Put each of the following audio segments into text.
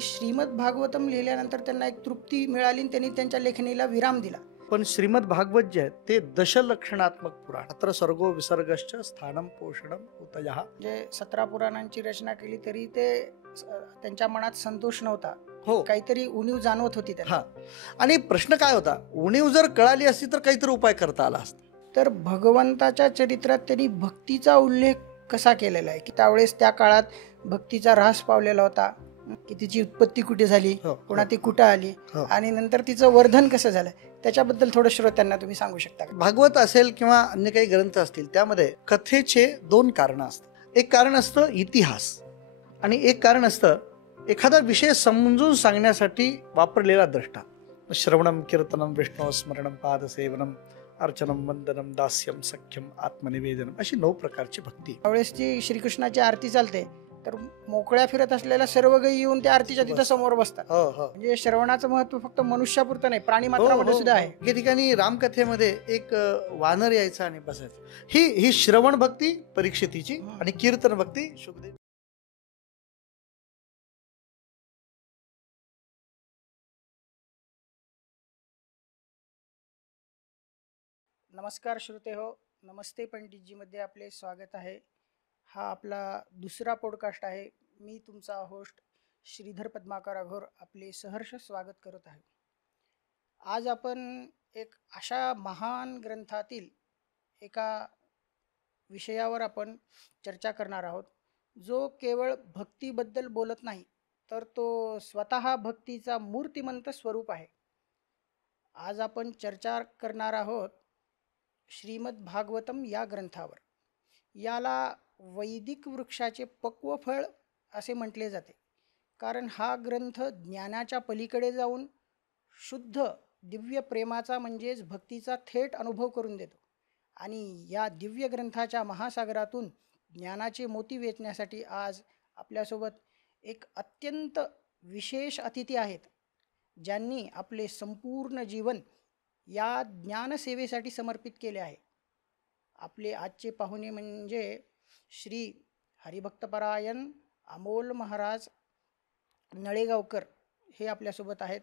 आणि श्रीमद भागवतम लिहिल्यानंतर त्यांना एक तृप्ती मिळाली आणि त्यांनी त्यांच्या लेखणीला विराम दिला. पण श्रीमद भागवत जे आहे ते दशलक्षणात्मक पुराण. अत्र सर्गो विसर्गश्च स्थानम पोषणम उतयः. म्हणजे 17 पुराणांची रचना केली तरी ते त्यांच्या मनात संतोष नव्हता. हो, काहीतरी उणीव जाणवत होती त्यांना. हा. आणि प्रश्न काय होता, उणीव जर कळाली असती तर काहीतरी उपाय करता आला असता. तर भगवंताच्या चरित्रात त्यांनी भक्तीचा उल्लेख कसा केलेला आहे की त्यावेळेस त्या काळात भक्तीचा ऱ्हास पावलेला होता, की तिची उत्पत्ती कुठे झाली, हो, पुन्हा ती कुठं आली हो. आणि नंतर तिचं वर्धन कसं झालं, त्याच्याबद्दल थोडं श्रोत्यांना तुम्ही सांगू शकता का? भागवत असेल किंवा अन्य काही ग्रंथ असतील त्यामध्ये कथेचे दोन कारण असतात. एक कारण असतं इतिहास आणि एक कारण असतं एखादा विषय समजून सांगण्यासाठी वापरलेला द्रष्टा. श्रवणम कीर्तनम विष्णू स्मरणम पादसेवनम अर्चनम वंदनम दास्यम सख्यम आत्मनिवेदनम, अशी 9 प्रकारची भक्ती. त्यावेळेस जी श्रीकृष्णाची आरती चालते तर मोकळ्या फिरत असलेल्या सर्व काही येऊन त्या आरतीच्या तिथं समोर बसतात. हो हो म्हणजे श्रवणाचं महत्व फक्त मनुष्यापुरतं नाही, प्राणी मात्रामध्ये सुद्धा आहे. या ठिकाणी रामकथेमध्ये एक वानर यायचा आणि बसायचा. ही श्रवण भक्ती परीक्षितीची आणि कीर्तन भक्ती शुकदेव. नमस्कार श्रोते हो, नमस्ते पंडितजी मध्ये आपले स्वागत आहे. हा आपला दुसरा पॉडकास्ट आहे. मी तुमचा होस्ट श्रीधर पद्माकर अघोर आपले सहर्ष स्वागत करत आहे. आज आपण एक अशा महान ग्रंथातील एका विषयावर आपण चर्चा करणार आहोत जो केवळ भक्तीबद्दल बोलत नाही तर तो स्वतः भक्तीचा मूर्तिमंत स्वरूप आहे. आज आपण चर्चा करणार आहोत श्रीमद भागवतम या ग्रंथावर. याला वैदिक वृक्षाचे पक्व फळ असे म्हटले जाते, कारण हा ग्रंथ ज्ञानाच्या पलीकडे जाऊन शुद्ध दिव्य प्रेमाचा म्हणजेच भक्तीचा थेट अनुभव करून देतो. आणि या दिव्य ग्रंथाच्या महासागरातून ज्ञानाचे मोती वेचण्यासाठी आज आपल्यासोबत एक अत्यंत विशेष अतिथी आहेत, ज्यांनी आपले संपूर्ण जीवन या ज्ञानसेवेसाठी समर्पित केले आहे. आपले आजचे पाहुणे म्हणजे श्री हरिभक्तपरायण अमोल महाराज नळेगावकर हे आपल्यासोबत आहेत.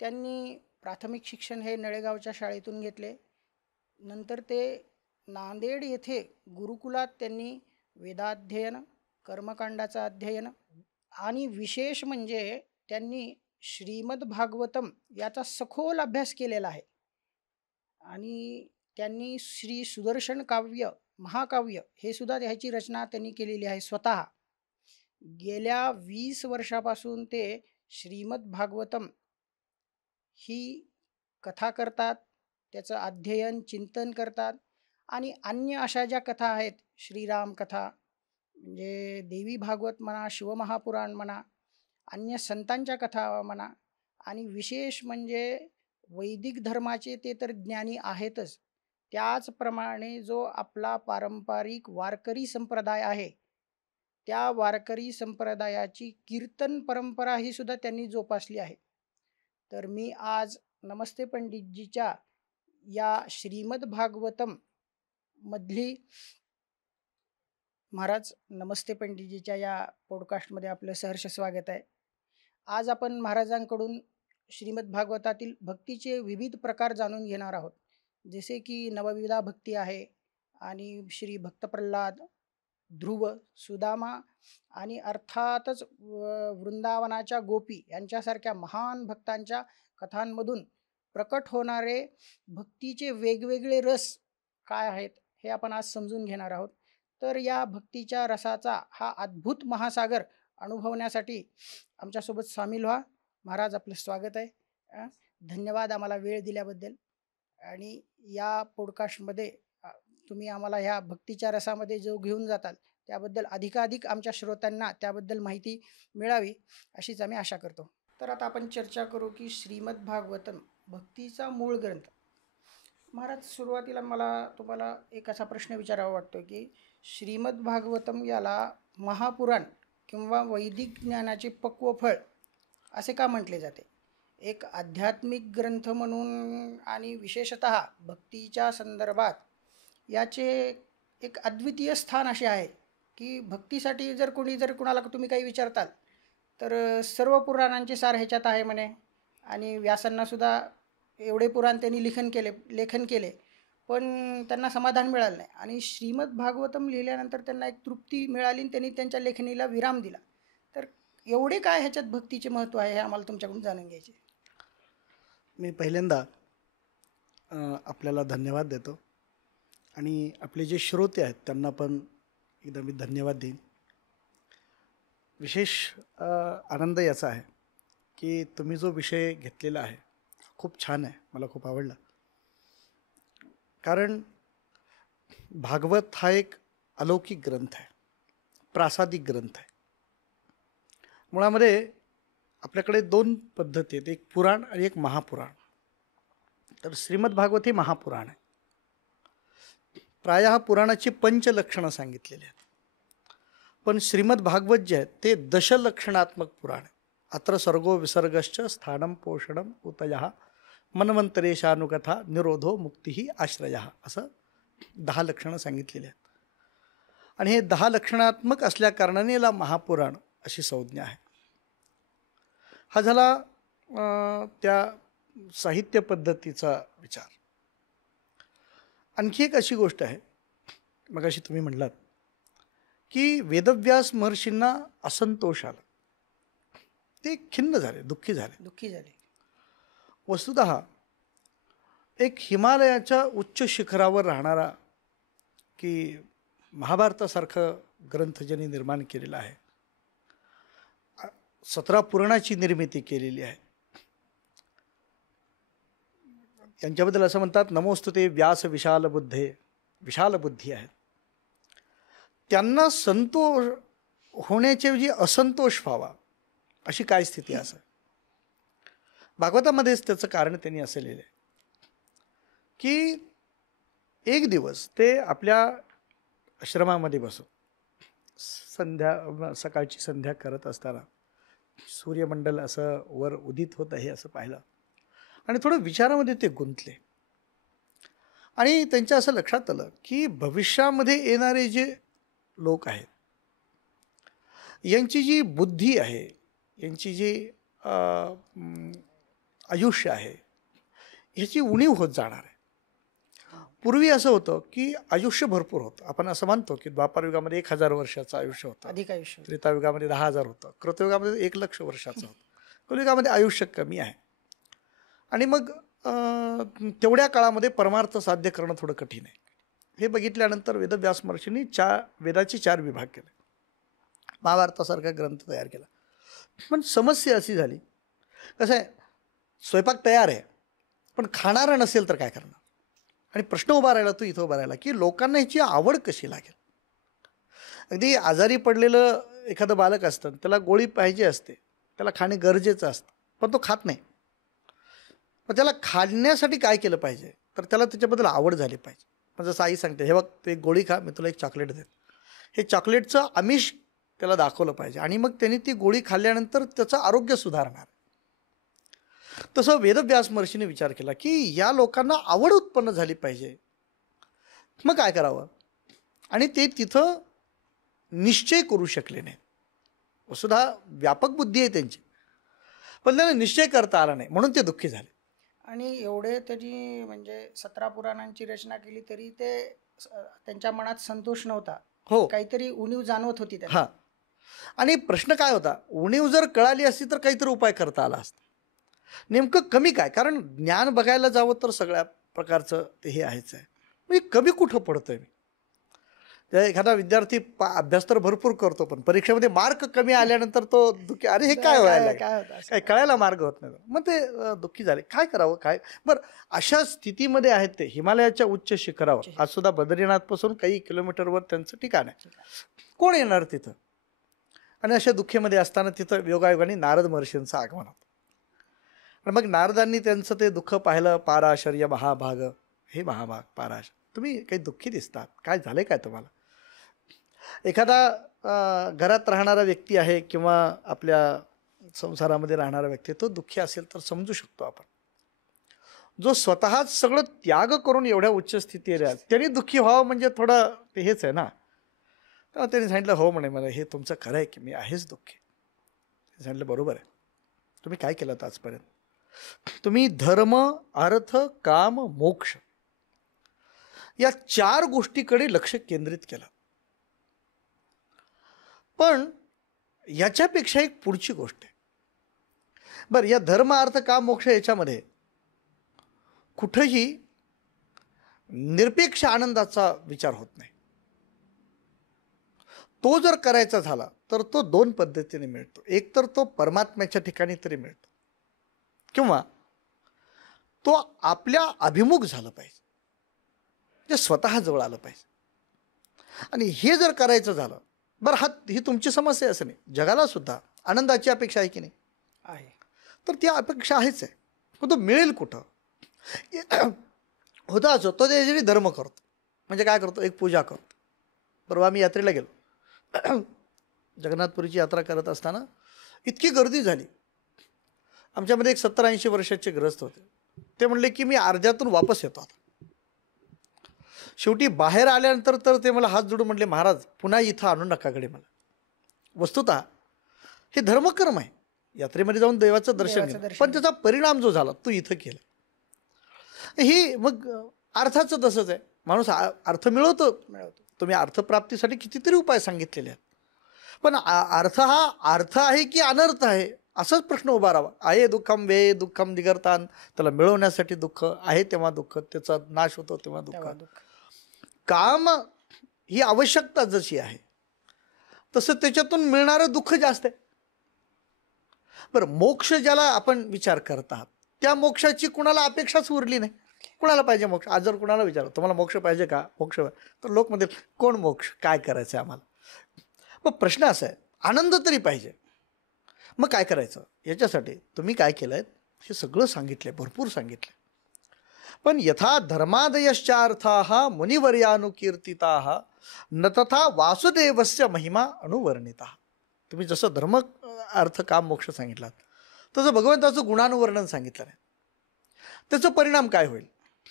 त्यांनी प्राथमिक शिक्षण हे नळेगावच्या शाळेतून घेतले. नंतर ते नांदेड येथे गुरुकुलात त्यांनी वेदाध्ययन, कर्मकांडाचं अध्ययन आणि विशेष म्हणजे त्यांनी श्रीमद भागवतम याचा सखोल अभ्यास केलेला आहे. आणि त्यांनी श्री सुदर्शन काव्य महाकाव्य हे सुद्धा ह्याची रचना त्यांनी केलेली आहे स्वतः. गेल्या 20 वर्षापासून ते श्रीमद भागवतम ही कथा करतात, त्याचं अध्ययन चिंतन करतात. आणि अन्य अशा ज्या कथा आहेत, श्रीराम कथा म्हणजे देवी भागवत म्हणा, शिवमहापुराण म्हणा, अन्य संतांच्या कथा म्हणा, आणि विशेष म्हणजे वैदिक धर्माचे ते तर ज्ञानी आहेतच, त्याचप्रमाणे जो आपला पारंपरिक वारकरी संप्रदाय आहे त्या वारकरी संप्रदायाची कीर्तन परंपरा ही सुद्धा त्यांनी जोपासली आहे. तर मी आज नमस्ते पंडितजीच्या या श्रीमद भागवतम मधली महाराज नमस्ते पंडितजीच्या या पॉडकास्टमध्ये आपलं सहर्ष स्वागत आहे. आज आपण महाराजांकडून श्रीमद भागवतातील भक्तीचे विविध प्रकार जाणून घेणार आहोत. जसे की नवविधा भक्ती आहे आणि श्री भक्त प्रल्हाद, ध्रुव, सुदामा आणि अर्थातच वृंदावनाच्या गोपी यांच्यासारख्या महान भक्तांच्या कथांमधून प्रकट होणारे भक्तीचे वेगवेगळे रस काय आहेत हे आपण आज समजून घेणार आहोत. तर या भक्तीच्या रसाचा हा अद्भुत महासागर अनुभवण्यासाठी आमच्यासोबत सामील व्हा. महाराज आपलं स्वागत आहे. धन्यवाद आम्हाला वेळ दिल्याबद्दल. आणि या पॉडकास्टमध्ये तुम्ही आम्हाला ह्या भक्तीच्या रसामध्ये जो घेऊन जाताल त्याबद्दल अधिकाधिक आमच्या श्रोत्यांना त्याबद्दल माहिती मिळावी अशीच आम्ही आशा करतो. तर आता आपण चर्चा करू की श्रीमद भागवतम भक्तीचा मूळ ग्रंथ. महाराज, सुरुवातीला मला तुम्हाला एक असा प्रश्न विचारावा वाटतो की श्रीमद भागवतम याला महापुराण किंवा वैदिक ज्ञानाचे पक्व फळ असे का म्हटले जाते? एक आध्यात्मिक ग्रंथ म्हणून आणि विशेषतः भक्तीच्या संदर्भात याचे एक अद्वितीय स्थान असे आहे की भक्तीसाठी जर कोणाला तुम्ही काही विचारताल तर सर्व पुराणांचे सार ह्याच्यात आहे म्हणे. आणि व्यासांना सुद्धा एवढे पुराण त्यांनी लेखन केले, पण त्यांना समाधान मिळालं नाही. आणि श्रीमद भागवतम लिहिल्यानंतर त्यांना एक तृप्ती मिळाली आणि त्यांनी त्यांच्या लेखणीला विराम दिला. तर एवढे काय ह्याच्यात भक्तीचे महत्त्व आहे हे आम्हाला तुमच्याकडून जाणून घ्यायचे. मी पहिल्यांदा आपल्याला धन्यवाद देतो आणि आपले जे श्रोते आहेत त्यांना पण एकदा मी धन्यवाद देईन. विशेष आनंद याचा आहे की तुम्ही जो विषय घेतलेला आहे खूप छान आहे, मला खूप आवडला. कारण भागवत हा एक अलौकिक ग्रंथ आहे, प्रासादिक ग्रंथ आहे. मुळामध्ये आपल्याकडे दोन पद्धती आहेत, एक पुराण आणि एक महापुराण. तर श्रीमद भागवत हे महापुराण आहे. प्रायः पुराणाची पंचलक्षणं सांगितलेली आहेत, पण श्रीमद भागवत जे आहे ते दशलक्षणात्मक पुराण आहे. अत्र सर्गो विसर्गश्च स्थानम पोषणम उतयः मन्वंतरेशानुकथा निरोधो मुक्ती आश्रयः, असं 10 लक्षणं सांगितलेली आहेत. आणि हे 10 लक्षणात्मक असल्या कारणाने याला महापुराण अशी संज्ञा आहे. हा झाला त्या साहित्य पद्धतीचा विचार. आणखी एक अशी गोष्ट आहे, मगाशी तुम्ही म्हटलात की वेदव्यास महर्षींना असंतोष आला, ते खिन्न झाले, दुःखी झाले. वस्तुतः एक हिमालयाच्या उच्च शिखरावर राहणारा की महाभारतासारखं ग्रंथ ज्यांनी निर्माण केलेला आहे, 17 पुराणाची निर्मिती केलेली आहे, त्यांच्याबद्दल असं म्हणतात नमोस्तुते व्यास विशाल बुद्धी आहेत. त्यांना संतोष होण्याच्याऐवजी असंतोष व्हावा अशी काय स्थिती असं भागवतामध्येच त्याचं कारण त्यांनी असं लिहिलं आहे की एक दिवस ते आपल्या आश्रमामध्ये बसून सकाळची संध्या करत असताना सूर्यमंडल असं वर उदित होत आहे असं पाहिलं आणि थोडं विचारामध्ये ते गुंतले. आणि त्यांच्या असं लक्षात आलं की भविष्यामध्ये येणारे जे लोक आहेत यांची जी बुद्धी आहे, यांची जी आयुष्य आहे, ह्याची उणीव होत जाणार आहे. पूर्वी असं होतं की आयुष्य भरपूर होतं. आपण असं मानतो की द्वापारयुगामध्ये 1000 वर्षाचं आयुष्य होतं, अधिक आयुष्य. त्रेतायुगामध्ये 10,000 होतं, कृतयुगामध्ये 1,00,000 वर्षाचं होतं, कलियुगामध्ये आयुष्य कमी आहे. आणि मग तेवढ्या काळामध्ये परमार्थ साध्य करणं थोडं कठीण आहे. हे बघितल्यानंतर वेदव्यास महर्षींनी वेदाचे 4 विभाग केले, महाभारतासारखा ग्रंथ तयार केला. पण समस्या अशी झाली, कसं आहे, स्वयंपाक तयार आहे पण खाणारा नसेल तर काय करणार. आणि प्रश्न उभा राहिला, तो इथं उभा राहिला की लोकांना ह्याची आवड कशी लागेल. अगदी आजारी पडलेलं एखादं बालक असतं, त्याला गोळी पाहिजे असते, त्याला खाणे गरजेचं असतं, पण तो खात नाही. पण त्याला खाण्यासाठी काय केलं पाहिजे, तर त्याला त्याच्याबद्दल आवड झाली पाहिजे. पण जसं आई सांगते, हे बघ तू एक गोळी खा, मी तुला एक चॉकलेट देते, हे चॉकलेटचं आमिष त्याला दाखवलं पाहिजे आणि मग त्यांनी ती गोळी खाल्ल्यानंतर त्याचं आरोग्य सुधारणार. तसं वेदव्यास महर्षीने विचार केला की या लोकांना आवड उत्पन्न झाली पाहिजे, मग काय करावं. आणि ते तिथं निश्चय करू शकले नाही. वसुधा व्यापक बुद्धी आहे त्यांची, पण त्यांना निश्चय करता आला नाही, म्हणून ते दुःखी झाले. आणि एवढे त्यांनी म्हणजे 17 पुराणांची रचना केली तरी ते त्यांच्या मनात संतोष नव्हता. हो, काहीतरी उणीव जाणवत होती त्यांना. हां. आणि प्रश्न काय होता, उणीव जर कळाली असती तर काहीतरी उपाय करता आला असता. नेमकं कमी काय, कारण ज्ञान बघायला जावं तर सगळ्या प्रकारचं ते हे आहेच आहे. मी कमी कुठं पडतोय. मी एखादा विद्यार्थी अभ्यास तर भरपूर करतो, पण परीक्षेमध्ये मार्क कमी आल्यानंतर तो दुःखी, अरे हे काय व्हायला, काय कळायला मार्ग होत नाही. मग ते दुःखी झाले. काय करावं, काय. बरं, अशा स्थितीमध्ये आहेत ते हिमालयाच्या उच्च शिखरावर. आज सुद्धा बद्रीनाथपासून काही किलोमीटरवर त्यांचं ठिकाण आहे. कोण येणार तिथं. आणि अशा दुःखीमध्ये असताना तिथं योगायोगाने नारद महर्षींचं आगमन होतं. आणि मग नारदांनी त्यांचं ते दुःख पाहिलं. पाराशर्य महाभाग, हे महाभाग पाराश, तुम्ही काही दुःखी दिसतात, काय झाले काय तुम्हाला. एखादा घरात राहणारा व्यक्ती आहे किंवा आपल्या संसारामध्ये राहणारा व्यक्ती, तो दुःखी असेल तर समजू शकतो आपण. जो स्वतःच सगळं त्याग करून एवढ्या उच्च स्थितीला त्यांनी दुःखी व्हावं म्हणजे थोडं ते हेच आहे ना. तेव्हा त्यांनी सांगितलं, हो म्हणे, मला हे तुमचं खरं आहे की मी आहेच दुःखी. सांगितलं बरोबर आहे. तुम्ही काय केलं आजपर्यंत? तुम्ही धर्म, अर्थ, काम, मोक्ष या 4 गोष्टीकडे लक्ष केंद्रित केलं. पण याच्यापेक्षा एक पुढची गोष्ट आहे. बरं, या धर्म, अर्थ, काम, मोक्ष याच्यामध्ये कुठेही निरपेक्ष आनंदाचा विचार होत नाही. तो जर करायचा झाला तर तो 2 पद्धतीने मिळतो. एक तर तो परमात्म्याच्या ठिकाणी तरी मिळतो, किंवा तो आपल्या अभिमुख झाला पाहिजे, जे स्वतः जवळ आलं पाहिजे. आणि हे जर करायचं झालं, बरं ही तुमची समस्या असं नाही, जगाला सुद्धा आनंदाची अपेक्षा आहे की नाही आहे. तर ती अपेक्षा आहेच आहे, पण तो मिळेल कुठं? होता असो तो त्याच्यासाठी धर्म करतो. म्हणजे काय करतो? एक पूजा करतो. परवा आम्ही यात्रेला गेलो. जगन्नाथपुरीची यात्रा करत असताना इतकी गर्दी झाली. आमच्यामध्ये एक 70-80 वर्षाचे ग्रस्त होते. ते म्हणले की मी अर्ध्यातून वापस येतो आता. शेवटी बाहेर आल्यानंतर तर ते मला हात जोडून म्हणले, महाराज पुन्हा इथं आणू नका कडे मला. वस्तुतः हे धर्मकर्म आहे, यात्रेमध्ये जाऊन देवाचं दर्शन घेणं. पण त्याचा परिणाम जो झाला तो इथं केला. ही मग अर्थाचं तसंच आहे. माणूस अर्थ मिळवतो. तुम्ही अर्थप्राप्तीसाठी कितीतरी उपाय सांगितलेले आहेत, पण अर्थ हा अर्थ आहे की अनर्थ आहे असाच प्रश्न उभा राहावा. आहे दुःखम वे दुःखम दिगर्तान. त्याला मिळवण्यासाठी दुःख आहे तेव्हा दुःख, त्याचा नाश होतो तेव्हा दुःख. काम ही आवश्यकता जशी आहे तसं त्याच्यातून मिळणारं दुःख जास्त आहे. बरं, मोक्ष ज्याला आपण विचार करत आहात त्या मोक्षाची कुणाला अपेक्षाच उरली नाही. कुणाला पाहिजे मोक्ष? आज जर कुणाला विचारलं तुम्हाला मोक्ष पाहिजे का, मोक्ष, तर लोक म्हणतील कोण मोक्ष, काय करायचं आहे आम्हाला. पण प्रश्न असा आहे, आनंद तरी पाहिजे. मग काय करायचं? याच्यासाठी तुम्ही काय केलं आहे हे सगळं सांगितलं, भरपूर सांगितलं. पण यथा धर्मादयश्चार्थाः मुनिवर्यानुकीर्तिताः न तथा वासुदेवस्य महिमा अनुवर्णिता. तुम्ही जसं धर्म, अर्थ, काम, मोक्ष सांगितलात तसं भगवंताचं गुणानुवर्णन सांगितलं नाही. त्याचा परिणाम काय होईल?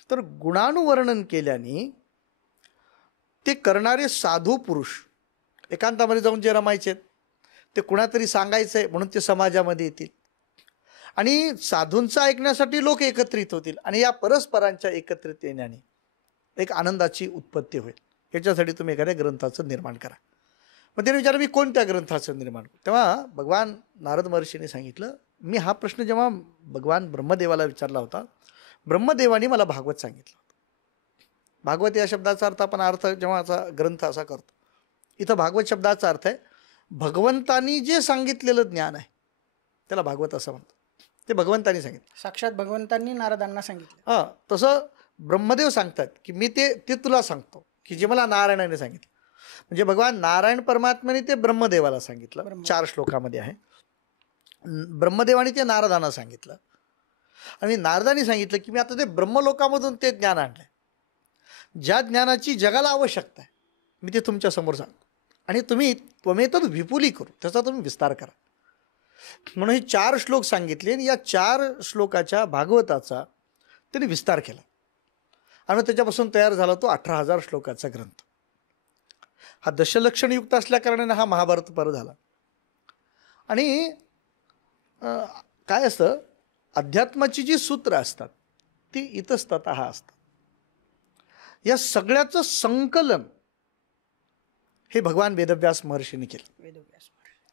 तर गुणानुवर्णन केल्याने ते करणारे साधू पुरुष एकांतामध्ये जाऊन जे रमायचे ते कुणातरी सांगायचंय म्हणून ते समाजामध्ये येतील, आणि साधूंचं ऐकण्यासाठी लोक एकत्रित होतील, आणि या परस्परांच्या एकत्रित येण्याने एक आनंदाची उत्पत्ती होईल. याच्यासाठी तुम्ही एखाद्या ग्रंथाचं निर्माण करा. मग त्याने विचारलं मी कोणत्या ग्रंथाचं निर्माण करू? तेव्हा भगवान नारद महर्षीने सांगितलं, मी हा प्रश्न जेव्हा भगवान ब्रह्मदेवाला विचारला होता, ब्रह्मदेवाने मला भागवत सांगितलं होतं. भागवत या शब्दाचा अर्थ आपण अर्थ जेव्हा ग्रंथ असा करतो, इथं भागवत शब्दाचा अर्थ आहे भगवंतानी जे सांगितलेलं ज्ञान आहे त्याला भागवत असं म्हणतात. ते भगवंतानी सांगितलं, साक्षात भगवंतांनी नारदांना सांगितलं. हां, तसं ब्रह्मदेव सांगतात की मी ते तुला सांगतो की जे मला नारायणाने सांगितलं. म्हणजे भगवान नारायण परमात्म्याने ते ब्रह्मदेवाला सांगितलं. 4 श्लोकामध्ये आहे. ब्रह्मदेवाने ते नारदांना सांगितलं, आणि नारदांनी सांगितलं की मी आता ते ब्रह्मलोकामधून ते ज्ञान आणलंय, ज्या ज्ञानाची जगाला आवश्यकता आहे मी ते तुमच्या समोर सांगतो, आणि तुम्ही त्वमेतद विपुली करू, त्याचा तुम्ही विस्तार करा. म्हणून हे 4 श्लोक सांगितले, आणि या 4 श्लोकाच्या भागवताचा त्यांनी विस्तार केला, आणि त्याच्यापासून तयार झाला तो 18,000 श्लोकाचा ग्रंथ. हा दशलक्षणयुक्त असल्या कारणाने हा महाभारत पर झाला. आणि काय असतं, अध्यात्माची जी सूत्र असतात ती इतस्ततः असतात. या सगळ्याचं संकलन हे भगवान वेदव्यास महर्षीने केलं,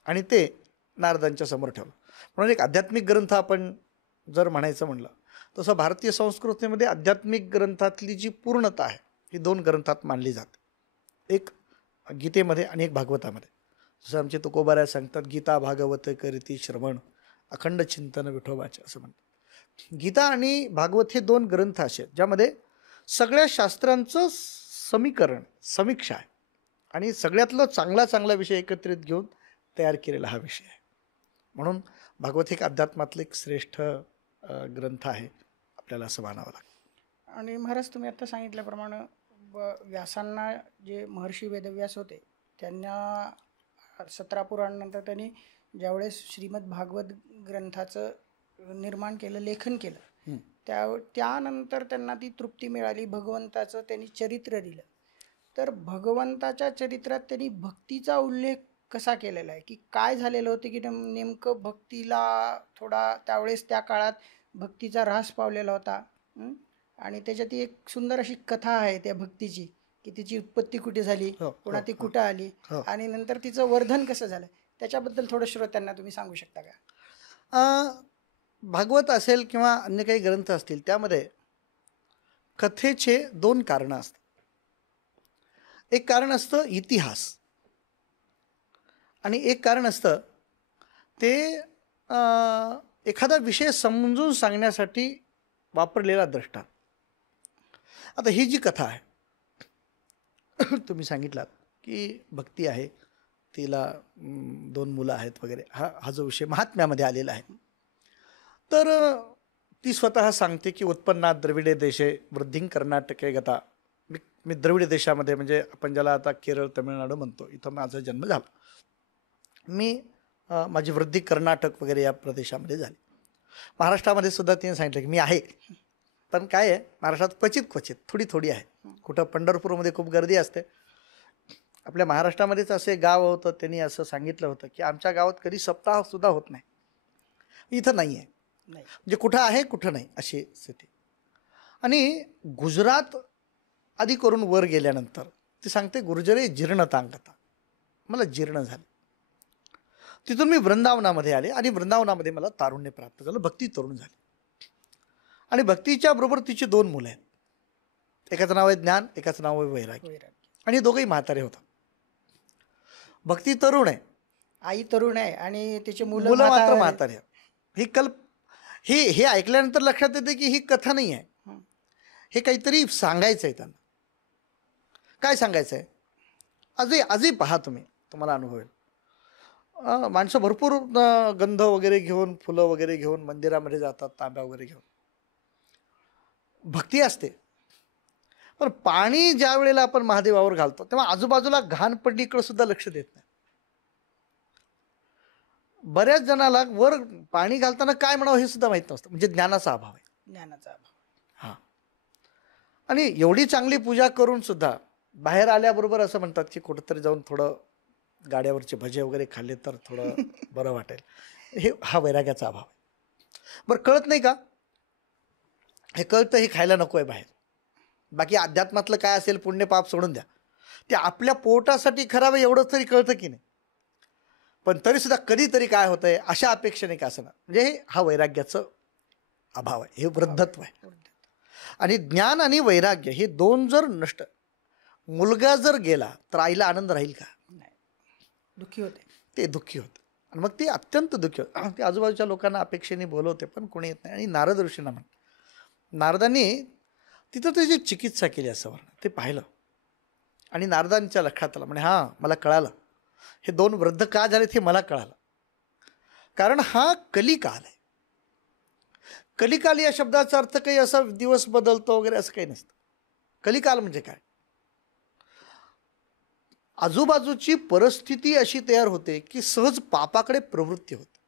आणि ते नारदांच्या समोर ठेवलं. म्हणून एक आध्यात्मिक ग्रंथ आपण जर म्हणायचं म्हणलं तसं भारतीय संस्कृतीमध्ये आध्यात्मिक ग्रंथातली जी पूर्णता आहे ही 2 ग्रंथात मानली जाते, एक गीतेमध्ये आणि एक भागवतामध्ये. जसं आमचे तुकोबाराय सांगतात, गीता भागवत करीती श्रवण अखंड चिंतन विठोबाचे असं म्हणतात. गीता आणि भागवत हे 2 ग्रंथ असे ज्यामध्ये सगळ्या शास्त्रांचं समीकरण, समीक्षा आहे, आणि सगळ्यातलं चांगला विषय एकत्रित घेऊन तयार केलेला हा विषय आहे. म्हणून भागवत एक अध्यात्मातलं एक श्रेष्ठ ग्रंथ आहे, आपल्याला असं मानावं लागतं. आणि महाराज तुम्ही आता सांगितल्याप्रमाणे व्यासांना जे महर्षी वेदव्यास होते त्यांना 17 पुराणानंतर त्यांनी ज्यावेळेस श्रीमद भागवत ग्रंथाचं निर्माण केलं, लेखन केलं, त्यानंतर त्यांना ती तृप्ती मिळाली. भगवंताचं त्यांनी चरित्र दिलं, तर भगवंताच्या चरित्रात त्यांनी भक्तीचा उल्लेख कसा केलेला आहे, की काय झालेलं होतं, की नेमकं भक्तीला थोडा त्यावेळेस त्या काळात भक्तीचा ऱ्हास पावलेला होता. हं? आणि त्याच्यात एक सुंदर अशी कथा आहे त्या भक्तीची, की तिची उत्पत्ती कुठे झाली, हो पुन्हा हो ती हो कुठं आली हो आणि नंतर तिचं वर्धन कसं झालं. त्याच्याबद्दल थोडं श्रोत्यांना तुम्ही सांगू शकता का? अं, भागवत असेल किंवा अन्य काही ग्रंथ असतील त्यामध्ये कथेचे दोन कारणं असतात. एक कारण असतं इतिहास आणि एक कारण असतं ते एखादा विषय समजून सांगण्यासाठी वापरलेला दृष्टांत. आता ही जी कथा आहे तुम्ही सांगितलात की भक्ती आहे, तिला दोन मुलं आहेत वगैरे, हा जो विषय महात्म्यामध्ये आलेला आहे. तर ती स्वतः सांगते की उत्पन्नात द्रविडे देशे वृद्धिं कर्नाटके गता. मी मी द्रविड देशामध्ये, म्हणजे आपण ज्याला आता केरळ तमिळनाडू म्हणतो, इथं माझा जन्म झाला. मी माझी वृद्धी कर्नाटक वगैरे या प्रदेशामध्ये झाली. महाराष्ट्रामध्ये सुद्धा तिने सांगितलं की मी आहे, पण काय आहे, महाराष्ट्रात क्वचित क्वचित थोडी थोडी आहे. कुठं पंढरपूरमध्ये खूप गर्दी असते. आपल्या महाराष्ट्रामध्येच असे गाव होतं, त्यांनी असं सांगितलं होतं की आमच्या गावात कधी सप्ताह सुद्धा होत नाही, इथं नाही आहे. नाही. म्हणजे कुठं आहे कुठं नाही अशी स्थिती. आणि गुजरात आधी करून वर गेल्यानंतर ती सांगते गुर्जरे जीर्णतांगता, मला जीर्ण झालं. तिथून मी वृंदावनामध्ये आले आणि वृंदावनामध्ये मला तारुण्य प्राप्त झालं, भक्ती तरुण झाली. आणि भक्तीच्या बरोबर तिची दोन मुलं आहेत. एकाचं नाव आहे ज्ञान, एकाचं नाव आहे वैराग्य. आणि दोघंही म्हातारे होतात. भक्ती तरुण आहे, आई तरुण आहे आणि तिचे मुलं मुलं मात्र म्हातारे. म्हातारे आहेत. हे ऐकल्यानंतर लक्षात येते की ही कथा नाही आहे, हे काहीतरी सांगायचं आहे त्यांना. काय सांगायचं आहे? आजही पहा तुम्ही, तुम्हाला अनुभवेल. माणसं भरपूर गंध वगैरे घेऊन, फुलं वगैरे घेऊन मंदिरामध्ये जातात, तांब्या वगैरे घेऊन. भक्ती असते, पण पाणी ज्या वेळेला आपण महादेवावर घालतो तेव्हा आजूबाजूला घाण पडली इकडं सुद्धा लक्ष देत नाही. बऱ्याच जणाला वर पाणी घालताना काय म्हणावं हे सुद्धा माहीत नसतं. म्हणजे ज्ञानाचा अभाव आहे. ज्ञानाचा अभाव. हां. आणि एवढी चांगली पूजा करून सुद्धा बाहेर आल्याबरोबर असं म्हणतात की कुठंतरी जाऊन थोडं गाड्यावरचे भजे वगैरे खाल्ले तर थोडं बरं वाटेल. हा वैराग्याचा अभाव आहे. बरं, कळत नाही का? हे कळतं, हे खायला नको आहे बाहेर. बाकी अध्यात्मातलं काय असेल, पुण्य पाप सोडून द्या, ते आपल्या पोटासाठी खराब आहे एवढंच तरी कळतं की नाही. पण तरी सुद्धा कधीतरी काय होतंय अशा अपेक्षेने का असं ना, म्हणजे हा वैराग्याचं अभाव आहे, हे वृद्धत्व आहे. आणि ज्ञान आणि वैराग्य हे दोन जर नष्ट, मुलगा जर गेला तर आईला आनंद राहील का? नाही, दुःखी होते. ते दुःखी होतं. आणि मग ते अत्यंत दुःखी होतं. ते आजूबाजूच्या लोकांना अपेक्षेने बोलवते पण कोणी येत नाही. आणि नारद ऋषींना म्हण, नारदांनी तिथं त्याची चिकित्सा केली असं वर्णन, ते पाहिलं. आणि नारदांच्या लक्षात आलं, म्हणे हां, मला कळालं, हे दोन वृद्ध का झालेत हे मला कळालं. कारण हा कलिकाल आहे. कलिकाल या शब्दाचा अर्थ काही असा दिवस बदलतो वगैरे असं काही नसतं. कलिकाल म्हणजे काय? आजूबाजूची परिस्थिती अशी तयार होते की सहज पापाकडे प्रवृत्ती होते.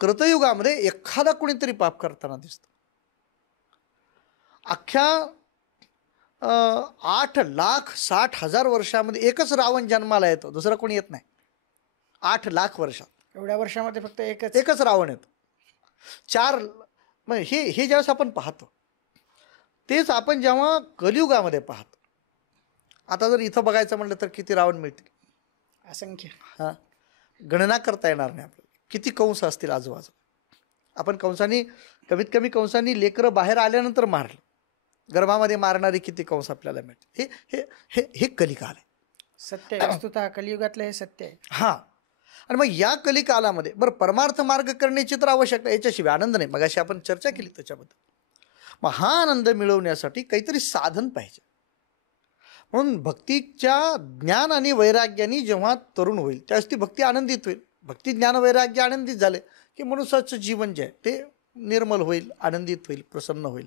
कृतयुगामध्ये एखादा कोणीतरी पाप करताना दिसतो. अख्ख्या 8,60,000 वर्षामध्ये एकच रावण जन्माला येतो, दुसरा कोणी येत नाही. 8,00,000 वर्षात, एवढ्या वर्षामध्ये फक्त एकच रावण येतो. 4 मग हे ज्यावेळेस आपण पाहतो तेच आपण जेव्हा कलियुगामध्ये पाहतो. आता जर इथं बघायचं म्हटलं तर किती रावण मिळतील? असंख्य. हां, गणना करता येणार नाही आपल्याला. किती कंस असतील आजूबाजू. आपण कंसांनी, कमीत कमी कंसांनी लेकरं बाहेर आल्यानंतर मारलं, गर्भामध्ये मारणारे किती कंस आपल्याला मिळतील. हे हे हे हे कलिकाल आहे. सत्य आहे, वस्तुतः कलियुगातलं हे सत्य आहे. हां. आणि मग या कलिकालामध्ये बरं परमार्थ मार्ग करण्याची तर आवश्यकता, याच्याशिवाय आनंद नाही. मग अशी आपण चर्चा केली त्याच्याबद्दल. मग हा आनंद मिळवण्यासाठी काहीतरी साधन पाहिजे. म्हणून भक्तीच्या ज्ञान आणि वैराग्याने जेव्हा तरुण होईल त्यावेळेस ती भक्ती आनंदित होईल. भक्ती ज्ञान वैराग्य आनंदित झाले की मनुष्याचं जीवन जे आहे ते निर्मल होईल, आनंदित होईल, प्रसन्न होईल.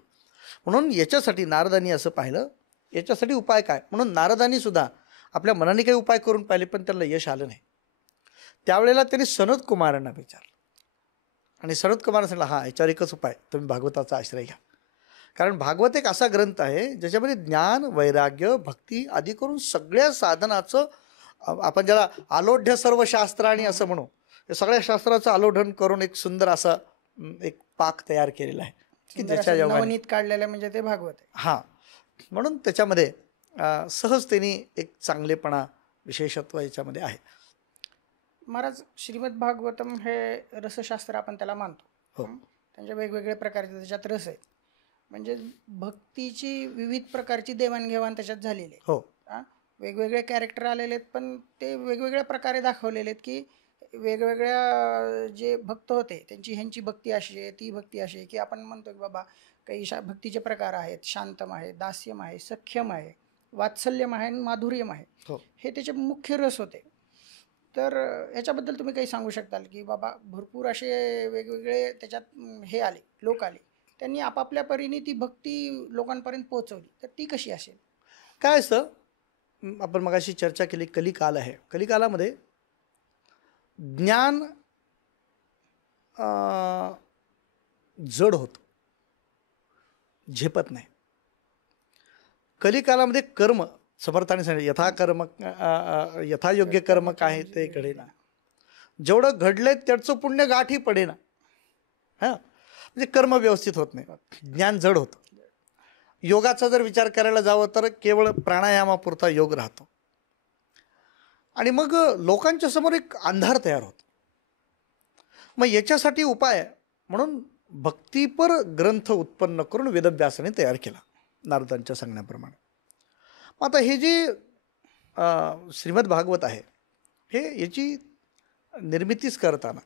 म्हणून याच्यासाठी नारदांनी असं पाहिलं, याच्यासाठी उपाय काय? म्हणून नारदांनी सुद्धा आपल्या मनाने काही उपाय करून पाहिले पण त्यांना यश आलं नाही. त्यावेळेला त्यांनी सनत कुमारांना विचारलं आणि सनत कुमारांना सांगितलं, हां, याच्यावर एकच उपाय, तुम्ही भागवताचा आश्रय घ्या. कारण भागवत एक असा ग्रंथ आहे ज्याच्यामध्ये ज्ञान, वैराग्य, भक्ती आदी करून सगळ्या साधनाचं आपण ज्याला आलोढ्य सर्व शास्त्राणी असं म्हणू, हे सगळ्या शास्त्राचं आलोढन करून एक सुंदर असा एक पाक तयार केलेला आहे की सुंदर ज्याच्या असं योगाने नवनीत काढलेलं म्हणजे ते भागवत आहे. हां, म्हणून त्याच्यामध्ये सहज त्यांनी एक चांगलेपणा विशेषत्व याच्यामध्ये आहे. महाराज, श्रीमद भागवतम हे रसशास्त्र आपण त्याला मानतो. हो. त्यांच्या वेगवेगळ्या प्रकारचे त्याच्यात रस आहेत. म्हणजे भक्तीची विविध प्रकारची देवाणघेवाण त्याच्यात झालेली आहे. हो. वेगवेगळे कॅरेक्टर आलेले आहेत, पण ते वेगवेगळ्या प्रकारे दाखवलेले आहेत की वेगवेगळ्या जे भक्त होते त्यांची ह्यांची भक्ती अशी आहे, ती भक्ती अशी आहे की आपण म्हणतो की बाबा काही भक्तीचे प्रकार आहेत. शांतम आहे, दास्यम आहे, सख्यम आहे, वात्सल्यम आहे आणि माधुर्यम आहे. हो. हे त्याचे मुख्य रस होते. तर याच्याबद्दल तुम्ही काही सांगू शकताल की बाबा भरपूर असे वेगवेगळे त्याच्यात हे आले, लोक आले, त्यांनी आपापल्या परीने ती भक्ती लोकांपर्यंत पोहोचवली, तर ती कशी असेल? काय असतं, आपण मगाशी चर्चा केली, कलिकाल आहे. कलिकालामध्ये ज्ञान जड होतं, झेपत नाही. कलिकालामध्ये कर्म समर्थाने सांगितलं, यथाकर्म यथायोग्य कर्म काय ते घडेना, जेवढं घडलंय त्याचं पुण्य गाठी पडेना. हां, म्हणजे कर्म व्यवस्थित होत नाही, ज्ञान जड होतं. योगाचा जर विचार करायला जावं तर केवळ प्राणायामापुरता योग राहतो आणि मग लोकांच्या समोर एक अंधार तयार होतो. मग याच्यासाठी उपाय म्हणून भक्तीपर ग्रंथ उत्पन्न करून वेदव्यासाने तयार केला नारदांच्या सांगण्याप्रमाणे. आता हे जे श्रीमद भागवत आहे, हे याची निर्मितीच करताना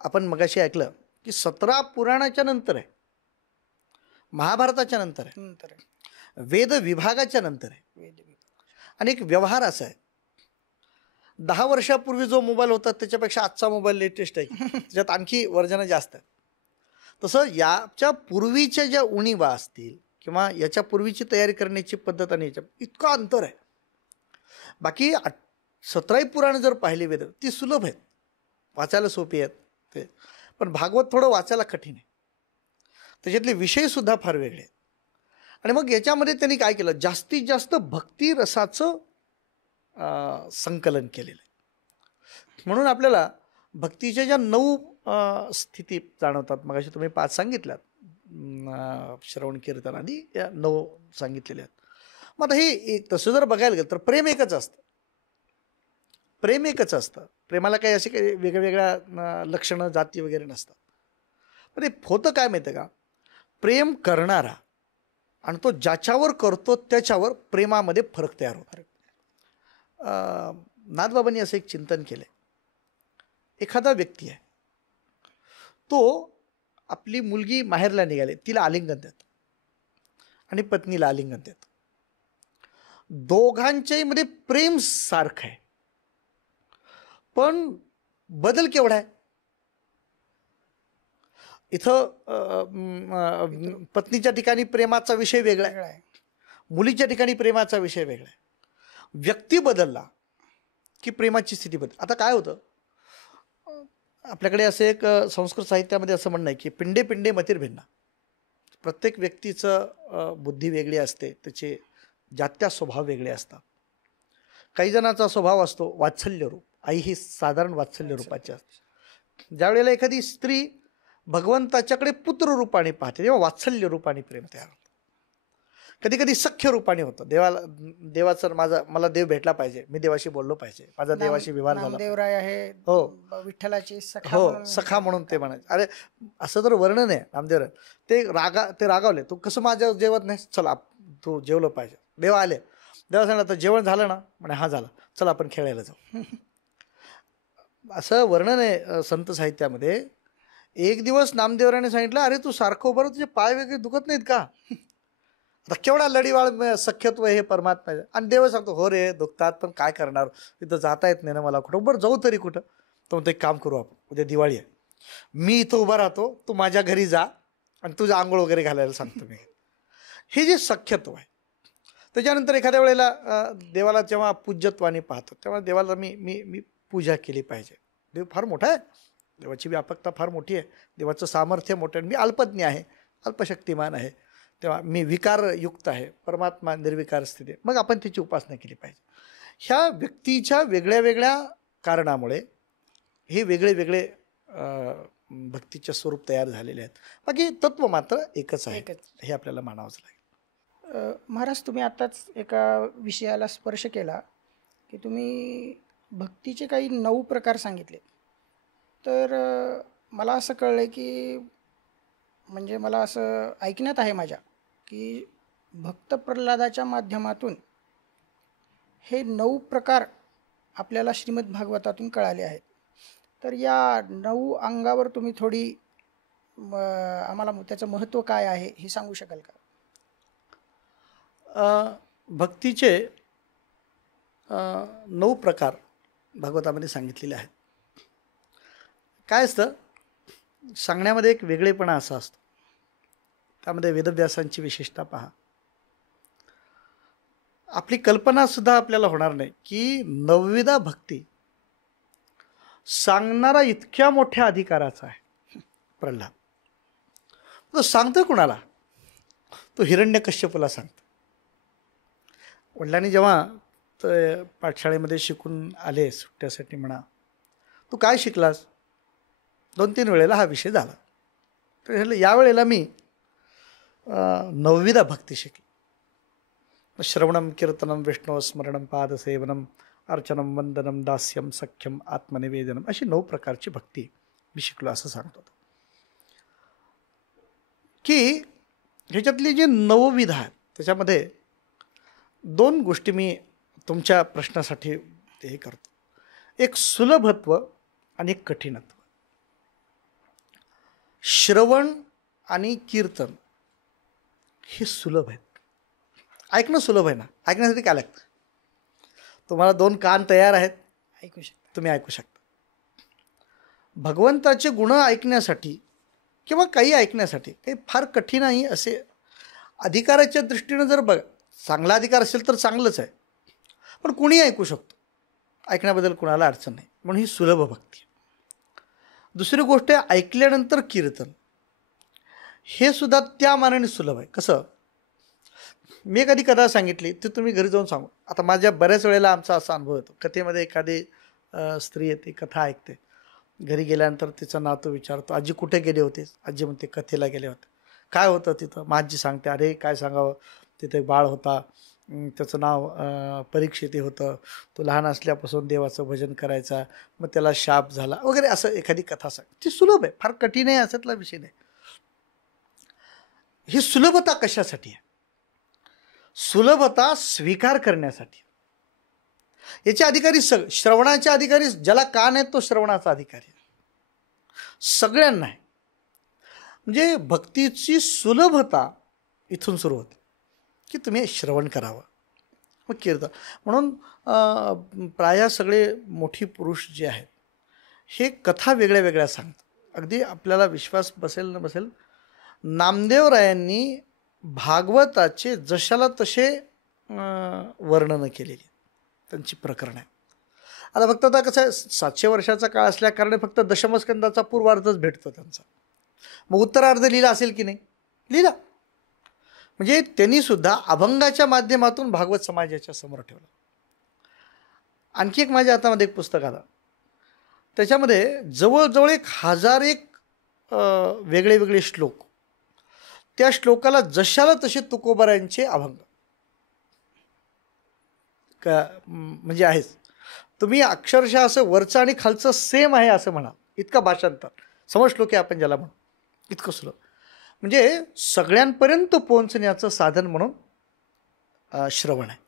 आपण मगाशी ऐकलं की 17 पुराणाच्या नंतर आहे, महाभारताच्या नंतर आहे, वेद विभागाच्या नंतर आहे. आणि एक व्यवहार असा आहे, 10 वर्षापूर्वी जो मोबाईल होता त्याच्यापेक्षा आजचा मोबाईल लेटेस्ट आहे, त्याच्यात आणखी वर्जन जास्त आहे. तसं याच्या पूर्वीच्या ज्या उणीवा असतील किंवा याच्या पूर्वीची तयारी करण्याची पद्धत आणि याच्या इतकं अंतर आहे. बाकी 17 पुराण जर पाहिली वेद, ती सुलभ आहेत, वाचायला सोपी आहेत ते. पण भागवत थोडं वाचायला कठीण आहे, त्याच्यातले विषयसुद्धा फार वेगळे आहेत. आणि मग याच्यामध्ये त्यांनी काय केलं, जास्तीत जास्त भक्ती रसाचं संकलन केलेलं आहे. म्हणून आपल्याला भक्तीच्या ज्या 9 स्थिती जाणवतात, मग अशा तुम्ही 5 सांगितल्यात, श्रवण कीर्तन आदी या 9 सांगितलेल्या आहेत. मग आता हे तसं जर बघायला गेलं तर प्रेम एकच असतं, प्रेम एकच असतं. प्रेमाला काही असे काही वेगवेगळ्या लक्षणं जाती वगैरे नसतात. पण ते होतं काय माहिती आहे का, प्रेम करणारा आणि तो ज्याच्यावर करतो त्याच्यावर प्रेमामध्ये फरक तयार होतो. नाथबाबांनी असं एक चिंतन केलं, एखादा व्यक्ती आहे, तो आपली मुलगी माहेरला निघाली, तिला आलिंगन देतो आणि पत्नीला आलिंगन देतो. दोघांच्याही मध्ये प्रेम सारखं आहे, पण बदल केवढा आहे. इथं पत्नीच्या ठिकाणी प्रेमाचा विषय वेगळा आहे, मुलीच्या ठिकाणी प्रेमाचा विषय वेगळा आहे. व्यक्ती बदलला की प्रेमाची स्थिती बदल. आता काय होतं, आपल्याकडे असं एक संस्कृत साहित्यामध्ये असं म्हणणं आहे की पिंडे पिंडे मतिर्भिन्ना. प्रत्येक व्यक्तीचं बुद्धी वेगळी असते, त्याचे जात्या स्वभाव वेगळे असतात. काही जणांचा स्वभाव असतो वात्सल्य रूप, आई ही साधारण वात्सल्य रूपाची असते. ज्यावेळेला एखादी स्त्री भगवंताच्याकडे पुत्र रूपाने पाहते तेव्हा वात्सल्य रूपाने प्रेम तयार होतं. कधी कधी सख्य रूपाने होतं. देवाचं मला देव भेटला पाहिजे, मी देवाशी बोललो पाहिजे, माझा देवाशी व्यवहार झाला. नामदेवराय आहे, हो, विठ्ठलाची सखा म्हणून ते म्हणायचे. अरे असं तर वर्णन आहे नामदेवराय. ते रागावले, तू कसं माझ्या जेवत नाही, चला तू जेवलं पाहिजे. देवा आले, देवा सांगितलं तर जेवण झालं ना, म्हणे हा झालं, चला आपण खेळायला जाऊ. असं वर्णन आहे संत साहित्यामध्ये. एक दिवस नामदेवराने सांगितलं, अरे तू सारखं उभं, तुझे पाय वगैरे दुखत नाहीत का? आता केवढा लढीवाळ सख्यत्व हे परमात्मा. आणि देव सांगतो, हो रे दुखतात, पण काय करणार, तिथं जाता येत नाही ना मला कुठं. बरं जाऊ तरी कुठं. तर म्हणतो एक काम करू आपण, उद्या दिवाळी आहे, मी इथं उभा राहतो, तू माझ्या घरी जा आणि तुझं आंघोळ वगैरे घालायला सांगतो मी. हे जे सख्यत्व आहे. त्याच्यानंतर एखाद्या वेळेला देवाला जेव्हा पूज्यत्वाने पाहतो तेव्हा देवाला मी पूजा केली पाहिजे. देव फार मोठा आहे, देवाची व्यापकता फार मोठी आहे, देवाचं सामर्थ्य मोठं आहे, मी अल्पज्ञ आहे, अल्पशक्तिमान आहे, तेव्हा मी विकारयुक्त आहे, परमात्मा निर्विकार स्थिती आहे, मग आपण त्याची उपासना केली पाहिजे. ह्या व्यक्तीच्या वेगळ्या वेगळ्या कारणामुळे हे वेगळे वेगळे भक्तीचे स्वरूप तयार झालेले आहेत. बाकी तत्व मात्र एकच आहे, एकच. हे आपल्याला मानावंच लागेल. महाराज, तुम्ही आत्ताच एका विषयाला स्पर्श केला की तुम्ही भक्तीचे काही 9 प्रकार सांगितले. तर मला असं कळलं की म्हणजे मला असं ऐकण्यात आहे माझ्या की भक्त प्रल्हादाच्या माध्यमातून हे 9 प्रकार आपल्याला श्रीमद भागवतातून कळाले आहेत. तर या 9 अंगावर तुम्ही थोडी आम्हाला त्याचं महत्त्व काय आहे हे सांगू शकाल का? भक्तीचे 9 प्रकार भागवतामध्ये सांगितलेले आहेत. काय असतं, सांगण्यामध्ये एक वेगळेपणा असा असतो. त्यामध्ये वेदव्यासांची विशेषता पहा. आपली कल्पना सुद्धा आपल्याला होणार नाही की 9वीदा भक्ती सांगणारा इतक्या मोठ्या अधिकाराचा आहे प्रल्हाद. तो सांगतो कुणाला? तो हिरण्यकश्यपूला सांगतो. वडिलांनी जेव्हा ते पाठशाळेमध्ये शिकून आले सुट्ट्यासाठी म्हणा, तू काय शिकलास? 2-3 वेळेला हा विषय झाला. तर यावेळेला मी 9वीदा भक्ती शिकली. श्रवणम कीर्तनम विष्णू स्मरणम पादसेवनम अर्चनम वंदनम दास्यम सख्यम आत्मनिवेदनम, अशी 9 प्रकारची भक्ती मी शिकलो असं सांगतो. की ह्याच्यातली जी 9 विधा आहेत त्याच्यामध्ये 2 गोष्टी मी तुमच्या प्रश्नासाठी हे करतो. एक सुलभत्व आणि एक कठीणत्व. श्रवण आणि कीर्तन हे सुलभ आहेत. ऐकणं सुलभ आहे ना. ऐकण्यासाठी काय लागतं? तुम्हाला 2 कान तयार आहेत, ऐकू शकता, तुम्ही ऐकू शकता. भगवंताचे गुण ऐकण्यासाठी किंवा काही ऐकण्यासाठी काही फार कठीण नाही असे अधिकाराच्या दृष्टीनं जर बघा, चांगला अधिकार असेल तर चांगलंच आहे, पण कुणी ऐकू शकतो. ऐकण्याबद्दल कुणाला अडचण नाही, म्हणून ही सुलभ भक्ती. दुसरी गोष्ट आहे ऐकल्यानंतर कीर्तन. हे सुद्धा त्या मानाने सुलभ आहे. कसं? मी एखादी कथा सांगितली ते तुम्ही घरी जाऊन सांगू. आता माझ्या बऱ्याच वेळेला आमचा असा अनुभव येतो. कथेमध्ये एखादी स्त्री येते, कथा ऐकते. घरी गेल्यानंतर तिचं नातू विचारतो, आजी कुठे गेले होतेस? आजी म्हणते कथेला गेले होते. काय होतं तिथं? मग आजी सांगते, अरे काय सांगावं, तिथे एक बाळ होता, त्याचं नाव परीक्षित होतं. तो लहान असल्यापासून देवाचं भजन करायचा, मग त्याला शाप झाला वगैरे, असं एखादी कथा सांग. ती सुलभ आहे, फार कठीण आहे असातला विषय नाही. ही सुलभता कशासाठी आहे? सुलभता स्वीकार करण्यासाठी. याचे अधिकारी श्रवणाचे अधिकारी, ज्याला कान आहे तो श्रवणाचा अधिकारी आहे. सगळ्यांना आहे. म्हणजे भक्तीची सुलभता इथून सुरू होते की तुम्ही श्रवण करावं, मग कीर्तन. म्हणून प्राय सगळे मोठी पुरुष जे आहेत हे कथा वेगळ्या वेगळ्या सांगतात. अगदी आपल्याला विश्वास बसेल न बसेल, नामदेवरायांनी भागवताचे जशाला तसे वर्णनं केलेली त्यांची प्रकरण आहे. आता फक्त आता कसं आहे, 700 वर्षाचा काळ असल्या कारणे फक्त दशमस्कंदाचा पूर्वार्धच भेटतो त्यांचा. मग उत्तरार्ध लिहिला असेल की नाही? लिहिला. म्हणजे त्यांनी सुद्धा अभंगाच्या माध्यमातून भागवत समाजाच्या समोर ठेवलं. आणखी एक माझ्या हातामध्ये एक पुस्तक आलं, त्याच्यामध्ये जवळजवळ 1001 वेगळे वेगळे श्लोक, त्या श्लोकाला जशाला तसे तुकोबारायांचे अभंग का म्हणजे आहेच. तुम्ही अक्षरशः असं वरचं आणि खालचं सेम आहे असं म्हणा, इतका भाषांतर समज श्लोक आहे आपण ज्याला म्हणू, इतकं सुलभ. म्हणजे सगळ्यांपर्यंत पोहोचण्याचं साधन म्हणून श्रवण आहे.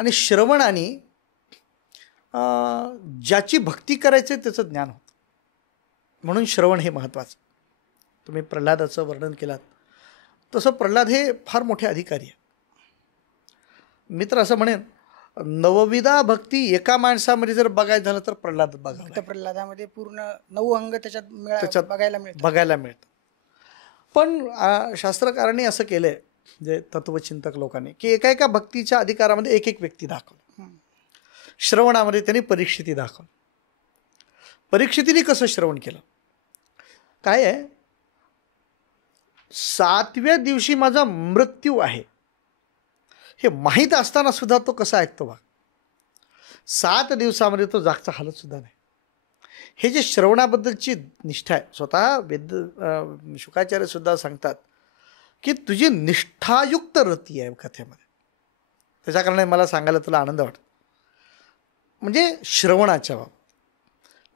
आणि श्रवणाने ज्याची भक्ती करायची त्याचं ज्ञान होतं, म्हणून श्रवण हे महत्त्वाचं. तुम्ही प्रल्हादाचं वर्णन केलात तसं प्रल्हाद हे फार मोठे अधिकारी आहे. मी तर असं म्हणेन, 9वीदा भक्ती एका माणसामध्ये जर बघायचं झालं तर प्रल्हाद बघा. भक्त प्रल्हादामध्ये पूर्ण 9 अंग त्याच्यात बघायला मिळतं. पण शास्त्रकारांनी असं केलं आहे, जे तत्वचिंतक लोकांनी, की एका एका भक्तीच्या अधिकारामध्ये एक एक व्यक्ती दाखवली. श्रवणामध्ये त्यांनी परीक्षिती दाखवली. परीक्षितीने कसं श्रवण केलं? काय आहे, 7व्या दिवशी माझा मृत्यू आहे हे माहीत असताना सुद्धा तो कसा ऐकतो बघ. 7 दिवसामध्ये तो जागचा हालत सुद्धा नाही. हे जे श्रवणाबद्दलची निष्ठा आहे, स्वतः शुकाचार्य सुद्धा सांगतात की तुझी निष्ठायुक्त रती आहे कथेमध्ये. त्याच्या कारणाने मला सांगायला तुला आनंद वाटतो. म्हणजे श्रवणाच्या बाबत.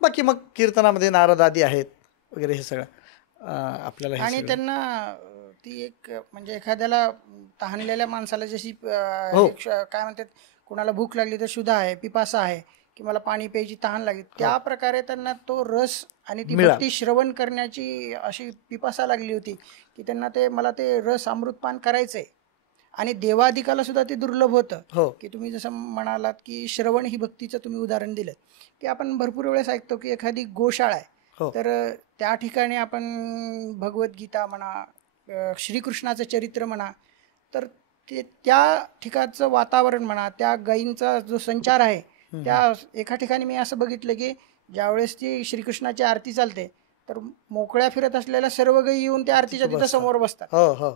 बाकी मग कीर्तनामध्ये नारद आदी आहेत वगैरे, हे सगळं आपल्याला हे आणि सगळं. त्यांना ती एक म्हणजे एखाद्याला तहानलेल्या माणसाला जशी हो. काय म्हणतात, कोणाला भूक लागली तर क्षुधा आहे, पिपासा आहे, की मला पाणी प्यायची तहान लागली, त्या प्रकारे त्यांना तो रस आणि ती मिळाला. भक्ती श्रवण करण्याची अशी पिपासा लागली होती की त्यांना मला ते रस अमृतपान करायचंय. आणि देवाधिकाला सुद्धा ते दुर्लभ होतं. हो. की तुम्ही जसं म्हणालात की श्रवण ही भक्तीचं तुम्ही उदाहरण दिलं, की आपण भरपूर वेळेस ऐकतो की एखादी गोशाळा आहे, हो. तर त्या ठिकाणी आपण भगवद्गीता म्हणा, श्रीकृष्णाचं चरित्र म्हणा, तर ते त्या ठिकाणचं वातावरण म्हणा, त्या गायींचा जो संचार आहे, त्या एका ठिकाणी मी असं बघितलं की ज्यावेळेस ती श्रीकृष्णाची आरती चालते तर मोकळ्या फिरत असलेल्या सर्व गायी येऊन त्या आरतीच्या तिथं समोर बसतात. हो हो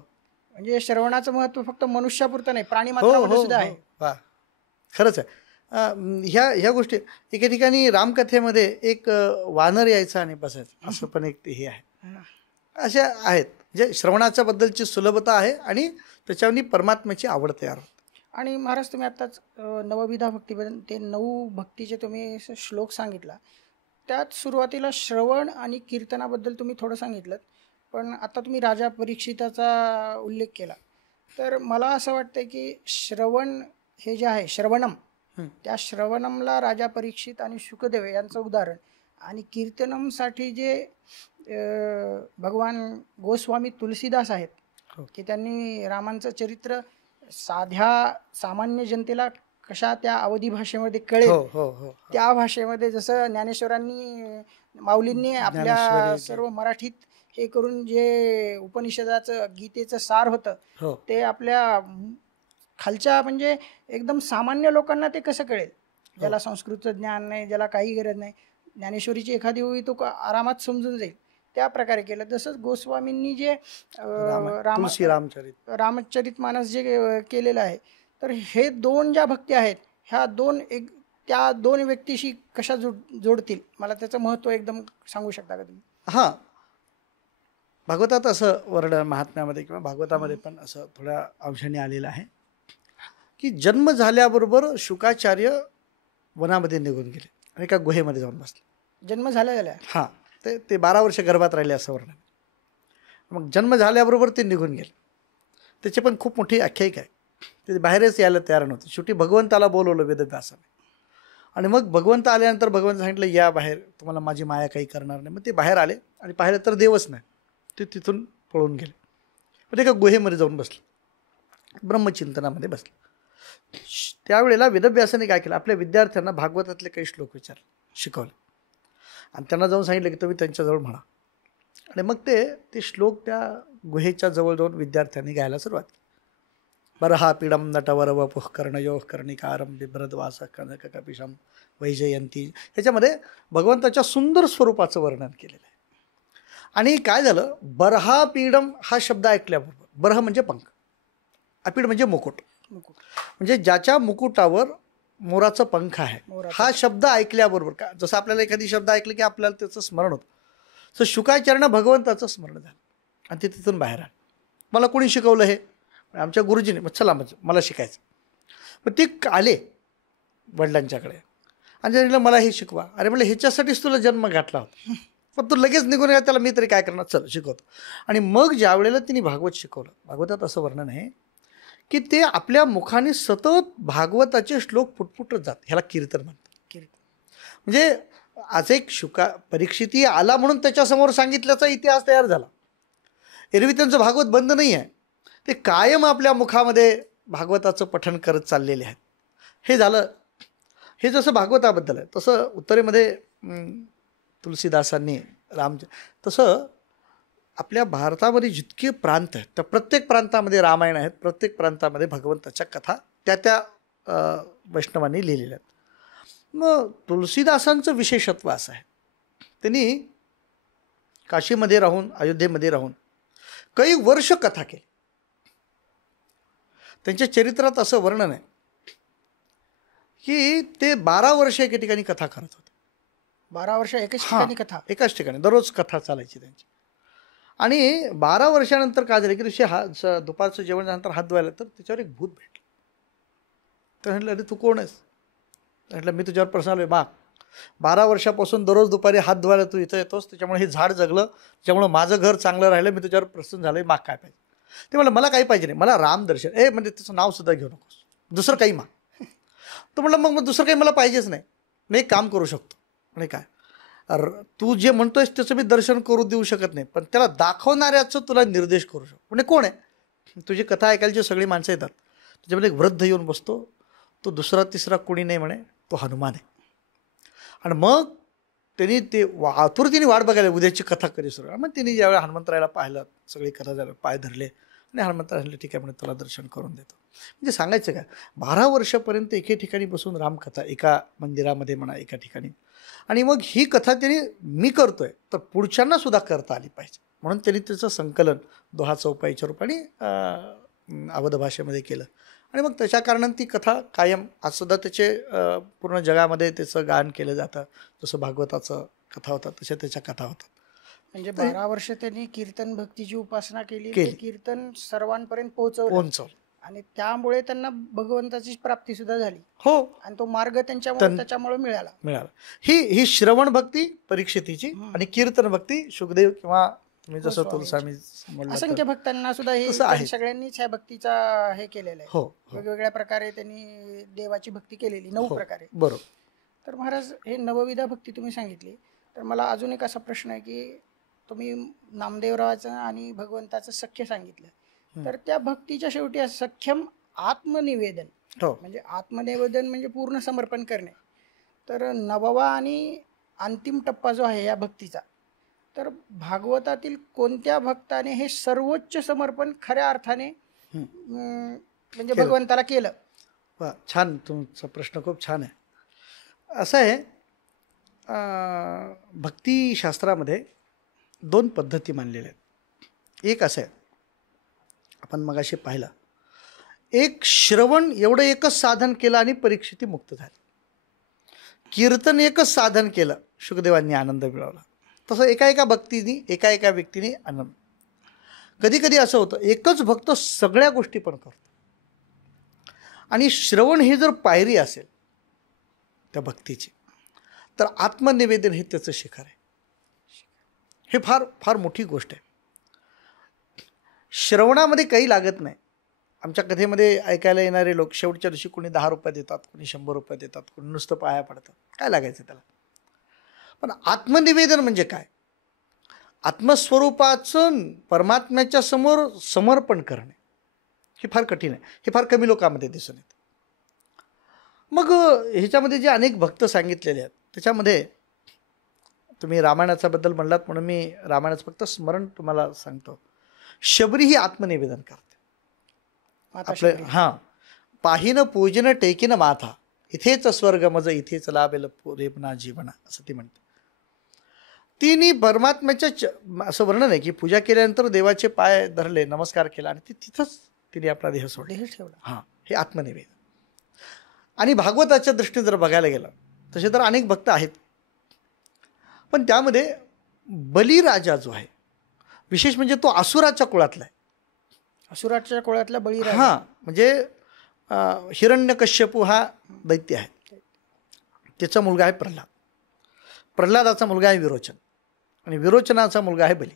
म्हणजे श्रवणाचं महत्व फक्त मनुष्यापुरतं नाही, प्राणी हो मात्रामध्ये हो सुद्धा आहे. वा, खरंच आहे. ह्या गोष्टी एके ठिकाणी रामकथेमध्ये एक वानर यायचा आणि बसायचा, असं पण एक हे आहे. अशा आहेत जे श्रवणाच्या बद्दलची सुलभता आहे आणि त्याच्यावर परमात्म्याची आवड तयार होते. आणि महाराज तुम्ही आत्ताच नवविधा भक्तीबद्दल ते 9 भक्तीचे तुम्ही श्लोक सांगितला, त्यात सुरुवातीला श्रवण आणि कीर्तनाबद्दल तुम्ही थोडं सांगितलं, पण आता तुम्ही राजा परीक्षिताचा उल्लेख केला, तर मला असं वाटतं की श्रवण हे जे आहे श्रवणम, त्या श्रवणमला राजा परीक्षित आणि शुकदेव यांचं उदाहरण, आणि कीर्तनमसाठी जे भगवान गोस्वामी तुलसीदास आहेत, की त्यांनी रामांचं चरित्र साध्या सामान्य जनतेला कशा त्या अवधी भाषेमध्ये कळेल, त्या भाषेमध्ये जसं ज्ञानेश्वरांनी माऊलींनी आपल्या सर्व मराठीत हे करून जे उपनिषदाचं गीतेचं सार होतं ते आपल्या खालच्या म्हणजे एकदम सामान्य लोकांना ते कसं कळेल, ज्याला संस्कृतचं ज्ञान नाही, ज्याला काही गरज नाही, ज्ञानेश्वरीची एखादी ओळी तो आरामात समजून जाईल, त्या प्रकारे केलं. तसंच गोस्वामींनी जे रामचरित मानस जे केलेलं आहे, तर हे 2 ज्या भक्ती आहेत, ह्या त्या 2 व्यक्तीशी कशा जोडतील, मला त्याचं महत्त्व एकदम सांगू शकता का तुम्ही? हां, भागवतात असं वर्णन, महात्म्यामध्ये किंवा भागवतामध्ये पण असं थोड्या अंशाने आलेलं आहे की जन्म झाल्याबरोबर शुकाचार्य वनामध्ये निघून गेले आणि एका गुहेमध्ये जाऊन बसले. जन्म झाल्या हां, ते 12 वर्ष गर्भात राहिले असं वर्णन. मग जन्म झाल्याबरोबर ते निघून गेले. त्याची पण खूप मोठी आख्यायिका आहे. ते बाहेरच यायला तयार नव्हते. शेवटी भगवंताला बोलवलं वेदव्यासाने, आणि मग भगवंत आल्यानंतर भगवंत सांगितलं या बाहेर, तुम्हाला माझी माया काही करणार नाही. मग ते बाहेर आले आणि पाहिलं तर देवच नाही, ते तिथून पळून गेले. मग ते एका गुहेमध्ये जाऊन बसले, ब्रह्मचिंतनामध्ये बसले. त्यावेळेला वेदव्यासाने काय केलं, आपल्या विद्यार्थ्यांना भागवतातले काही श्लोक विचारले, शिकवले, आणि त्यांना जाऊन सांगितलं की तुम्ही त्यांच्याजवळ म्हणा. आणि मग ते श्लोक त्या गुहेच्या जवळ जाऊन विद्यार्थ्यांनी गायला सुरुवात केली. बरहा पीडम नटवर वपुः कर्णयो कर्णिकारम बिभ्रद्वास कनक कपिशम वैजयंती. ह्याच्यामध्ये भगवंताच्या सुंदर स्वरूपाचं वर्णन केलेलं आहे. आणि काय झालं, बरहा पीडम हा शब्द ऐकल्याबरोबर, बरह म्हणजे पंख, अपीड म्हणजे मुकुट, म्हणजे ज्याच्या मुकुटावर मोराचं पंख आहे, हा शब्द ऐकल्याबरोबर का जसं आपल्याला एखादी शब्द ऐकलं की आपल्याला त्याचं स्मरण होतं, तर शुकाचार्यांना भगवंताचं स्मरण झालं आणि ते तिथून बाहेर आले. मला कोणी शिकवलं हे? आमच्या गुरुजीने. मग चला म्हणजे मला शिकायचं. मग ते आले वडिलांच्याकडे आणि त्यांनी मला हे शिकवा. अरे म्हटलं ह्याच्यासाठीच तुला जन्म घातला होता, पण तू लगेच निघून गेला, त्याला मी तरी काय करणार, चल शिकवतो. आणि मग ज्या वेळेला तिने भागवत शिकवलं, भागवतात असं वर्णन आहे की ते आपल्या मुखाने सतत भागवताचे श्लोक फुटफुटत जात. ह्याला कीर्तन म्हणतात. म्हणजे आज एक परीक्षिती आला म्हणून त्याच्यासमोर सांगितल्याचा इतिहास तयार झाला. एरवी त्यांचं भागवत बंद नाही आहे, ते कायम आपल्या मुखामध्ये भागवताचं पठण करत चाललेले आहेत. हे झालं. हे जसं भागवताबद्दल आहे, तसं उत्तरेमध्ये तुलसीदासांनी तसं आपल्या भारतामध्ये जितके प्रांत आहेत त्या प्रत्येक प्रांतामध्ये रामायण आहेत, प्रत्येक प्रांतामध्ये भगवंताच्या कथा त्या वैष्णवांनी लिहिलेल्या आहेत. मग तुलसीदासांचं विशेषत्व असं आहे, त्यांनी काशीमध्ये राहून, अयोध्येमध्ये राहून काही वर्ष कथा केली. त्यांच्या चरित्रात असं वर्णन आहे की ते 12 वर्ष एके ठिकाणी कथा करत होते. 12 वर्ष एकच हां, ठिकाणी कथा. एकाच ठिकाणी दररोज कथा चालायची त्यांची. आणि 12 वर्षानंतर काय झालं की दिवशी दुपारचं जेवण झाल्यानंतर हात धुवायला तर त्याच्यावर एक भूत भेटलं. तर म्हटलं, अरे तू कोण आहेस? म्हटलं, मी तुझ्यावर प्रसन्न आलोय बा. 12 वर्षापासून दररोज दुपारी हात धुवायला तू इथं येतोस, त्याच्यामुळे हे झाड जगलं, त्याच्यामुळे माझं घर चांगलं राहिलं, मी तुझ्यावर प्रसन्न झालोय, माग काय पाहिजे? ते म्हटलं, मला काही पाहिजे नाही, मला रामदर्शन. म्हणजे त्याचं नाव सुद्धा घेऊ नकोस, दुसरं काही माग. तो म्हटलं, मग दुसरं काही मला पाहिजेच नाही, मी एक काम करू शकतो. म्हणजे काय? तू जे म्हणतोयस त्याचं मी दर्शन करू देऊ शकत नाही, पण त्याला दाखवणाऱ्याचं तुला निर्देश करू शकतो. म्हणजे कोण आहे? तुझी कथा ऐकायला जी सगळी माणसं येतात त्याच्यामध्ये एक वृद्ध येऊन बसतो. तो दुसरा तिसरा कोणी नाही म्हणे, तो हनुमान आहे. आणि मग त्यांनी ते आतुरतेने वाट बघायला उद्याची कथा कधी सुरू. मग त्यांनी ज्यावेळी हनुमंतरायला पाहिलं, सगळी कथा झालं, पाय धरले आणि हनुमंतराय म्हणले, ठीक आहे म्हणे, तुला दर्शन करून देतो. म्हणजे सांगायचं काय, 12 वर्षापर्यंत एके ठिकाणी बसून रामकथा, एका मंदिरामध्ये म्हणा, एका ठिकाणी. आणि मग ही कथा त्यांनी मी करतोय तर पुढच्यांना सुद्धा करता आली पाहिजे म्हणून त्यांनी त्याचं संकलन दोहा चौपाईच्या रूपाने अवध भाषेमध्ये केलं. आणि मग त्याच्या कारणाने ती कथा कायम आज सुद्धा त्याचे पूर्ण जगामध्ये त्याचं गायन केलं जातं. जसं भागवताचं कथा होतात तशा त्याच्या कथा होतात. म्हणजे 12 वर्ष त्यांनी कीर्तन भक्तीची उपासना केली. ते कीर्तन सर्वांपर्यंत पोहोचवलं आणि त्यामुळे त्यांना भगवंताची प्राप्ती सुद्धा झाली. हो, आणि तो मार्ग त्याच्यामुळे मिळाला. ही श्रवण भक्ती परीक्षितीची आणि कीर्तन भक्ती सुखदेव किंवा तुम्ही जसं तुलस्वामी असंख्य भक्तांना सुद्धा हे सगळ्यांनीच ह्या भक्तीचा हे केलेलं आहे. हो, वेगवेगळ्या प्रकारे त्यांनी देवाची भक्ती केलेली 9 प्रकारे. बरोबर. तर महाराज हे नवविधा भक्ती तुम्ही सांगितली, तर मला अजून एक असा प्रश्न आहे की तुम्ही नामदेवरावाचं आणि भगवंताचं सख्य सांगितलं, तर त्या भक्तीच्या शेवटी सख्यम आत्मनिवेदन, म्हणजे आत्मनिवेदन म्हणजे पूर्ण समर्पण करणे. तर 9वा आणि अंतिम टप्पा जो आहे या भक्तीचा, तर भागवतातील कोणत्या भक्ताने हे सर्वोच्च समर्पण खऱ्या अर्थाने म्हणजे भगवंताला केलं? छान, तुमचा प्रश्न खूप छान आहे. असं आहे, भक्तिशास्त्रामध्ये 2 पद्धती मानलेल्या आहेत. एक असं आहे, आपण मगाशी पाहिलं, एक श्रवण एवढं एकच साधन केलं आणि परीक्षिती मुक्त झाली. कीर्तन एकच साधन केलं, शुकदेवांनी आनंद मिळवला. तसं एका भक्तीने एका व्यक्तीने आनंद. कधी कधी असं होतं, एकच भक्त सगळ्या गोष्टी पण करतो. आणि श्रवण ही जर पायरी असेल त्या भक्तीची, तर आत्मनिवेदन हे त्याचं शिखर आहे. हे फार फार मोठी गोष्ट आहे. श्रवणामध्ये काही लागत नाही. आमच्या कथेमध्ये ऐकायला येणारे लोक शेवटच्या दिवशी कोणी 10 रुपये देतात, कोणी 100 रुपये देतात, कोणी नुसतं पाया पडतात. काय लागायचं त्याला? पण आत्मनिवेदन म्हणजे काय? आत्मस्वरूपाचं परमात्म्याच्या समोर समर्पण करणे हे फार कठीण आहे. हे फार कमी लोकांमध्ये दिसून येतं. मग ह्याच्यामध्ये जे अनेक भक्त सांगितलेले आहेत त्याच्यामध्ये तुम्ही रामायणाचा बद्दल म्हणलात म्हणून मी रामायणाचं फक्त स्मरण तुम्हाला सांगतो. शबरी ही आत्मनिवेदन करते. आपले पाहिन पूजन टेकीन माथा, इथेच स्वर्ग मज इथेच लाभेल रेपना जीवना, असं ती म्हणते. तिने परमात्म्याच्या असं वर्णन आहे की पूजा केल्यानंतर देवाचे पाय धरले, नमस्कार केला आणि तिथंच तिने आपला देह सोडला, ठेवला. हे आत्मनिवेदन. आणि भागवताच्या दृष्टीने जर बघायला गेलं तसे तर अनेक भक्त आहेत, पण त्यामध्ये बलिराजा जो आहे विशेष म्हणजे तो असुराच्या कुळातला आहे. असुराच्या कुळातला बलिराजा. म्हणजे हिरण्यकश्यपू हा दैत्य आहे, त्याचा मुलगा आहे प्रल्हाद. प्रल्हादाचा मुलगा आहे विरोचन आणि विरोचनाचा मुलगा आहे बली.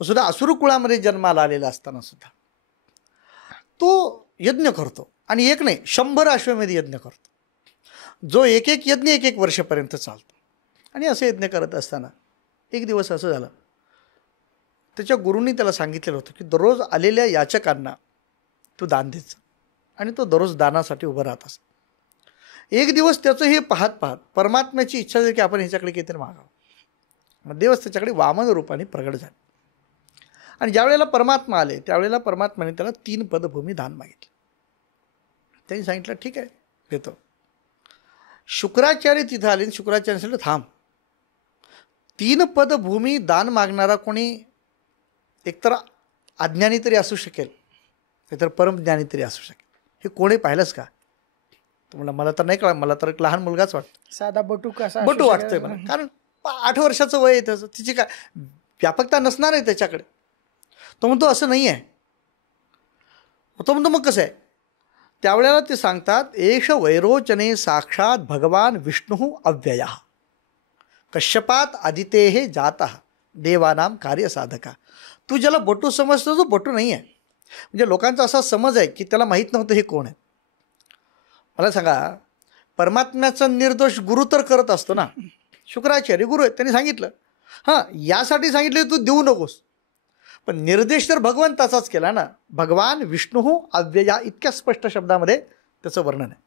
सुद्धा असुर कुळामध्ये जन्माला आलेला असताना सुद्धा तो यज्ञ करतो. आणि एक नाही, 100 अश्वमेध यज्ञ करतो, जो एक यज्ञ 1 वर्षपर्यंत चालतो. आणि असे यज्ञ करत असताना एक दिवस असं झालं, त्याच्या गुरूंनी त्याला सांगितलेलं होतं की दररोज आलेल्या याचकांना तू दान द्यायचं. आणि तो दररोज दानासाठी उभं राहत असत. एक दिवस त्याचं हे पाहत पाहत परमात्म्याची इच्छा झाली की आपण ह्याच्याकडे काहीतरी मागावं. मग देवच त्याच्याकडे वामन रूपाने प्रगट झाले. आणि ज्यावेळेला परमात्मा आले त्यावेळेला परमात्म्याने त्याला 3 पदभूमी दान मागितली. त्यांनी सांगितलं ठीक आहे देतो. शुक्राचार्य तिथं आले. शुक्राचार्य सांगितलं थांब, 3 पदभूमी दान मागणारा कोणी एकतर अज्ञानी तरी असू शकेल, नाहीतर परमज्ञानी तरी असू शकेल. हे कोणी पाहिलंच का? तो म्हणला मला तर नाही कळलं, मला तर एक लहान मुलगाच वाटतो. साधा बटूक असा बटू असू वाटतोय शकेल. मला, कारण 8 वर्षाचं वय आहे त्याचं, तिची काय व्यापकता नसणार आहे त्याच्याकडे. तो म्हणतो असं नाही आहे. तो म्हणतो मग कसं आहे. त्यावेळेला ते सांगतात एष वैरोचने साक्षात भगवान विष्णू अव्यय कश्यपात आदितेः जातः देवानाम कार्यसाधका. तू ज्याला बटू समजतो तो बटू नाही आहे. म्हणजे लोकांचा असा समज आहे की त्याला माहीत नव्हतं हे कोण आहे. मला सांगा, परमात्म्याचा निर्दोष गुरु तर करत असतो ना. शुक्राचार्य गुरु आहेत, त्यांनी सांगितलं, हां यासाठी सांगितले तू देऊ नकोस, पण निर्देश तर भगवंताचाच केला ना. भगवान विष्णू अव्यया इतक्या स्पष्ट शब्दामध्ये त्याचं वर्णन आहे.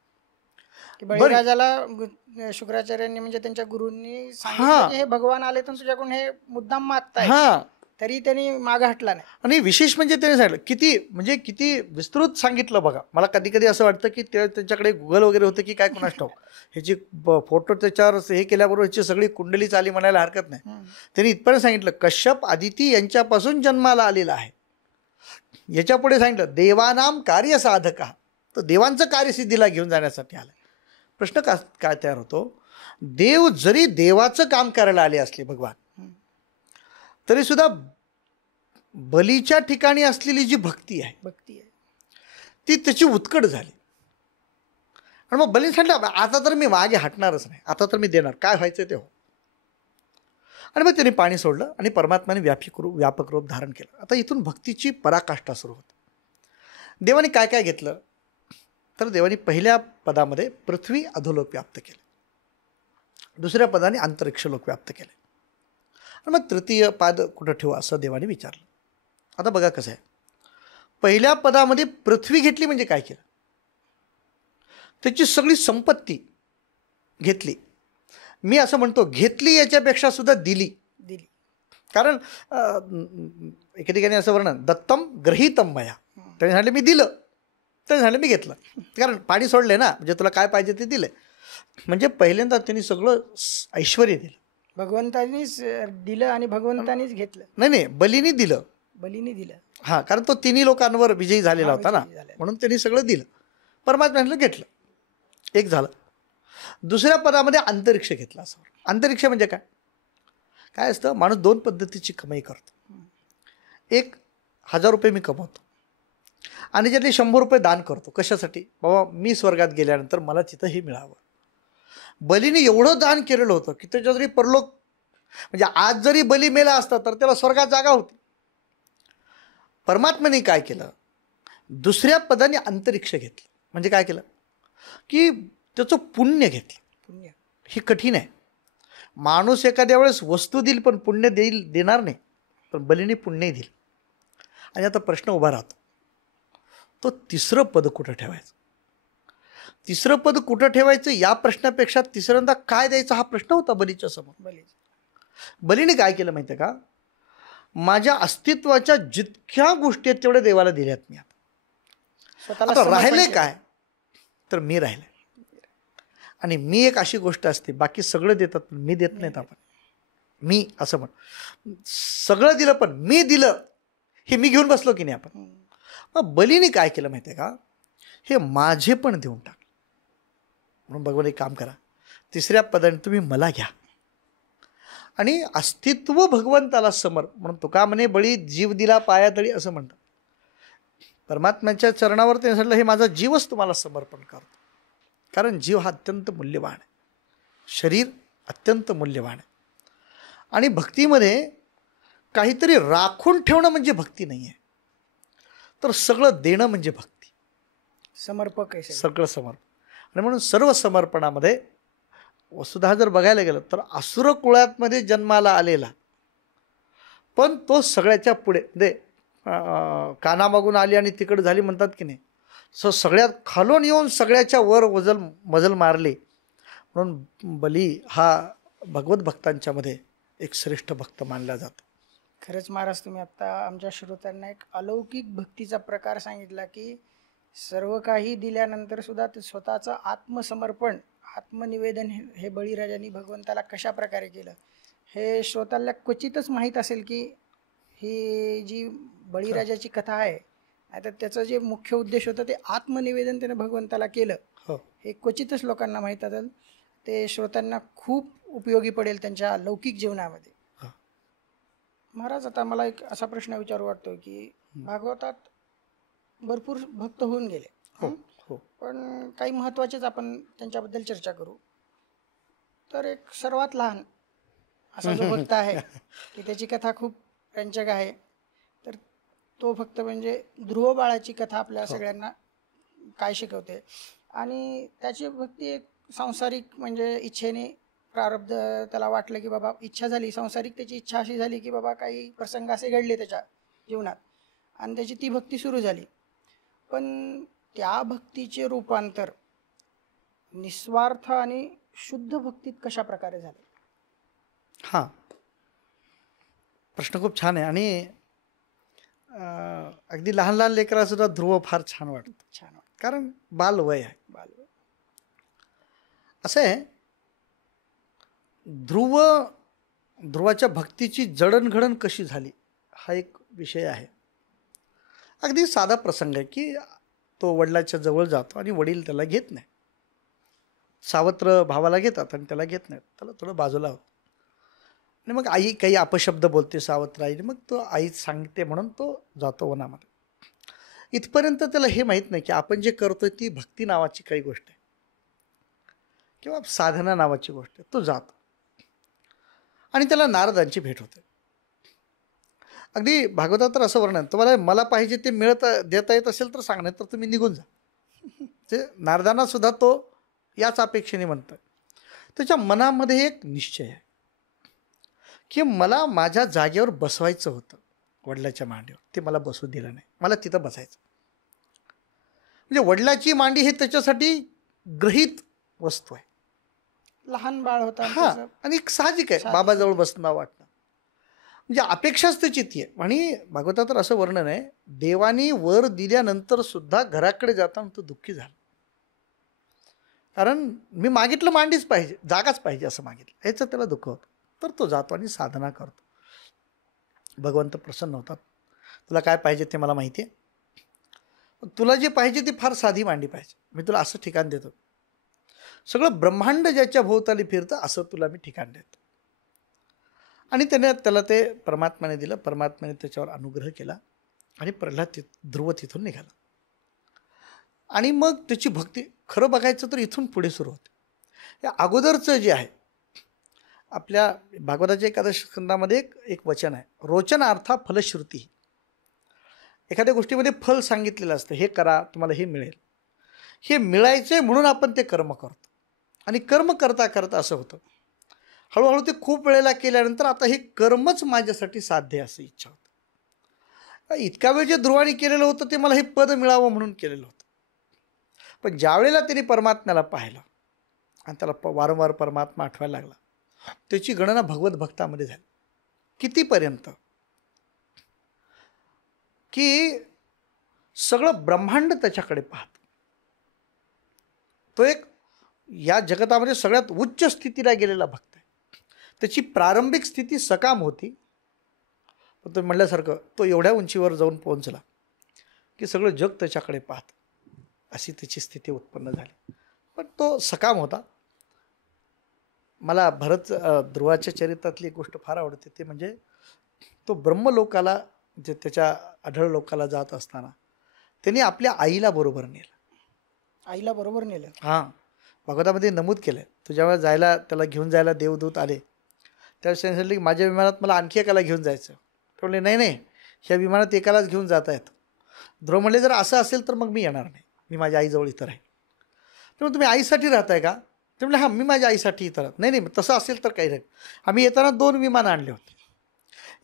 की बळीराजाला शुक्राचार्यांनी म्हणजे त्यांच्या गुरूंनी सांगितलं की हे भगवान आले तर तुझ्याकडून हे मुद्दाम मागताय, हां, तरी त्यांनी मागं हटला नाही. आणि विशेष म्हणजे त्याने सांगितलं किती विस्तृत सांगितलं बघा. मला कधी कधी असं वाटतं की त्यांच्याकडे गुगल वगैरे होतं की काय कोणास ठाऊक. ह्याची फोटो त्याच्यावर हे केल्याबरोबर ह्याची सगळी कुंडली चाली म्हणायला हरकत नाही. त्यांनी इथपर्यंत सांगितलं कश्यप आदिती यांच्यापासून जन्माला आलेला आहे. याच्या पुढे सांगितलं देवानाम कार्यसाधका, तर देवांचं कार्यसिद्धीला घेऊन जाण्यासाठी आलं. प्रश्न काय तयार होतो, देव जरी देवाचं काम करायला आले असले भगवान, तरी सुद्धा बलीच्या ठिकाणी असलेली जी भक्ती आहे ती त्याची उत्कट झाली. आणि मग बली सांगितलं आता तर मी मागे हटणारच नाही, आता तर मी देणार, काय व्हायचं ते हो. आणि मग त्यांनी पाणी सोडलं आणि परमात्माने व्यापक रूप धारण केलं. आता इथून भक्तीची पराकाष्ठा सुरू होते. देवाने काय काय घेतलं, तर देवाने पहिल्या पदामध्ये पृथ्वी अधोलोक व्याप्त केले, दुसऱ्या पदाने अंतरिक्ष लोक व्याप्त केले, आणि मग तृतीय पाद कुठं ठेवू असं देवाने विचारलं. आता बघा कसं आहे, पहिल्या पदामध्ये पृथ्वी घेतली म्हणजे काय केलं, त्याची सगळी संपत्ती घेतली. मी असं म्हणतो घेतली याच्यापेक्षा सुद्धा दिली. कारण एके ठिकाणी असं वर्णन दत्तम ग्रहीतम मया, त्याने सांगितलं मी दिलं, त्याने सांगितलं मी घेतलं. कारण पाणी सोडले ना, म्हणजे तुला काय पाहिजे ते दिलं. म्हणजे पहिल्यांदा त्यांनी सगळं ऐश्वर दिलं, भगवंतानीच दिलं आणि भगवंतानीच घेतलं. नाही बलीनी दिलं, हां, कारण तो तिन्ही लोकांवर विजयी झालेला होता ना, म्हणून त्यांनी सगळं दिलं. परमात्म्यानं घेतलं, एक झालं. दुसऱ्या पदामध्ये अंतरिक्ष घेतलं. असं अंतरिक्ष म्हणजे काय काय असतं, माणूस दोन पद्धतीची कमाई करतो. एक 1000 रुपये मी कमवतो आणि त्यातले 100 रुपये दान करतो. कशासाठी, बाबा मी स्वर्गात गेल्यानंतर मला तिथं हे मिळावं. बलीने एवढं दान केलेलं होतं की त्याच्या जरी परलोक, म्हणजे आज जरी बली मेला असता तर त्याला स्वर्गात जागा होती. परमात्म्याने काय केलं, दुसऱ्या पदाने अंतरिक्ष घेतलं. म्हणजे काय केलं की त्याचं पुण्य घेतलं. हे कठीण आहे. माणूस एखाद्या वेळेस वस्तू देईल पण पुण्य देणार नाही, पण बलीने पुण्यही दिलं. आणि आता प्रश्न उभा राहतो, तो तिसरं पद कुठं ठेवायचं. तिसरं पद कुठं ठेवायचं या प्रश्नापेक्षा तिसऱ्यांदा काय द्यायचा हा प्रश्न होता बलीच्या समोर. बलीने काय केलं माहिती आहे का, माझ्या अस्तित्वाच्या जितक्या गोष्टी आहेत तेवढ्या देवाला दिल्यात मी. आता राहिले काय, तर मी राहिले. आणि मी एक अशी गोष्ट असते, बाकी सगळं देतात पण मी देत नाहीत. आपण मी असं म्हण, सगळं दिलं पण मी दिलं हे मी घेऊन बसलो की नाही आपण. मग बलीने काय केलं माहिती आहे का, हे माझे पण देऊन टाक. म्हणून भगवान एक काम करा, तिसऱ्या पदाने तुम्ही मला घ्या आणि अस्तित्व भगवंताला समर. म्हणून तुका म्हणे बळी जीव दिला पायातळी असं म्हणतात. परमात्म्याच्या चरणावर ते सांगितलं हे माझा जीवच तुम्हाला समर्पण करतो. कारण जीव हा अत्यंत मूल्यवान आहे, शरीर अत्यंत मूल्यवान आहे. आणि भक्तीमध्ये काहीतरी राखून ठेवणं म्हणजे भक्ती नाही आहे, तर सगळं देणं म्हणजे भक्ती. समर्पक आहे सगळं समर्पण. आणि म्हणून सर्व समर्पणामध्ये वसुधा जर बघायला गेलं तर असुर कुळामध्ये जन्माला आलेला, पण तो सगळ्याच्या पुढे दे कानामागून आली आणि तिकडे झाली म्हणतात की नाही, सगळ्यात खालून येऊन सगळ्याच्या वर मजल मारली. म्हणून बली हा भगवत भक्तांच्या मध्ये एक श्रेष्ठ भक्त मानला जातो. खरंच महाराज, तुम्ही आता आमच्या श्रोत्यांना एक अलौकिक भक्तीचा प्रकार सांगितला की सर्व काही दिल्यानंतर सुद्धा ते स्वतःचं आत्मसमर्पण, आत्मनिवेदन हे बळीराजांनी भगवंताला कशा प्रकारे केलं हे श्रोत्याला क्वचितच माहीत असेल. की ही जी बळीराजाची कथा आहे, आता त्याचं जे मुख्य उद्देश होतं ते आत्मनिवेदन त्यानं भगवंताला केलं. हे क्वचितच लोकांना माहीत असेल, ते श्रोत्यांना खूप उपयोगी पडेल त्यांच्या लौकिक जीवनामध्ये. हा. महाराज, आता मला एक असा प्रश्न विचारू वाटतो की भागवतात भरपूर भक्त होऊन गेले, हो हो पण काही महत्त्वाचेच आपण त्यांच्याबद्दल चर्चा करू. तर एक सर्वात लहान असा जो भक्त आहे की त्याची कथा खूप रंजक आहे, तर तो भक्त म्हणजे ध्रुव बाळाची कथा आपल्या सगळ्यांना काय शिकवते. आणि त्याची भक्ती एक सांसारिक म्हणजे इच्छेने प्रारब्ध, त्याला वाटलं की बाबा इच्छा झाली सांसारिक, त्याची इच्छा अशी झाली की बाबा काही प्रसंग असे घडले त्याच्या जीवनात आणि त्याची ती भक्ती सुरू झाली. पण त्या भक्तीचे रूपांतर निस्वार्थ आणि शुद्ध भक्तीत कशा प्रकारे झाले? हां, प्रश्न खूप छान आहे. आणि अगदी लहान लहान लेकराला सुद्धा ध्रुव फार छान वाटतं. छान वाटतं. कारण बालवय आहे. बालवय. असं आहे, ध्रुवाच्या भक्तीची जडणघडण कशी झाली हा एक विषय आहे. अगदी साधा प्रसंग आहे की तो वडिलाच्या जवळ जातो आणि वडील त्याला घेत नाही. सावत्र भावाला घेतात आणि त्याला घेत नाहीत. त्याला थोडं बाजूला होतं आणि मग आई काही अपशब्द बोलते सावत्र आईने. मग तो आई सांगते म्हणून तो जातो वनामध्ये. इथपर्यंत त्याला हे माहीत नाही की आपण जे करतोय ती भक्ती नावाची काही गोष्ट आहे किंवा साधना नावाची गोष्ट आहे. तो जातो आणि त्याला नारदांची भेट होते. अगदी भागवतात तर असं वर्णन, तुम्हाला मला पाहिजे ते देता येत असेल तर सांग, नाही तर तुम्ही निघून जा. ते नारदांना सुद्धा तो याच अपेक्षेने म्हणतोय. त्याच्या मनामध्ये एक निश्चय आहे की मला माझ्या जागेवर बसवायचं होतं वडिलाच्या मांडीवर, ते मला बसू दिलं नाही, मला तिथं बसायचं. म्हणजे वडिलाची मांडी हे त्याच्यासाठी ग्रहित वस्तू आहे. लहान बाळ होता हा, आणि साहजिक आहे बाबाजवळ बसणं वाटणं, म्हणजे अपेक्षाच त्याची ती आहे. आणि भागवतात तर असं वर्णन आहे, देवानी वर दिल्यानंतर सुद्धा घराकडे जाताना तो दुःखी झाला. कारण मी मागितलं मांडीच पाहिजे, जागाच पाहिजे असं मागितलं, ह्याचं त्याला दुःख होतं. तर तो जातो आणि साधना करतो. भगवंत प्रसन्न होतात. तुला काय पाहिजे ते मला माहिती आहे, तुला जे पाहिजे ती फार साधी मांडी पाहिजे, मी तुला असं ठिकाण देतो, सगळं ब्रह्मांड ज्याच्या भोवताली फिरतं असं तुला मी ठिकाण देतो. आणि त्याला ते परमात्म्याने दिलं. परमात्म्याने त्याच्यावर अनुग्रह केला आणि प्रल्हाद ध्रुव तिथून निघाला. आणि मग त्याची भक्ती खरं बघायचं तर इथून पुढे सुरू होते. या अगोदरचं जे आहे आपल्या भागवताच्या एकादश स्कंदामध्ये एक वचन आहे, रोचनार्था फलश्रुती. एखाद्या गोष्टीमध्ये फल सांगितलेलं असतं, हे करा तुम्हाला हे मिळेल. हे मिळायचे म्हणून आपण ते कर्म करतो आणि कर्म करता करता असं होतं, हळूहळू ते खूप वेळेला केल्यानंतर आता हे कर्मच माझ्यासाठी साध्य आहे असं इच्छा होतं. इतका वेळ जे ध्रुवाने केलेलं होतं ते मला हे पद मिळावं म्हणून केलेलं होतं. पण ज्या वेळेला त्यांनी परमात्म्याला पाहिलं आणि त्याला वारंवार परमात्मा आठवायला लागला, त्याची गणना भगवत भक्तामध्ये झाली. कितीपर्यंत की सगळं ब्रह्मांड त्याच्याकडे पाहत. तो एक या जगतामध्ये सगळ्यात उच्च स्थितीला गेलेला भक्त आहे. त्याची प्रारंभिक स्थिती सकाम होती, पण तो म्हणल्यासारखं तो एवढ्या उंचीवर जाऊन पोहोचला की सगळं जग त्याच्याकडे पाहत, अशी त्याची स्थिती उत्पन्न झाली. पण तो सकाम होता. मला ध्रुवाच्या चरित्रातली एक गोष्ट फार आवडते, ते म्हणजे तो ब्रह्मलोकाला जे त्याच्या अढळ लोकाला जात असताना त्यांनी आपल्या आईला बरोबर नेलं. आईला बरोबर नेलं? हां, भागवतामध्ये नमूद केलं. तो जेव्हा त्याला घेऊन जायला देवदूत आले, त्यावेळेस त्यांनी सांगितलं की माझ्या विमानात मला आणखी एकाला घेऊन जायचं. ते म्हणले नाही नाही, ह्या विमानात एकालाच घेऊन जात आहेत. ध्रुव म्हणले जर असं असेल तर मग मी येणार नाही, मी माझ्या आईजवळ इथं राहील. तर मग तुम्ही आईसाठी राहताय का? ते म्हणले हां, मी माझ्या आईसाठी इथं राहत. नाही नाही, तसं असेल तर काही नाही. आम्ही येताना 2 विमानं आणले होते,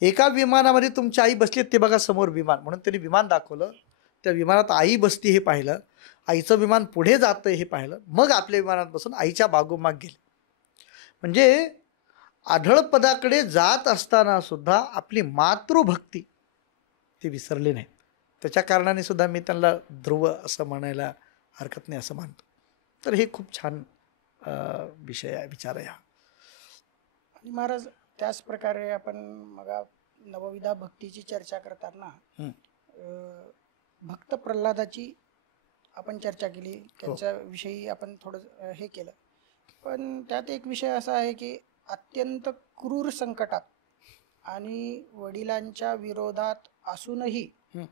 एका विमानामध्ये तुमची आई बसली, ते बघा समोर विमान, म्हणून त्यांनी विमान दाखवलं. त्या विमानात आई बसती हे पाहिलं, आईचं विमान पुढे जातं हे पाहिलं, मग आपल्या विमानात बसून आईच्या बागोमाग गेले. म्हणजे आढळपदाकडे जात असताना सुद्धा आपली मातृभक्ती ती विसरली नाही. त्याच्या कारणाने सुद्धा मी त्यांना ध्रुव असं म्हणायला हरकत नाही असं मानतो. तर हे खूप छान विषय आहे, विचार आहे हा. आणि महाराज, त्याच प्रकारे आपण मग नवविधा भक्तीची चर्चा करताना भक्त प्रल्हादाची आपण चर्चा केली, त्यांच्याविषयी आपण थोडं हे केलं. पण त्यात एक विषय असा आहे की अत्यंत क्रूर संकटात आणि वडिलांच्या विरोधात असूनही हं.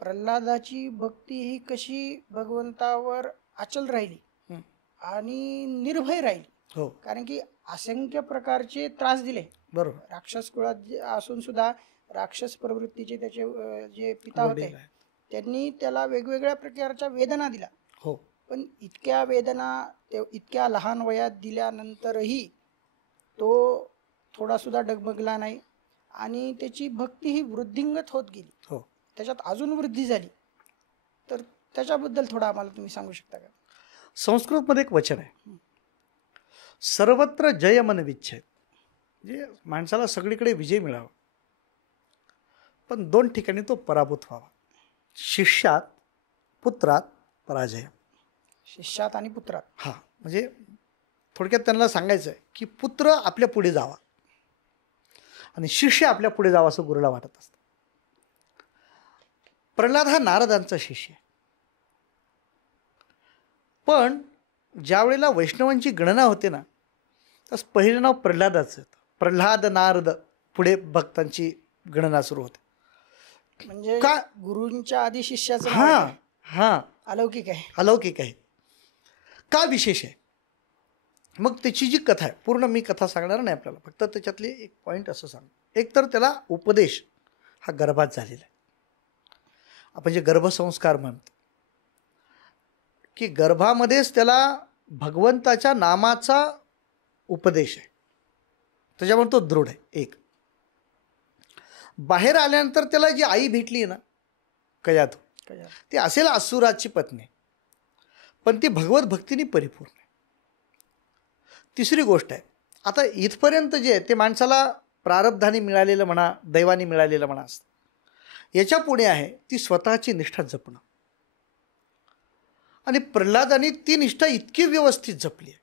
प्रल्हादाची भक्ती ही कशी भगवंतावर अचल राहिली हं. आणि निर्भय राहिली. हो कारण की असंख्य प्रकारचे त्रास दिले. बरोबर. राक्षस कुळात असून सुद्धा राक्षस प्रवृत्तीचे त्याचे जे पिता होते वडील आहे. त्यांनी त्याला वेगवेगळ्या प्रकारच्या वेदना दिल्या. हो पण इतक्या वेदना ते इतक्या लहान वयात दिल्यानंतरही तो थोडा सुद्धा डगमगला नाही आणि त्याची भक्ती ही वृद्धिंगत होत गेली, हो. त्याच्यात अजून वृद्धी झाली. तर त्याच्याबद्दल थोडं आम्हाला तुम्ही सांगू शकता का? संस्कृतमध्ये एक वचन आहे, सर्वत्र जय मन विच्छेद. म्हणजे माणसाला सगळीकडे विजय मिळावा, पण 2 ठिकाणी तो पराभूत व्हावा. शिष्यात पुत्रात पराजय. शिष्यात आणि पुत्रात. हा म्हणजे थोडक्यात त्यांना सांगायचं आहे की पुत्र आपल्या पुढे जावा आणि शिष्य आपल्या पुढे जावा असं गुरुला वाटत असतं. प्रल्हाद हा नारदांचा शिष्य आहे, पण ज्या वेळेला वैष्णवांची गणना होते ना, तर पहिलं नाव प्रल्हादाचं येतं. प्रल्हाद नारद, पुढे भक्तांची गणना सुरू होते. म्हणजे का? गुरूंच्या आधी शिष्याचं नाव हा आहे. हा अलौकिक आहे. अलौकिक आहे. का विशेष आहे? मग त्याची जी कथा आहे, पूर्ण मी कथा सांगणार नाही आपल्याला, फक्त त्याच्यातले एक पॉईंट असं सांग. एक तर त्याला उपदेश हा गर्भात झालेला आहे. आपण जे गर्भसंस्कार म्हणतो की गर्भामध्येच त्याला भगवंताच्या नामाचा उपदेश आहे, त्याच्यामुळे तो दृढ आहे. एक बाहेर आल्यानंतर त्याला जी आई भेटली ना कयाधू, ती असेल असुराची पत्नी, पण ती भगवत भक्तीने परिपूर्ण आहे. तिसरी गोष्ट आहे, आता इथपर्यंत जे आहे ते माणसाला प्रारब्धाने मिळालेलं म्हणा, दैवाने मिळालेलं म्हणा असतं. याच्या पुढे आहे ती स्वतःची निष्ठा जपणं. आणि प्रल्हादाने ती निष्ठा इतकी व्यवस्थित जपली आहे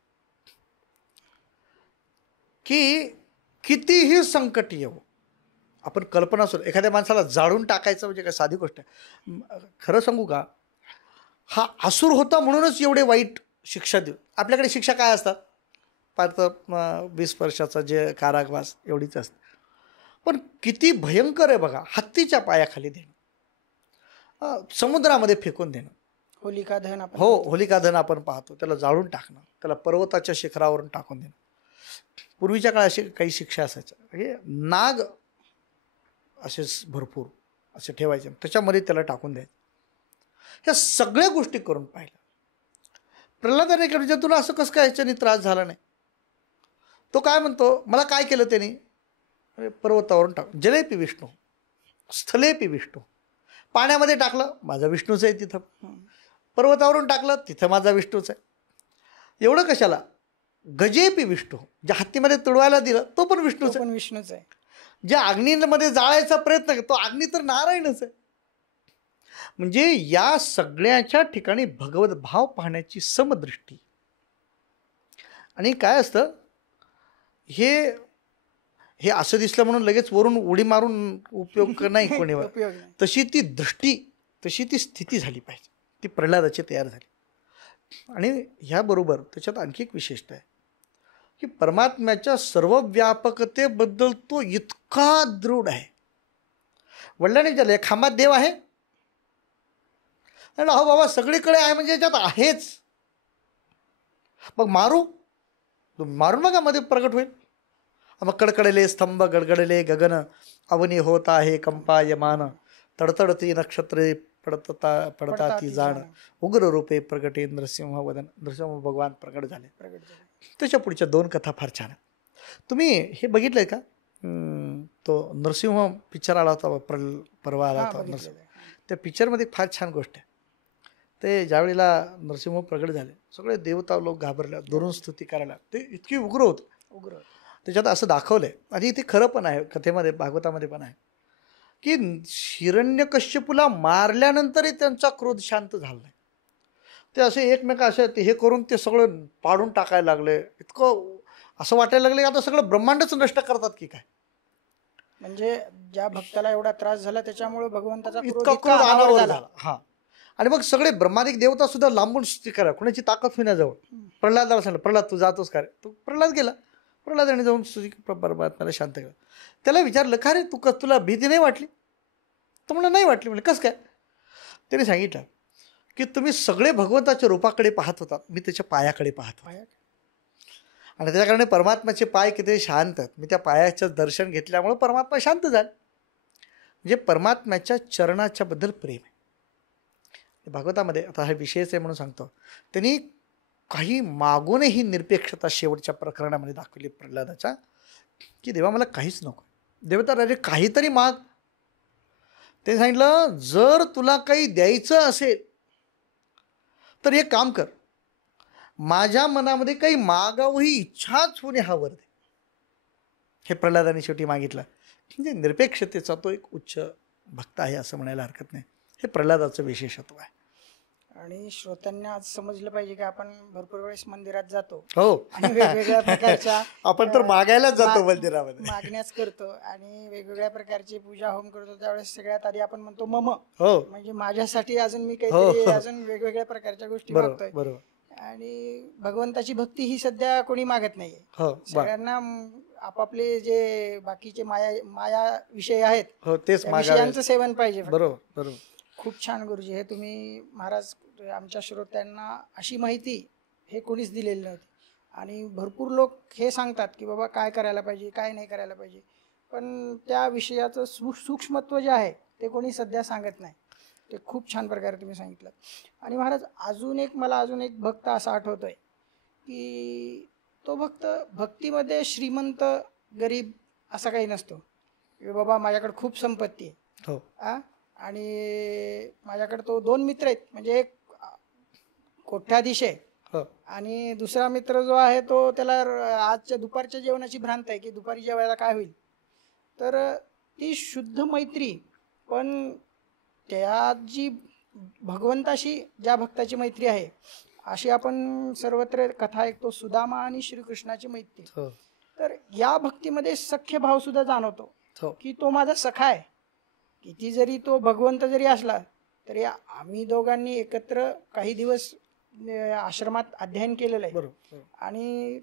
की कितीही संकट येऊ, आपण कल्पना सुरू, एखाद्या माणसाला जाळून टाकायचं म्हणजे काय साधी गोष्ट आहे? खरं सांगू का, हा असुर होता म्हणूनच एवढे वाईट शिक्षा देऊ. आपल्याकडे शिक्षा काय असतात? पार्थ 20 वर्षाचा जे कारागवास एवढीच असते. पण किती भयंकर आहे बघा, हत्तीच्या पायाखाली देणं, समुद्रामध्ये फेकून देणं. होलिका दहन आपण हो, होलिका दहन आपण पाहतो, त्याला जाळून टाकणं, त्याला पर्वताच्या शिखरावरून टाकून देणं. पूर्वीच्या काळात अशी काही शिक्षा असायच्या. हे नाग असेच भरपूर असे ठेवायचे, त्याच्यामध्ये त्याला टाकून द्यायचं. ह्या सगळ्या गोष्टी करून पाहिल्या. प्रल्हादाने म्हणजे तुला असं कसं काय ह्याच्याने त्रास झाला नाही? तो काय म्हणतो, मला काय केलं त्यांनी? पर्वतावरून टाक, जलेपी विष्णू स्थलेपी विष्णू. पाण्यामध्ये टाकलं, माझा विष्णूच आहे तिथं. पर्वतावरून टाकलं, तिथं माझा विष्णूच आहे. एवढं कशाला? गजेपी विष्णू, ज्या हत्तीमध्ये तुडवायला दिलं तो पण विष्णूच आहे. विष्णूच आहे. ज्या अग्नीमध्ये जाळायचा प्रयत्न केला तो अग्नी तर नारायणच आहे. म्हणजे या सगळ्याच्या ठिकाणी भगवत भाव पाहण्याची समदृष्टी. आणि काय असतं, हे हे असं दिसलं म्हणून लगेच वरून उडी मारून उपयोग नाही कोणी. तशी ती दृष्टी, तशी ती स्थिती झाली पाहिजे, ती प्रल्हादाची तयार झाली. आणि ह्याबरोबर त्याच्यात आणखी एक विशेषता आहे की परमात्म्याच्या सर्व व्यापकतेबद्दल तो इतका दृढ आहे. वडिलांनी विचारलं, खांबात देव आहे? अहो बाबा, सगळीकडे आहे म्हणजे याच्यात आहेच. मग मारून बघा, मध्ये प्रगट होईल. मग कडकडले स्तंभ, गडगडले गगन, अवनी होत आहे कंपायमान, तडतडती नक्षत्रे पडता ती जाण, उग्र रूपे प्रगटे नृसिंह वदन. नृसिंह भगवान प्रगट झाले. त्याच्या पुढच्या 2 कथा फार छान आहेत. तुम्ही हे बघितलंय का? तो नृसिंह पिक्चर आला होता, परवा आला होता नृसिंह. त्या पिक्चरमध्ये फार छान गोष्ट आहे. ते ज्यावेळेला नृसिंह प्रगट झाले, सगळे देवता लोक घाबरले, दुरून स्तुती करायला. ते इतकी उग्र होत, त्याच्यात असं दाखवलंय. आणि ते खरं पण आहे, कथेमध्ये भागवतामध्ये पण आहे की हिरण्यकश्यपूला मारल्यानंतरही त्यांचा क्रोध शांत झाला नाही. ते असे एकमेका असे हे करून ते सगळं पाडून टाकायला लागले. इतकं असं वाटायला लागले आता सगळं ब्रह्मांडच नष्ट करतात की काय. म्हणजे ज्या भक्ताला एवढा त्रास झाला त्याच्यामुळे भगवंताचा इतका क्रोध अनावर झाला. हा, आणि मग सगळे ब्रह्मादिक देवता सुद्धा लांबून स्तुती करा, कोणाची ताकद होण्याजवळ. प्रल्हादाला सांगितलं, प्रल्हाद तू जातोस का रे? तो प्रल्हाद गेला. प्रल्हादाने जाऊन स्तुती परमात्म्याला शांत केलं. त्याला विचारलं, का रे तुला भीती नाही वाटली? तो म्हणलं नाही वाटली. म्हणजे कसं काय? त्याने सांगितलं की तुम्ही सगळे भगवंताच्या रूपाकडे पाहत होतात, मी त्याच्या पायाकडे पाहत होतो. आणि त्याच्याकडे परमात्म्याचे पाय किती शांत आहेत. मी त्या पायाचं दर्शन घेतल्यामुळं परमात्मा शांत झाला. म्हणजे परमात्म्याच्या चरणाच्या बद्दल प्रेम आहे. भागवतामध्ये आता हा विषयच आहे म्हणून सांगतो, त्यांनी काही मागूनही निरपेक्षता शेवटच्या प्रकरणामध्ये दाखवली प्रल्हादाच्या, की देवा मला काहीच नको. देवता राजे काहीतरी माग. ते सांगितलं, जर तुला काही द्यायचं असेल तर एक काम कर, माझ्या मनामध्ये काही मागावं ही इच्छाच होणे हा वर दे. हे प्रल्हादाने शेवटी मागितलं. म्हणजे निरपेक्षतेचा तो एक उच्च भक्त आहे असं म्हणायला हरकत नाही. हे प्रल्हादाचं विशेषत्व आहे. आणि श्रोत्यांना आज समजलं पाहिजे की आपण भरपूर वेळेस मंदिरात जातो हो, आणि वेगवेगळ्या प्रकारच्या आपण तर मागायलाच जातो मंदिरामध्ये, मागण्याच करतो आणि वेगवेगळ्या प्रकारची पूजा होम करतो. त्यावेळेस सगळ्यात आधी आपण म्हणतो मम, हो म्हणजे माझ्यासाठी अजून मी काहीतरी अजून वेगवेगळ्या प्रकारच्या गोष्टी मागतोय. बरोबर. आणि भगवंताची भक्ती ही सध्या कोणी मागत नाहीये. हो, सगळ्यांना आपापले जे बाकीचे माया विषय आहेत, हो तेच विषयांचं सेवन पाहिजे. बरोबर बरोबर. खूप छान गुरुजी. हे तुम्ही महाराज आमच्या श्रोत्यांना अशी माहिती हे कोणीच दिलेली नव्हती. आणि भरपूर लोक हे सांगतात की बाबा काय करायला पाहिजे, काय नाही करायला पाहिजे, पण त्या विषयाचं सूक्ष्मत्व जे आहे ते कोणी सध्या सांगत नाही. ते खूप छान प्रकारे तुम्ही सांगितलं. आणि महाराज मला अजून एक भक्त असा आठवतोय की तो भक्त भक्तीमध्ये श्रीमंत गरीब असा काही नसतो की बाबा माझ्याकडे खूप संपत्ती आहे. हो. आणि माझ्याकडे तो 2 मित्र आहेत, म्हणजे एक कोट्याधीश आहे हो. आणि दुसरा मित्र जो आहे तो त्याला आजच्या दुपारच्या जेवणाची भ्रांत आहे की दुपारी जेवायला काय होईल. तर ती शुद्ध मैत्री, पण त्या जी भगवंताशी ज्या भक्ताची मैत्री आहे, अशी आपण सर्वत्र कथा ऐकतो, सुदामा आणि श्रीकृष्णाची मैत्री. तर या भक्तीमध्ये सख्य भाव सुद्धा जाणवतो की तो माझा सखा आहे. किती जरी तो भगवंत जरी असला तरी आम्ही दोघांनी एकत्र काही दिवस आश्रमात अध्ययन केलेलं आहे. बरोबर. आणि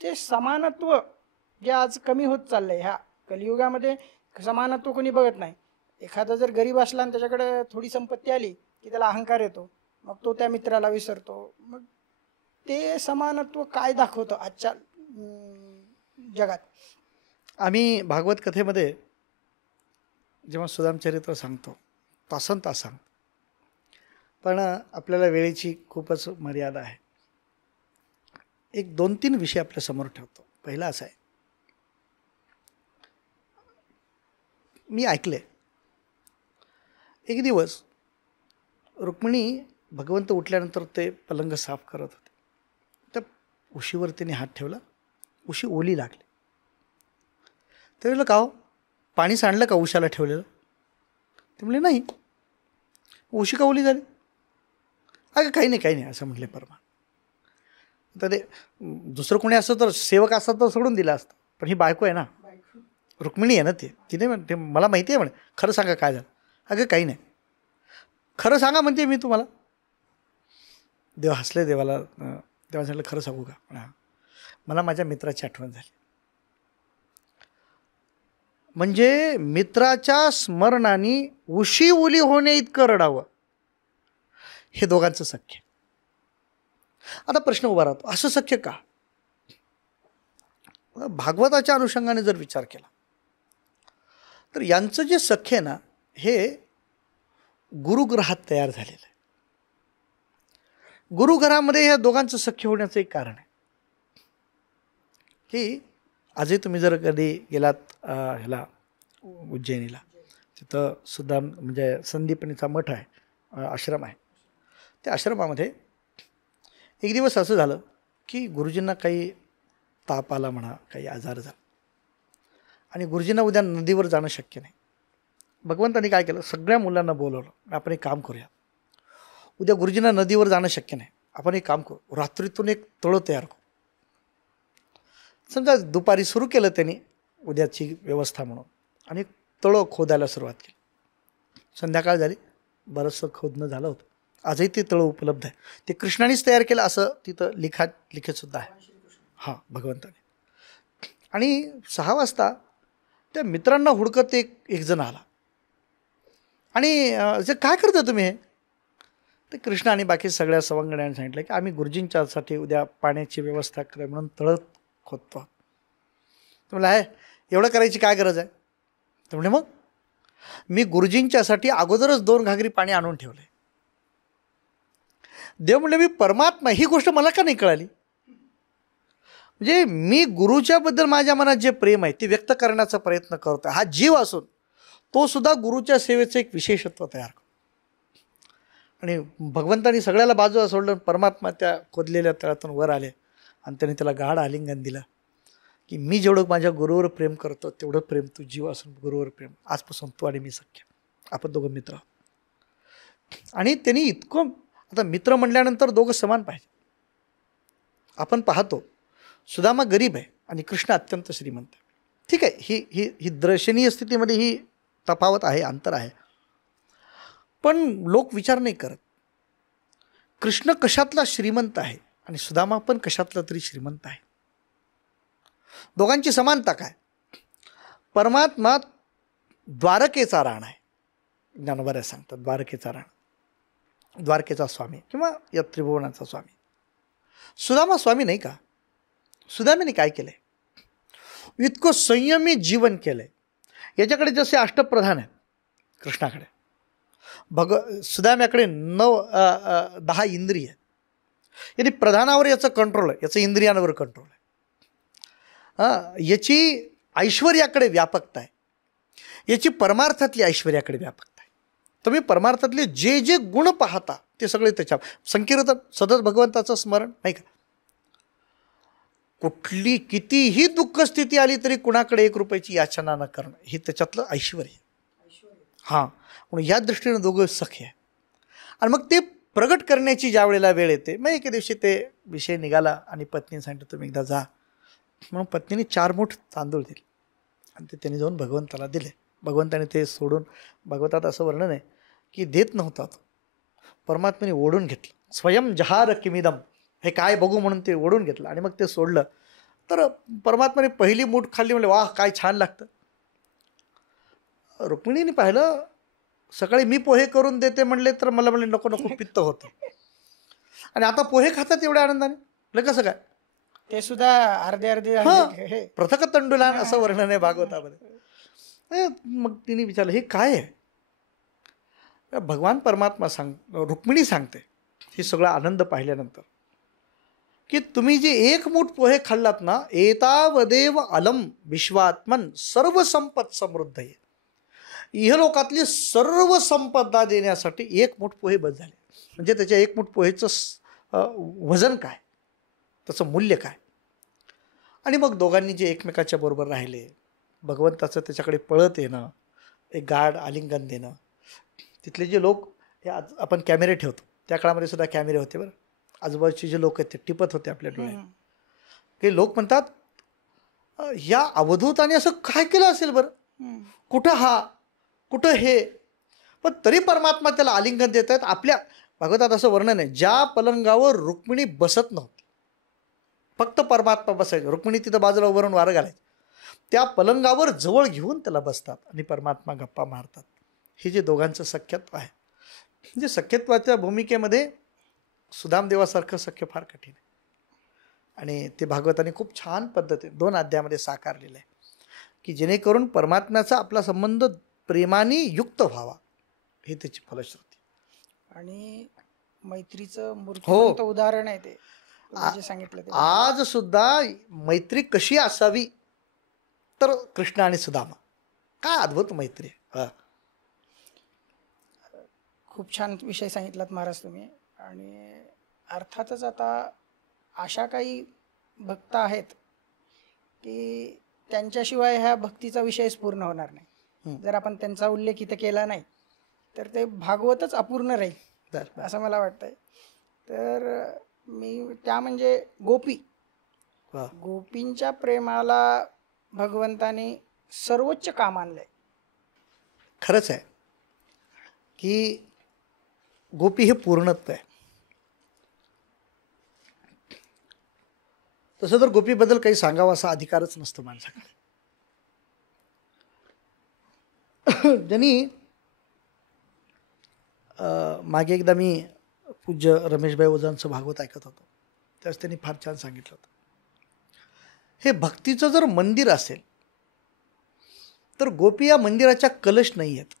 ते समानत्व जे आज कमी होत चाललंय, ह्या कलियुगामध्ये समानत्व कोणी बघत नाही. एखादा जर गरीब असला आणि त्याच्याकडे थोडी संपत्ती आली की त्याला अहंकार येतो, मग तो त्या मित्राला विसरतो. मग ते समानत्व काय दाखवतं आजच्या जगात? आम्ही भागवत कथेमध्ये जेव्हा सुदामचरित्र सांगतो तासन तास सांगतो, पण आपल्याला वेळेची खूपच मर्यादा आहे. एक 2-3 विषय आपल्या समोर ठेवतो. पहिला असा आहे, मी ऐकले एक दिवस रुक्मिणी भगवंत उठल्यानंतर ते पलंग साफ करत होते. त्या उशीवर त्याने हात ठेवला, उशी ओली लागली. त्यावेळेला का हो, पाणी सांडलं का उशाला ठेवलेलं? ते म्हणले नाही. उशी का ओली झाली? अगं काही नाही असं म्हटले परमा. तर ते दुसरं कोणी असतं तर सेवक असतं तर सोडून दिलं असतं, पण ही बायको आहे ना, रुक्मिणी आहे ना, तिने म्हणते मला माहिती आहे म्हणे, खरं सांगा काय झालं? अगं काही नाही, खरं सांगा म्हणते मी तुम्हाला. देव हसले. देवाला सांगितलं खरं सांगू का? मला माझ्या मित्राची आठवण झाली. म्हणजे मित्राच्या स्मरणाने उशी ओली होणे इतकं रडावं, हे दोघांचं सख्य. आता प्रश्न उभा राहतो, असं सख्य का? भागवताच्या अनुषंगाने जर विचार केला तर यांचं जे सख्य आहे ना, हे गुरुग्रहात तयार झालेलं आहे. गुरुघरामध्ये या दोघांचं सख्य होण्याचं एक कारण आहे की आजही तुम्ही जर कधी गेलात ह्याला उज्जैनीला, तिथं सुद्धा म्हणजे संदीपनीचा मठ आहे, आश्रम आहे. त्या आश्रमामध्ये एक दिवस असं झालं की गुरुजींना काही ताप आला म्हणा, काही आजार झाला आणि गुरुजींना उद्या नदीवर जाणं शक्य नाही. भगवंतांनी काय केलं, सगळ्या मुलांना बोलवलं, आपण एक काम करूया, उद्या गुरुजींना नदीवर जाणं शक्य नाही, आपण एक काम करू, रात्रीतून एक तळं तयार करू. समजा दुपारी सुरू केलं त्यांनी उद्याची व्यवस्था म्हणून, आणि तळं खोदायला सुरुवात केली. संध्याकाळ झाली, बरंचसं खोदणं झालं होतं. आजही ते तळं उपलब्ध आहे. ते कृष्णानेच तयार केलं असं तिथं लिखित सुद्धा आहे. हां, भगवंताने. आणि 6 वाजता त्या मित्रांना हुडकत एक जण आला आणि जे काय करता तुम्ही हे? ते कृष्ण आणि बाकी सगळ्या सवंगड्यांनी सांगितलं की आम्ही गुरुजींच्यासाठी उद्या पाण्याची व्यवस्था करूया म्हणून तळं खोदतो. तर म्हणलं आहे एवढं करायची काय गरज आहे? तर म्हणे मग मी गुरुजींच्यासाठी अगोदरच 2 घागरी पाणी आणून ठेवले. देव म्हणले मी परमात्मा, ही गोष्ट मला का नाही कळाली? म्हणजे मी गुरुच्या बद्दल माझ्या मनात जे प्रेम आहे ते व्यक्त करण्याचा प्रयत्न करतोय. हा जीव असून तो सुद्धा गुरुच्या सेवेचं एक विशेषत्व तयार करतो. आणि भगवंतानी सगळ्याला बाजूला सोडलं. परमात्मा त्या खोदलेल्या तळातून वर आले आणि त्याने त्याला गाढ आलिंगन दिलं की मी जेवढं माझ्या गुरुवर प्रेम करतो तेवढं प्रेम तू जीव असून गुरुवर प्रेम. आजपासून तू आणि मी सख्य, आपण दोघं मित्र आहोत. आणि त्यांनी इतकं, आता मित्र म्हटल्यानंतर दोघं समान पाहिजे. आपण पाहतो सुदामा गरीब आहे आणि कृष्ण अत्यंत श्रीमंत आहे. ठीक आहे, ही ही ही दर्शनीय स्थितीमध्ये ही तफावत आहे, अंतर आहे. पण लोक विचार नाही करत कृष्ण कशातला श्रीमंत आहे आणि सुदामा पण कशातला तरी श्रीमंत आहे. दोघांची समानता काय? परमात्मा द्वारकेचा राणा आहे. ज्ञानोबा सांगतात द्वारकेचा राणा, द्वारकेचा स्वामी किंवा या त्रिभुवनाचा स्वामी. सुदामा स्वामी नाही का? सुदामाने काय केलंय? इतकं संयमी जीवन केलंय. याच्याकडे जसे अष्टप्रधान आहेत कृष्णाकडे, सुदाम्याकडे 10 इंद्रिय आहेत. यानी प्रधानावर याचं कंट्रोल आहे, याचं इंद्रियांवर कंट्रोल आहे. याची ऐश्वर्याकडे व्यापकता आहे, याची परमार्थातली ऐश्वर्याकडे व्यापकता आहे. तुम्ही परमार्थातले जे जे गुण पाहता ते सगळे त्याच्या संकीर्तन, सतत भगवंताचं स्मरण, नाही का? कुठली कितीही दुःख स्थिती आली तरी कुणाकडे 1 रुपयाची याचना न करणं, हे त्याच्यातलं ऐश्वर्य. हां, म्हणून या दृष्टीने दोघं सख्य आहे. आणि मग ते प्रगट करण्याची ज्या वेळेला वेळ येते, मग एके दिवशी ते विषय निघाला आणि पत्नीने सांगितलं तुम्ही एकदा जा. म्हणून पत्नीने 4 मूठ तांदूळ दिले आणि ते त्यांनी जाऊन भगवंताला दिले. भगवंताने ते सोडून, भगवंतात असं वर्णन आहे की देत नव्हता तो, परमात्म्याने ओढून घेतलं. स्वयं जहार किमिदम, हे काय बघू म्हणून ते ओढून घेतलं आणि मग ते सोडलं. तर परमात्म्याने पहिली मूठ खाल्ली, म्हणले वाह काय छान लागतं. रुक्मिणीने पाहिलं, सकाळी मी पोहे करून देते म्हणले तर मला म्हणले नको नको पित्त होतं, आणि आता पोहे खातात एवढ्या आनंदाने. म्हणलं कसं काय? ते सुद्धा अर्धे हे पृथक तंडुलान असं वर्णन आहे भागवतामध्ये. मग तिने विचारलं हे काय आहे? भगवान परमात्मा रुक्मिणी सांगते हे सगळा आनंद पाहिल्यानंतर की तुम्ही जे 1 मूठ पोहे खाल्लात ना, एतावदेव अलम विश्वात्मन सर्व संपत समृद्ध आहे. इहलोकातली सर्व संपदा देण्यासाठी 1 मूठ पोहे बस झाले. म्हणजे त्याच्या 1 मूठ पोहेचं वजन काय, त्याचं मूल्य काय. आणि मग दोघांनी जे एकमेकाच्या बरोबर राहिले, भगवंताचं त्याच्याकडे पळत येणं, एक गाढ आलिंगन देणं. तिथले जे लोक, हे आज आपण कॅमेरे ठेवतो, त्या काळामध्ये सुद्धा कॅमेरे होते बरं. आजूबाजूचे जे लोक आहेत ते टिपत होते आपल्या डोळ्यात. ते लोक म्हणतात या अवधूताने असं काय केलं असेल बरं, कुठं हा कुठं हे, पण तरी परमात्मा त्याला आलिंगन देत आहेत. आपल्या भागवतात असं वर्णन आहे, ज्या पलंगावर रुक्मिणी बसत नव्हती, फक्त परमात्मा बसायचे, रुक्मिणी तिथं बाजूला उभारून वारं घालायचं, त्या पलंगावर जवळ घेऊन त्याला बसतात आणि परमात्मा गप्पा मारतात. हे जे दोघांचं सख्यत्व आहे, म्हणजे सख्यत्वाच्या भूमिकेमध्ये सुदामदेवासारखं सख्य फार कठीण आहे. आणि ते भागवताने खूप छान पद्धतीने 2 अध्यायामध्ये साकारलेलं आहे की जेणेकरून परमात्म्याचा आपला संबंध प्रेमाने युक्त व्हावा, हे त्याची फलश्रुती. आणि मैत्रीचं मूर्तिमंत उदाहरण आहे ते जे सांगितलं ते. आज सुद्धा मैत्री कशी असावी तर कृष्ण आणि सुदामा, काय अद्भुत मैत्री आहे. खूप छान विषय सांगितलात महाराज तुम्ही. आणि अर्थातच आता अशा काही भक्त आहेत की त्यांच्याशिवाय ह्या भक्तीचा विषयच पूर्ण होणार नाही. जर आपण त्यांचा उल्लेख इथं केला नाही तर ते भागवतच अपूर्ण राहील असं मला वाटतंय. तर मी त्या म्हणजे गोपींच्या प्रेमाला भगवंताने सर्वोच्च काम आणलंय. खरंच आहे की गोपी हे पूर्णत्व आहे. तसं तर गोपीबद्दल काही सांगावं असा अधिकारच नसतो माणसाकडे. ज्यांनी मागे एकदा मी पूज्य रमेशभाई ओझांचं भागवत ऐकत होतो, त्यावेळेस त्यांनी फार छान सांगितलं होतं, हे भक्तीचं जर मंदिर असेल तर गोपी या मंदिराच्या कलश नाही आहेत.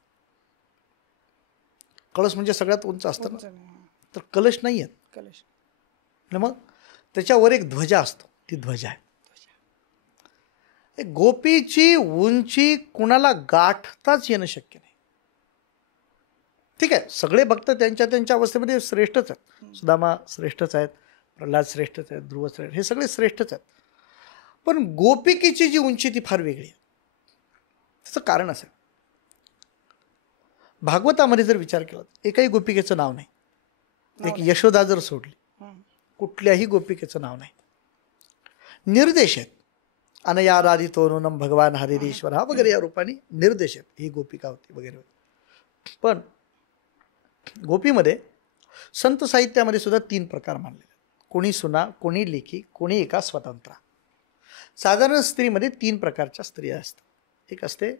कळस म्हणजे सगळ्यात उंच असतं ना, तर कलश नाही आहेत. कलश मग त्याच्यावर एक ध्वजा असतो, ती ध्वजा आहे. गोपीची उंची कुणाला गाठताच येणं शक्य नाही. ठीक आहे, सगळे भक्त त्यांच्या त्यांच्या अवस्थेमध्ये श्रेष्ठच आहेत. सुदामा श्रेष्ठच आहेत, प्रल्हाद श्रेष्ठच आहेत, ध्रुव श्रेष्ठ, हे सगळे श्रेष्ठच आहेत. पण गोपिकेची जी उंची ती फार वेगळी आहे. त्याचं कारण असं, भागवतामध्ये जर विचार केला एकाही गोपिकेचं नाव नाही. एक यशोदा जर सोडली, कुठल्याही गोपिकेचं नाव नाही. निर्देश आहेत, अनयाराधितो नूनम भगवान हरिरीश्वर हा वगैरे या रूपाने निर्देश आहेत. ही गोपिका होती वगैरे. पण गोपीमध्ये संत साहित्यामध्ये सुद्धा 3 प्रकार मानलेले. कोणी सुना, कोणी लेखी, कोणी एका स्वतंत्र. साधारण स्त्रीमध्ये 3 प्रकारच्या स्त्रिया असतात. एक असते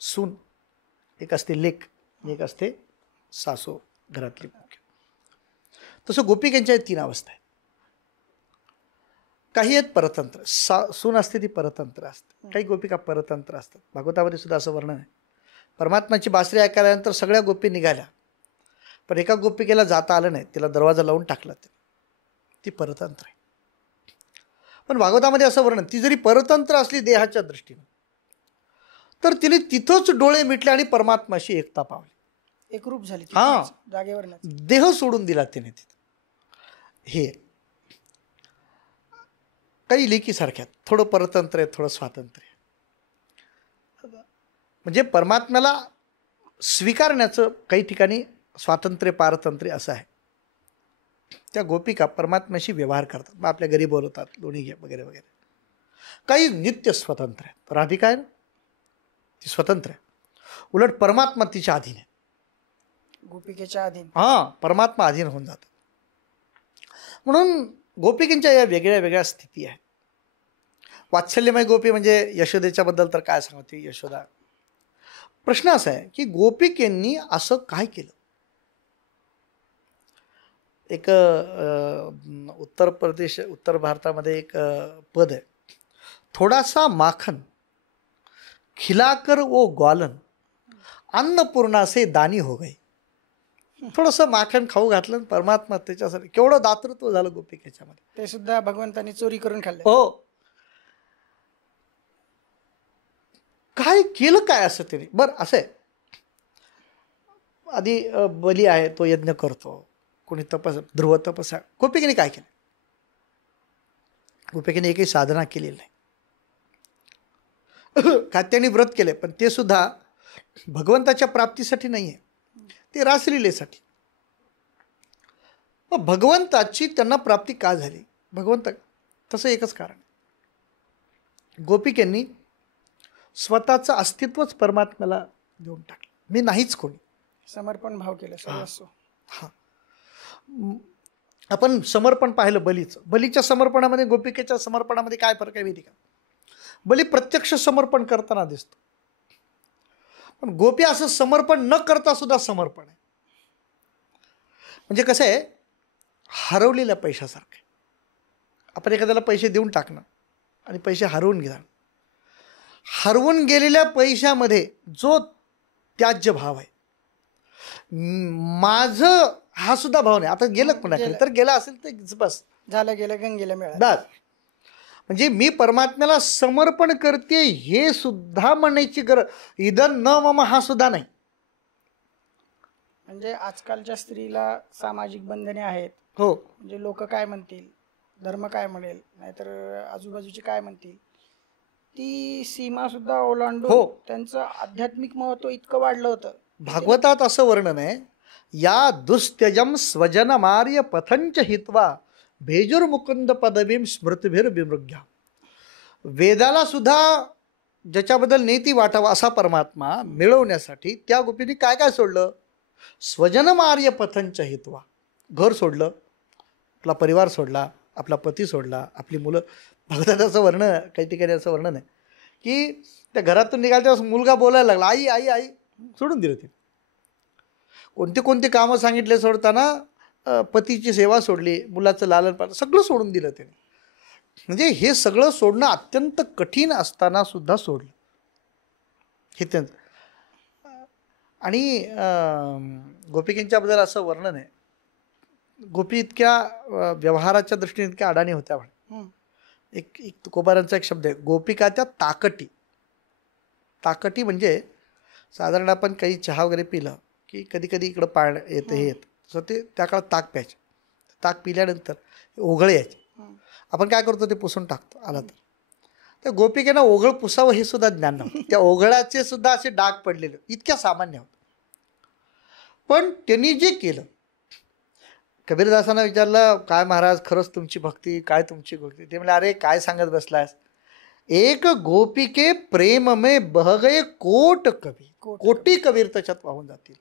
सून, एक असते लेक, एक असते सासू, घरातली मुख्य. तसं गोपिकांच्या 3 अवस्था आहेत. काही आहेत परतंत्र, सून असते ती परतंत्र असते. काही गोपिका परतंत्र असतात. भागवतामध्ये सुद्धा असं वर्णन आहे. परमात्माची बासरी ऐकायल्यानंतर सगळ्या गोपी निघाल्या, पण एका गोपिकेला जाता आलं नाही, तिला दरवाजा लावून टाकला. ती परतंत्र आहे. पण भागवतामध्ये असं वर्णन, ती जरी परतंत्र असली देहाच्या दृष्टीने, तर तिने तिथंच डोळे मिटले आणि परमात्माशी एकता पावली, एकरूप झाली. हा, जागेवर देह सोडून दिला तिने तिथं. हे काही लेकीसारख्यात थोडं परतंत्र आहे, थोडं स्वातंत्र्य आहे. म्हणजे परमात्म्याला स्वीकारण्याचं काही ठिकाणी स्वातंत्र्य पारतंत्र्य असं आहे. त्या गोपिका परमात्म्याशी व्यवहार करतात, मग आपल्या घरी बोलवतात, लोणी घे वगैरे वगैरे. काही नित्य स्वतंत्र आहे. राधिका आहे ना, ती स्वतंत्र आहे. उलट परमात्मा तिच्या अधीन आहे. गोपिकेच्या अधीन, हा, परमात्मा अधीन होऊन जातात. म्हणून गोपिकांच्या या वेगळ्या वेगळ्या स्थिती आहेत. वात्सल्यमय गोपी म्हणजे यशोदेच्या बद्दल तर काय सांगते यशोदा. प्रश्न असा आहे की गोपिकेंनी असं काय केलं. एक उत्तर भारतामध्ये एक पद आहे, थोडासा माखन खिलाकर वो ग्वालन अन्नपूर्णा से दानी हो गई. थोडंसं माखन खाऊ घातलं, परमात्मा त्याच्यासाठी केवढं दातृत्व झालं गोपिकेच्यामध्ये. ते सुद्धा भगवंतांनी चोरी करून खाल्ले. हो, काय केलं काय असं तिने. बरं असं आहे, आधी बली आहे तो यज्ञ करतो, कोणी ध्रुव तपस्या. गोपिकेने काय केलं. गोपिकेने एकही साधना केलेली नाही. कात्याने व्रत केले, पण ते सुद्धा भगवंताच्या प्राप्तीसाठी नाही आहे, ते रासलीलेसाठी. मग भगवंताची त्यांना प्राप्ती का झाली. भगवंत तसं एकच कारण, गोपिकेंनी स्वतःचं अस्तित्वच परमात्म्याला देऊन टाकलं. मी नाहीच कोणी. समर्पण भाव केलं सर्वस्व. हा, आपण समर्पण पाहिलं बलीचं. बलीच्या समर्पणामध्ये गोपिकेच्या समर्पणामध्ये काय फरक आहे माहिती का. बली प्रत्यक्ष समर्पण करताना दिसतो, पण गोपी असं समर्पण न करता सुद्धा समर्पण आहे. म्हणजे कसं आहे, हरवलेल्या पैशासारखं. आपण एखाद्याला पैसे देऊन टाकणं आणि पैसे हरवून घेणं. हरवून गेलेल्या पैशामध्ये जो त्याज्य भाव आहे, माझं हा सुद्धा भाव नाही. आता गेलं कोणाकडे तर गेला असेल तर बस झालं, गेलं गंगेला मिळालं. बस. म्हणजे मी परमात्म्याला समर्पण करते हे सुद्धा म्हणायची गरज, इदं न मम हा सुद्धा नाही. म्हणजे आजकालच्या स्त्रीला सामाजिक बंधने आहेत. हो, म्हणजे लोक काय म्हणतील, धर्म काय म्हणेल, नाहीतर आजूबाजूचे काय म्हणतील, ती सीमा सुद्धा ओलांडून हो, त्यांचं आध्यात्मिक महत्व इतकं वाढलं होतं. भागवतात असं वर्णन आहे, या दुस्त्यजम स्वजन मार्य पथंच हित्वा भेजुर मुकुंद पदवीम स्मृतिभिर विमृग्या. वेदाला सुद्धा ज्याच्याबद्दल नेती वाटावा असा परमात्मा मिळवण्यासाठी त्या गोपींनी काय काय सोडलं. स्वजन मार्य पथंच हित्वा. घर सोडलं, आपला परिवार सोडला, आपला पती सोडला, आपली मुलं. भागवतात असं वर्णन, काही ठिकाणी असं वर्णन आहे की त्या घरातून निघाल तेव्हा मुलगा बोलायला लागला, आई आई आई, सोडून दिलं ते. कोणते कोणते कामं सांगितले सोडताना, पतीची सेवा सोडली, मुलाचं लालन पालन सगळं सोडून दिलं त्याने. म्हणजे हे सगळं सोडणं अत्यंत कठीण असताना सुद्धा सोडलं हे त्यांचं. आणि गोपिकांच्याबद्दल असं वर्णन आहे, गोपी इतक्या व्यवहाराच्या दृष्टीने इतक्या अडाणी होत्या म्हणे. एक तुकोबारांचा एक शब्द आहे, गोपिका त्या ताकटी. ताकटी म्हणजे साधारण आपण काही चहा वगैरे पिलं की कधी कधी इकडं पाणी येतं, हे येतं, सो ते त्या काळात ताक प्यायचे. ताक पिल्यानंतर ओघळे यायचे, आपण काय करतो ते पुसून टाकतो आला तर. त्या गोपिकेनं ओघळ पुसावं हे सुद्धा ज्ञान नव्हतं. त्या ओघळाचे सुद्धा असे डाग पडलेले, इतक्या सामान्य होतं. पण त्यांनी जे केलं, कबीरदासांना विचारलं, काय महाराज खरंच तुमची भक्ती, काय तुमची भक्ती? ते म्हणले, अरे काय सांगत बसलास, एक गोपिके प्रेम में बह गए कोट कबीर, कोटी कबीर त्याच्यात वाहून जातील.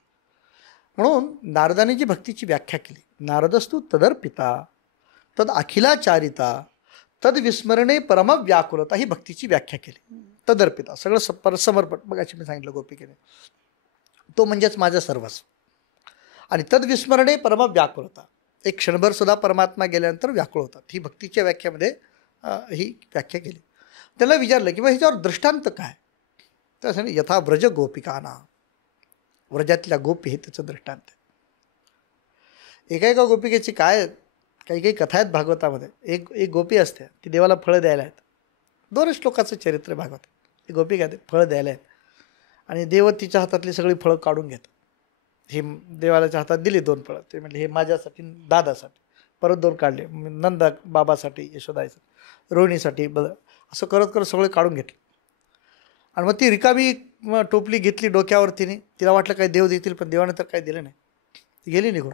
म्हणून नारदाने जी भक्तीची व्याख्या केली, नारदस्तु तदर्पिता तद अखिलाचारिता तद विस्मरणे परम व्याकुलता, ही भक्तीची व्याख्या केली. तदर्पिता सगळं समर्पण, मग अशी मी सांगितलं गोपिकेने, तो म्हणजेच माझं सर्वस्व. आणि तद विस्मरणे परम व्याकुलता, एक क्षणभर सुद्धा परमात्मा गेल्यानंतर व्याकुळ होतात. ही भक्तीच्या व्याख्यामध्ये ही व्याख्या केली. त्याला विचारलं की मग ह्याच्यावर दृष्टांत काय, तर यथा व्रज गोपिकाना, व्रजातल्या गोपी हे त्याचं दृष्टांत आहे. एका गोपिकेची काही काही कथा आहेत भागवतामध्ये. एक गोपी असते, ती देवाला फळं द्यायला आहेत. 2 श्लोकाचं चरित्र भागवत. ती गोपी काय फळं द्यायला आहेत आणि देव तिच्या हातातली सगळी फळं काढून घेतात. हे देवालाच्या हातात दिली 2 फळं, ते म्हणले हे माझ्यासाठी, दादासाठी. परत 2 काढले, नंदा बाबासाठी, यशोदाईसाठी, रोहिणीसाठी, असं करत करत सगळे काढून घेतले. आणि मग ती रिकामी टोपली घेतली डोक्यावर तिने. तिला वाटलं काही देव देतील, पण देवाने तर काही दिलं नाही. ती गेली निघून.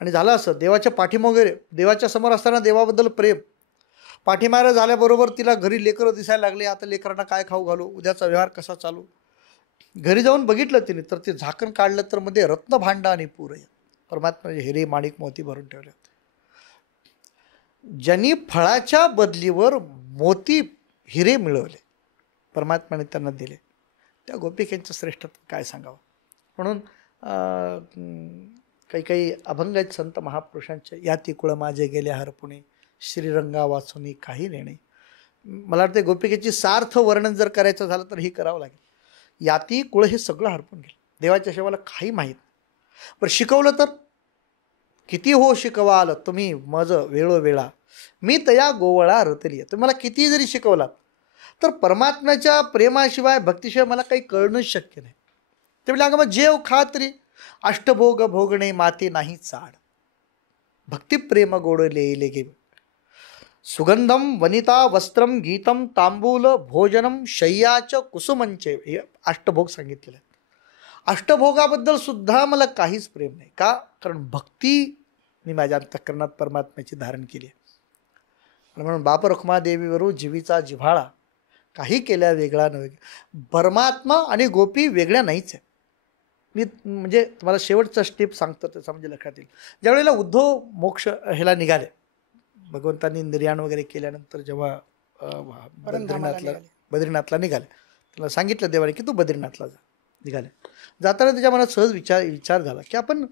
आणि झालं असं, देवाच्या पाठीमागे, देवाच्या समोर असताना देवाबद्दल प्रेम, पाठीमागे झाल्याबरोबर तिला घरी लेकरं दिसायला लागले. आता लेकरांना काय खाऊ घालू, उद्याचा व्यवहार कसा चालू. घरी जाऊन बघितलं तिने, तर ते झाकण काढलं तर मध्ये रत्नभांड आणि पूर, परमात्मा हिरे माणिक मोती भरून ठेवले होते. ज्यांनी फळाच्या बदलीवर मोती हिरे मिळवले, परमात्म्याने त्यांना दिले, त्या गोपिकांचं श्रेष्ठत्व काय सांगावं. म्हणून काही काही अभंग आहेत संत महापुरुषांचे, याती कुळ माझे गेले हरपुणे, श्रीरंगा वाचुनी काही नेणे. मला वाटतं गोपिकेची सार्थ वर्णन जर करायचं झालं तर हे करावं लागेल. याती कुळ हे सगळं हरपून गेलं, देवाच्या शिवाला काही माहीत नाही. पण शिकवलं तर किती हो शिकवाल तुम्ही मज वेळोवेळा, मी तया गोवळा रतली. तुम्ही मला किती जरी शिकवलात तर परमात्म्याच्या प्रेमाशिवाय, भक्तीशिवाय मला काही कळणंच शक्य नाही. ते म्हणजे मग जेव खात्री अष्टभोग भोगणे माते नाही चाड, भक्ती प्रेम गोड लेले गे. सुगंधम वनिता वस्त्रम गीतम तांबूल भोजनम शय्याच कुसुमंचे, हे अष्टभोग सांगितलेले आहेत. अष्टभोगाबद्दल सुद्धा मला काहीच प्रेम नाही. का? कारण भक्ती मी माझ्या अंतःकरणात परमात्म्याची धारण केली आहे. म्हणून बाप रखुमादेवीवरू जीवीचा जिव्हाळा, काही केल्या वेगळा नव्हे. परमात्मा आणि गोपी वेगळ्या नाहीच आहे. मी म्हणजे तुम्हाला शेवटचा स्टेप सांगतो, त्याचा म्हणजे लक्षात येईल. ज्यावेळेला उद्धव मोक्ष ह्याला निघाले, भगवंतांनी निर्याण वगैरे केल्यानंतर जेव्हा बद्रीनाथला निघाले, त्याला सांगितलं देवाने की तू बद्रीनाथला जा. निघाले. जाताना त्याच्या मनात सहज विचार झाला की आपण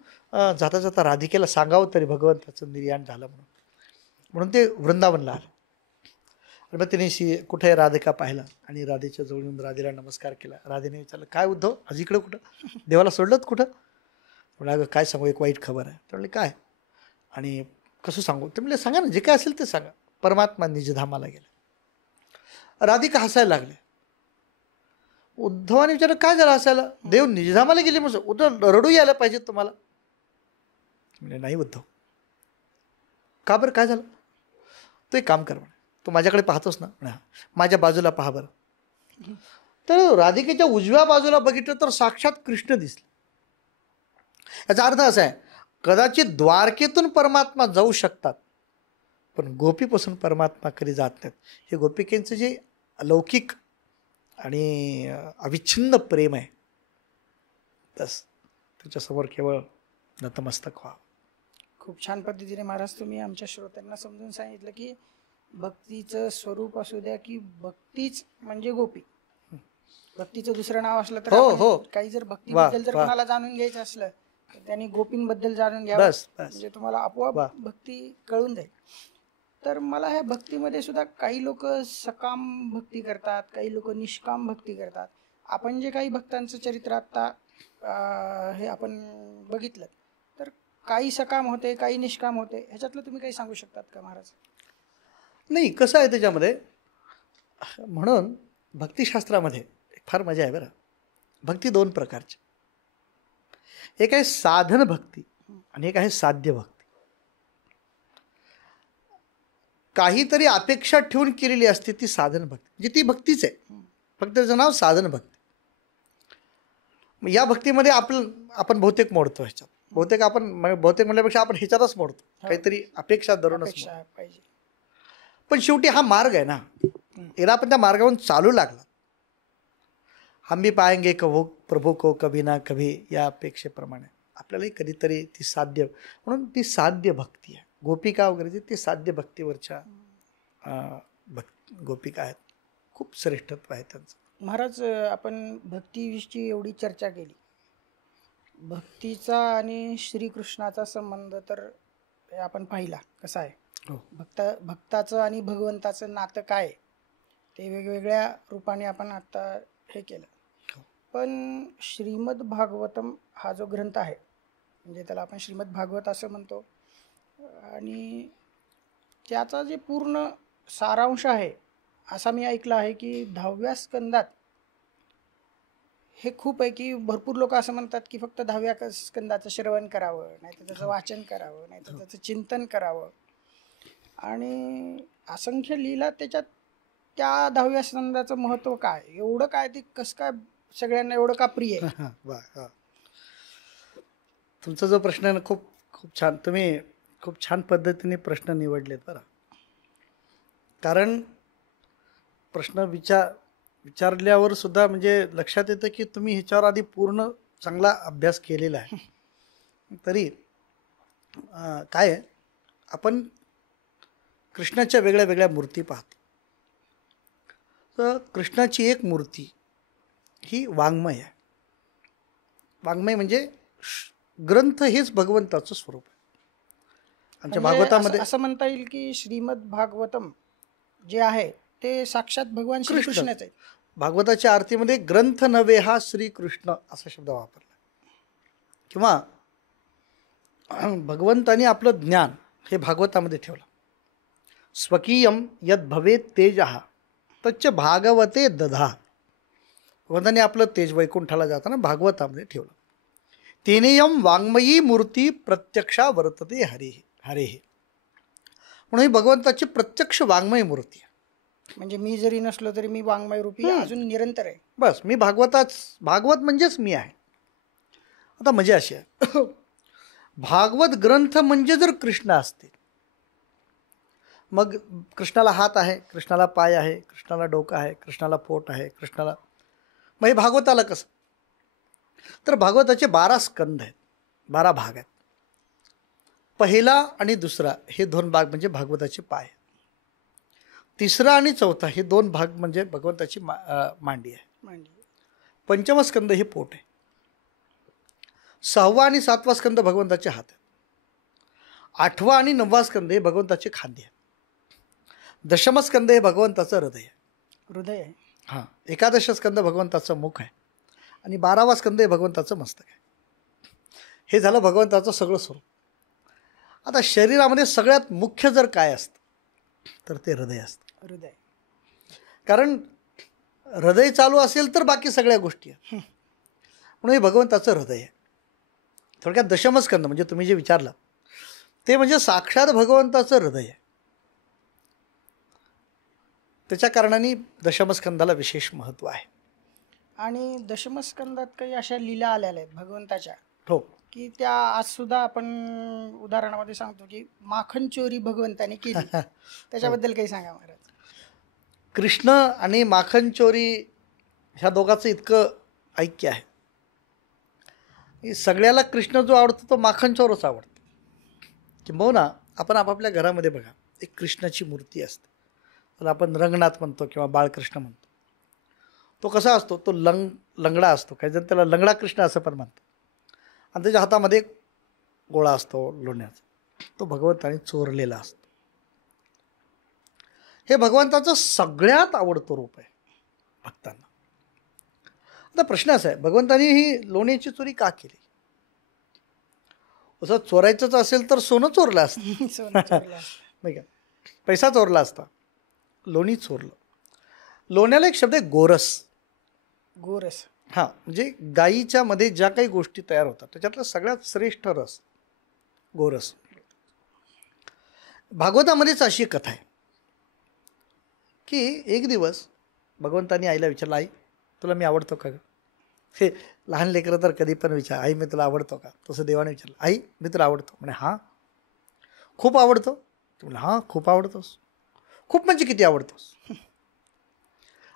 जाता जाता राधिकेला सांगावं तरी भगवंताचं निर्याण झालं म्हणून ते वृंदावनला आलं. आणि मग तिने कुठे राधिका पाहिला आणि राधेच्या जवळ येऊन राधेला नमस्कार केला. राधेने विचारलं, काय उद्धव आज इकडं कुठं, देवाला सोडलंत कुठं? म्हणलं, अगं काय सांगू, एक वाईट खबर आहे. तर म्हणले, काय आणि कसं सांगू? ते म्हणले, सांगा ना, जे काय असेल ते सांगा. परमात्मा निजधामाला गेला. राधिका हसायला लागले. उद्धवाने विचारलं, काय झालं हसायला? देव निजधामाला गेले म्हणजे उद्धव रडू यायला पाहिजे तुम्हाला? म्हणजे नाही उद्धव. का बरं, काय झालं? तो एक काम कर म्हणे, तू माझ्याकडे पाहतोस ना, माझ्या बाजूला पहा बरं. तर राधिकेच्या उजव्या बाजूला बघितलं तर साक्षात कृष्ण दिसले. याचा अर्थ असा आहे, कदाचित द्वारकेतून परमात्मा जाऊ शकतात, पण गोपीपासून परमात्मा कधी जात नाहीत. हे गोपिकेंचं जे अलौकिक आणि अविच्छिन्न प्रेम आहे. बस त्याच्यासमोर केवळ नतमस्तक व्हा. खूप छान पद्धतीने महाराज तुम्ही आमच्या श्रोत्यांना समजून सांगितलं की भक्तीचं स्वरूप असू द्या की भक्तीच म्हणजे गोपी. भक्तीचं दुसरं नाव असलं तर हो, आपण हो. काही जर भक्तीबद्दल जर वा. कोणाला जाणून घ्यायचं असलं तर त्यांनी गोपींबद्दल जाणून घ्यावं, बस बस म्हणजे तुम्हाला आपोआप वा. भक्ती कळून जाईल. तर मला ह्या भक्तीमध्ये सुद्धा काही लोक सकाम भक्ती करतात, काही लोक निष्काम भक्ती करतात. आपण जे काही भक्तांचं चरित्र आता हे आपण बघितलं, तर काही सकाम होते, काही निष्काम होते. ह्याच्यातलं तुम्ही काही सांगू शकतात का महाराज? नाही, कसं आहे त्याच्यामध्ये, म्हणून भक्तिशास्त्रामध्ये एक फार मजा आहे बरं. भक्ती दोन प्रकारची, एक आहे साधन भक्ती आणि एक आहे साध्य भक्ती. काहीतरी अपेक्षा ठेवून केलेली असते ती साधन भक्ती, म्हणजे ती भक्तीच आहे, फक्त त्याचं नाव साधन भक्ती. या भक्तीमध्ये आपण बहुतेक मोडतो ह्याच्यात. बहुतेक म्हणल्यापेक्षा आपण ह्याच्यातच मोडतो, काहीतरी अपेक्षा धरूनच मोडतो. अपेक्षा पाहिजे. पण शेवटी हा मार्ग आहे ना, याला आपण त्या मार्गावरून चालू लागला. हम भी पाएंगे कभो प्रभू को कभी ना कभी, या अपेक्षेप्रमाणे आपल्यालाही कधीतरी ती साध्य, म्हणून ती साध्य भक्ती आहे. गोपिका वगैरे ती साध्य भक्तीवरच्या गोपिका आहेत. खूप श्रेष्ठत्व आहे त्यांचं. महाराज, आपण भक्तीविषयी एवढी चर्चा केली. भक्तीचा आणि श्रीकृष्णाचा संबंध तर आपण पाहिला कसा आहे. हो. भक्ताचं आणि भगवंताचं नातं काय आहे ते वेगवेगळ्या रूपाने आपण आता हे केलं. हो. पण श्रीमद भागवतम हा जो ग्रंथ आहे, म्हणजे त्याला आपण श्रीमद भागवत असं म्हणतो, आणि त्याचा जे पूर्ण सारांश आहे असा मी ऐकलं आहे की 10व्या स्कंदात हे खूप आहे की भरपूर लोक असं म्हणतात की फक्त 10व्या स्कंदाचं श्रवण करावं, नाही तर त्याचं वाचन करावं, नाही तर त्याचं चिंतन करावं. आणि असंख्य लीला त्याच्यात, त्या 10व्या स्कंदाचं महत्त्व काय, एवढं काय, ते कसं काय सगळ्यांना एवढं का प्रिय आहे? वा. तुमचा जो प्रश्न आहे ना, खूप खूप छान, तुम्ही खूप छान पद्धतीने प्रश्न निवडलेत बरं. कारण प्रश्न विचारल्यावर सुद्धा म्हणजे लक्षात येतं की तुम्ही ह्याच्यावर आधी पूर्ण चांगला अभ्यास केलेला आहे. तरी काय आहे, आपण कृष्णाच्या वेगळ्या वेगळ्या मूर्ती पाहतो. तर कृष्णाची एक मूर्ती ही वाङ्मय आहे. वाङ्मय म्हणजे ग्रंथ हेच भगवंताचं स्वरूप आहे. आमच्या म्हणजे भागवतामध्ये असं म्हणता येईल की श्रीमद भागवतम जे आहे ते साक्षात भगवान श्रीकृष्णच आहे. भागवताच्या आरतीमध्ये ग्रंथ नव्हे हा श्रीकृष्ण असा शब्द वापरला. किंवा भगवंतानी आपलं ज्ञान हे भागवतामध्ये ठेवलं. स्वकीयम यद भवेत तेजः तच्च भागवते दधा. भगवंतानी आपलं तेज वैकुंठाला जाताना भागवतामध्ये ठेवलं. तेनेयम वाङ्मयी मूर्ती प्रत्यक्षा वर्तते हरेः. म्हणून ही भगवंताची प्रत्यक्ष वाङ्मय मूर्ती आहे. म्हणजे मी जरी नसलो तरी मी वाङ्मय रूपी अजून निरंतर आहे. बस मी भागवत म्हणजेच मी आहे. आता मजा अशी आहे, भागवत ग्रंथ म्हणजे जर कृष्ण असते, मग कृष्णाला हात आहे, कृष्णाला पाय आहे, कृष्णाला डोकं आहे, कृष्णाला पोट आहे, कृष्णाला, मग हे भागवताला कसं? तर भागवताचे 12 स्कंद आहेत, 12 भाग आहेत. पहिला आणि दुसरा हे 2 भाग म्हणजे भागवताचे पाय. तिसरा आणि चौथा हे 2 भाग म्हणजे भगवंताची मांडी आहे. पंचम स्कंद हे पोट आहे. 6वा आणि 7वा स्कंद भगवंताचे हात आहेत. 8वा आणि 9वा स्कंद हे भगवंताचे खांदे आहेत. 10म स्कंद हे भगवंताचं हृदय आहे. हां. 11 स्कंद भगवंताचं मुख आहे आणि 12वा स्कंद हे भगवंताचं मस्तक आहे. हे झालं भगवंताचं सगळं स्वरूप. आता शरीरामध्ये सगळ्यात मुख्य जर काय असतं तर ते हृदय असतं. कारण हृदय चालू असेल तर बाकी सगळ्या गोष्टी आहेत. म्हणून हे भगवंताचं हृदय आहे. थोडक्यात 10म स्कंद म्हणजे तुम्ही जे विचारलं ते म्हणजे साक्षात भगवंताचं हृदय आहे. त्याच्या कारणाने 10म स्कंदाला विशेष महत्त्व आहे. आणि 10म स्कंदात काही अशा लीला आलेल्या आहेत भगवंताच्या, हो, की त्या आज सुद्धा आपण उदाहरणामध्ये सांगतो की माखन चोरी भगवंताने केली. त्याच्याबद्दल काही सांगा महाराज. कृष्ण आणि माखन चोरी ह्या दोघांचं इतकं ऐक्य आहे. सगळ्याला कृष्ण जो आवडतो तो माखनचोरच आवडतो. किंबहुना आपण आपापल्या घरामध्ये बघा, एक कृष्णाची मूर्ती असते, त्याला आपण रंगनाथ म्हणतो किंवा बाळकृष्ण म्हणतो. तो कसा असतो, तो लंगडा असतो, काही जण त्याला लंगडा कृष्ण असं पण म्हणतो. आणि त्याच्या हातामध्ये एक गोळा असतो लोण्याचा, तो भगवंताने चोरलेला असतो. हे भगवंताचं सगळ्यात आवडतं रूप आहे भक्तांना. आता प्रश्न असा आहे, भगवंतानी ही लोण्याची चोरी का केली? असं चोरायचंच असेल तर सोनं चोरलं असतं, सोनं चोरलं असतं. नाही का, पैसा चोरला असता, लोणी चोरलं. लोण्याला एक शब्द आहे गोरस. गोरस. हां, म्हणजे गाईच्या मध्ये ज्या काही गोष्टी तयार होतात त्याच्यातला सगळ्यात श्रेष्ठ रस गोरस. भागवतामध्येच अशी कथा आहे की एक दिवस भगवंतानी आईला विचारलं, आई तुला मी आवडतो का ग? हे लहान लेकरं तर कधी पण विचार, आई मी तुला आवडतो का? तसं देवाने विचारलं, आई मी तुला आवडतो म्हणे. हां. खूप आवडतो? तुम्हाला हां खूप आवडतोस. खूप म्हणजे किती आवडतोस?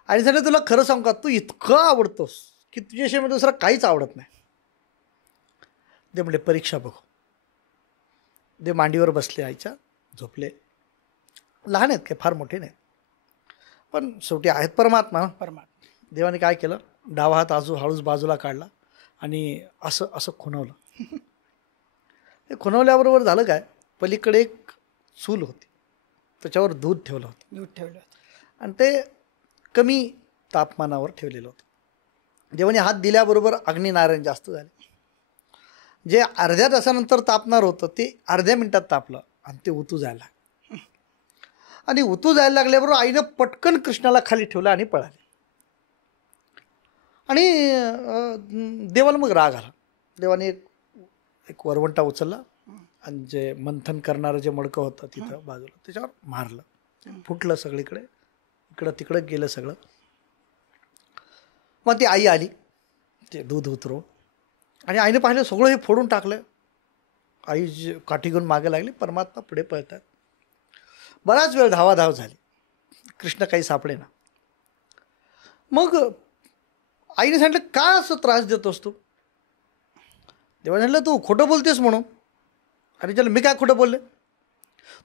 आणि झालं तुला खरं सांगू का, तू इतकं आवडतोस की तुझ्याशिवाय मला दुसरं काहीच आवडत नाही. दे म्हणजे परीक्षा बघू. दे मांडीवर बसले आईच्या, झोपले. लहान आहेत काय, फार मोठे नाहीत, पण शेवटी आहेत परमात्मा. देवाने काय केलं, डावा हात हळूच बाजूला काढला आणि असं असं खुणवलं. ते खुणवल्याबरोबर झालं काय, पलीकडे एक चूल होती, त्याच्यावर दूध ठेवलं होतं. आणि ते कमी तापमानावर ठेवलेलं होतं. देवाने हात दिल्याबरोबर अग्निनारायण जास्त झाले. जे अर्ध्या तासानंतर तापणार होतं ते अर्ध्या मिनिटात तापलं आणि ते उतू जायला लागलं. आणि उतू जायला लागल्याबरोबर आईनं पटकन कृष्णाला खाली ठेवलं आणि पळाले. आणि देवाला मग राग आला. देवाने एक वरवंटा उचलला आणि जे मंथन करणारं जे मडकं होतं तिथं बाजूला त्याच्यावर मारलं. फुटलं सगळीकडे, इकडं तिकडं गेलं सगळं. मग ती आई आली ते दूध उतरवून, आणि आईने पाहिलं सगळं हे फोडून टाकलं. आई जे काठी घेऊन मागे लागली, परमात्मा पुढे पळतात. बराच वेळ धावाधाव झाली, कृष्ण काही सापडे ना. मग आईने सांगितलं, का असं त्रास देतोस तू? देवा सांगितलं, तू खोटं बोलतेस म्हणून. आणि चल मी काय खोटं बोलले?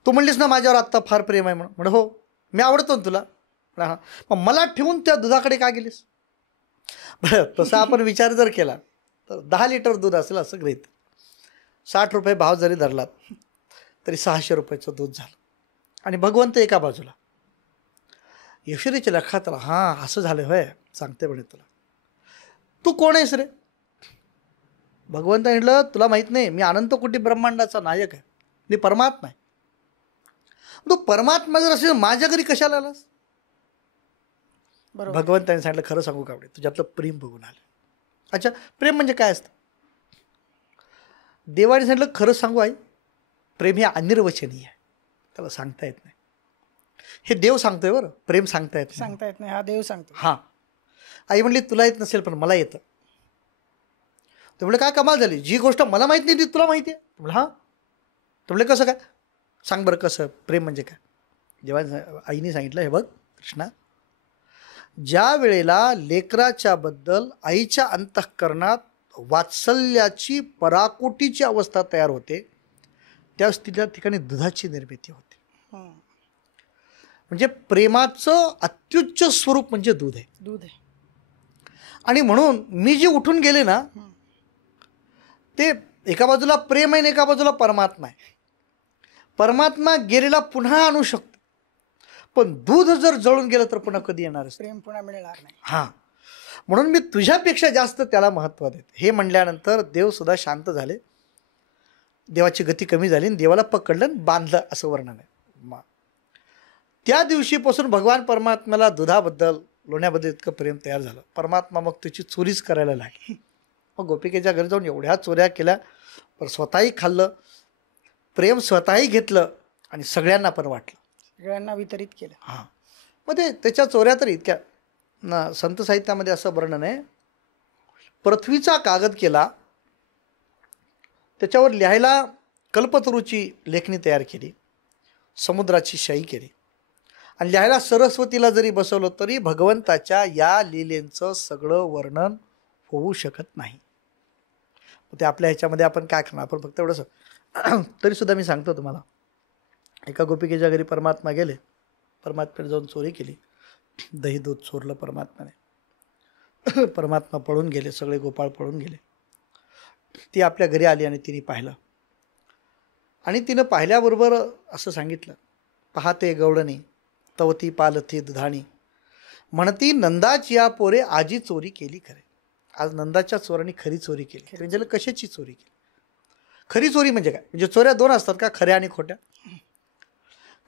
तू म्हणलीस ना माझ्यावर आत्ता फार प्रेम आहे म्हणून. हो, मी आवडतो ना तुला. हां, मग मला ठेवून त्या दुधाकडे का गेलीस? बरं, तसा आपण विचार जर केला तर 10 लिटर दूध असेल असं गृहीत, 60 रुपये भाव जरी धरलात तरी 600 रुपयाचं दूध झालं. आणि भगवंत एका बाजूला. यशोदेच्या लक्षात आला, हां असं झालं होय, सांगते म्हणे तुला. तू कोण आहेस रे? भगवंत म्हटलं, तुला माहीत नाही, मी अनंत कोटी ब्रह्मांडाचा नायक आहे, मी परमात्मा आहे. तू परमात्मा जर असेल माझ्या घरी कशाला आलास? भगवंताने सांगितलं, खरं सांगू का, तुझ्यातलं प्रेम बघून आलं. अच्छा, प्रेम म्हणजे काय असतं? देवाने सांगितलं, खरं सांगू आई, प्रेम हे अनिर्वचनीय आहे, त्याला सांगता येत नाही. हे देव सांगतोय बरं, प्रेम सांगता येत नाही, हा देव सांगतो. हां. आई म्हणली, तुला येत नसेल पण मला येतं. ते म्हणले, काय कमाल झाली, जी गोष्ट मला माहीत नाही ती तुला माहिती आहे? म्हणलं हां. ते म्हणले, कसं काय, सांग बरं कसं, प्रेम म्हणजे काय? जेव्हा आईने सांगितलं, हे बघ कृष्णा, ज्या वेळेला लेकराच्या बद्दल आईच्या अंतःकरणात वात्सल्याची पराकोटीची अवस्था तयार होते, त्याच त्या ठिकाणी दुधाची निर्मिती होते. म्हणजे प्रेमाचं अत्युच्च स्वरूप म्हणजे दूध आहे. आणि म्हणून मी जे उठून गेले ना, ते एका बाजूला प्रेम आहे आणि एका बाजूला परमात्मा आहे. परमात्मा गेलेला पुन्हा आणू शकतो, पण दूध जर जळून गेलं तर पुन्हा कधी येणार, प्रेम पुन्हा मिळणार नाही. हां, म्हणून मी तुझ्यापेक्षा जास्त त्याला महत्त्व देते. हे म्हणल्यानंतर देव सुद्धा शांत झाले. देवाची गती कमी झाली आणि देवाला पकडलं आणि बांधलं, असं वर्णन आहे. त्या दिवशीपासून भगवान परमात्म्याला दुधाबद्दल, लोण्याबद्दल इतकं प्रेम तयार झालं. परमात्मा मग त्याची चोरीच करायला लागली. मग गोपिकेच्या घरी जाऊन एवढ्या चोऱ्या केल्या, पण स्वतःही खाल्लं, प्रेम स्वतःही घेतलं आणि सगळ्यांना पण वाटलं, सगळ्यांना वितरित केलं. हां. मग ते त्याच्या चोऱ्या तर इतक्या ना, संत साहित्यामध्ये असं वर्णन आहे, पृथ्वीचा कागद केला, त्याच्यावर लिहायला कल्पतरूची लेखणी तयार केली, समुद्राची शाई केली, आणि लिहायला सरस्वतीला जरी बसवलं तरी भगवंताच्या या लीलेंचं सगळं वर्णन होऊ शकत नाही. ते आपल्या ह्याच्यामध्ये आपण काय करणार, आपण फक्त एवढंच. तरीसुद्धा मी सांगतो तुम्हाला, एका गोपिकेच्या घरी परमात्मा गेले, परमात्म्याने जाऊन चोरी केली, दही दूध चोरलं परमात्म्याने, परमात्मा पळून गेले, सगळे गोपाळ पळून गेले. ती आपल्या घरी आली आणि तिने पाहिलं, आणि तिनं पाहिल्याबरोबर असं सांगितलं, पाहते गवळणी तवती पालथी दुधाणी, म्हणती नंदाची या पोरे आजी चोरी केली खरे. आज नंदाच्या चोरांनी खरी चोरी केली. म्हणजे कशाची चोरी केली? खरी चोरी म्हणजे काय? म्हणजे चोऱ्या दोन असतात का, खऱ्या आणि खोट्या?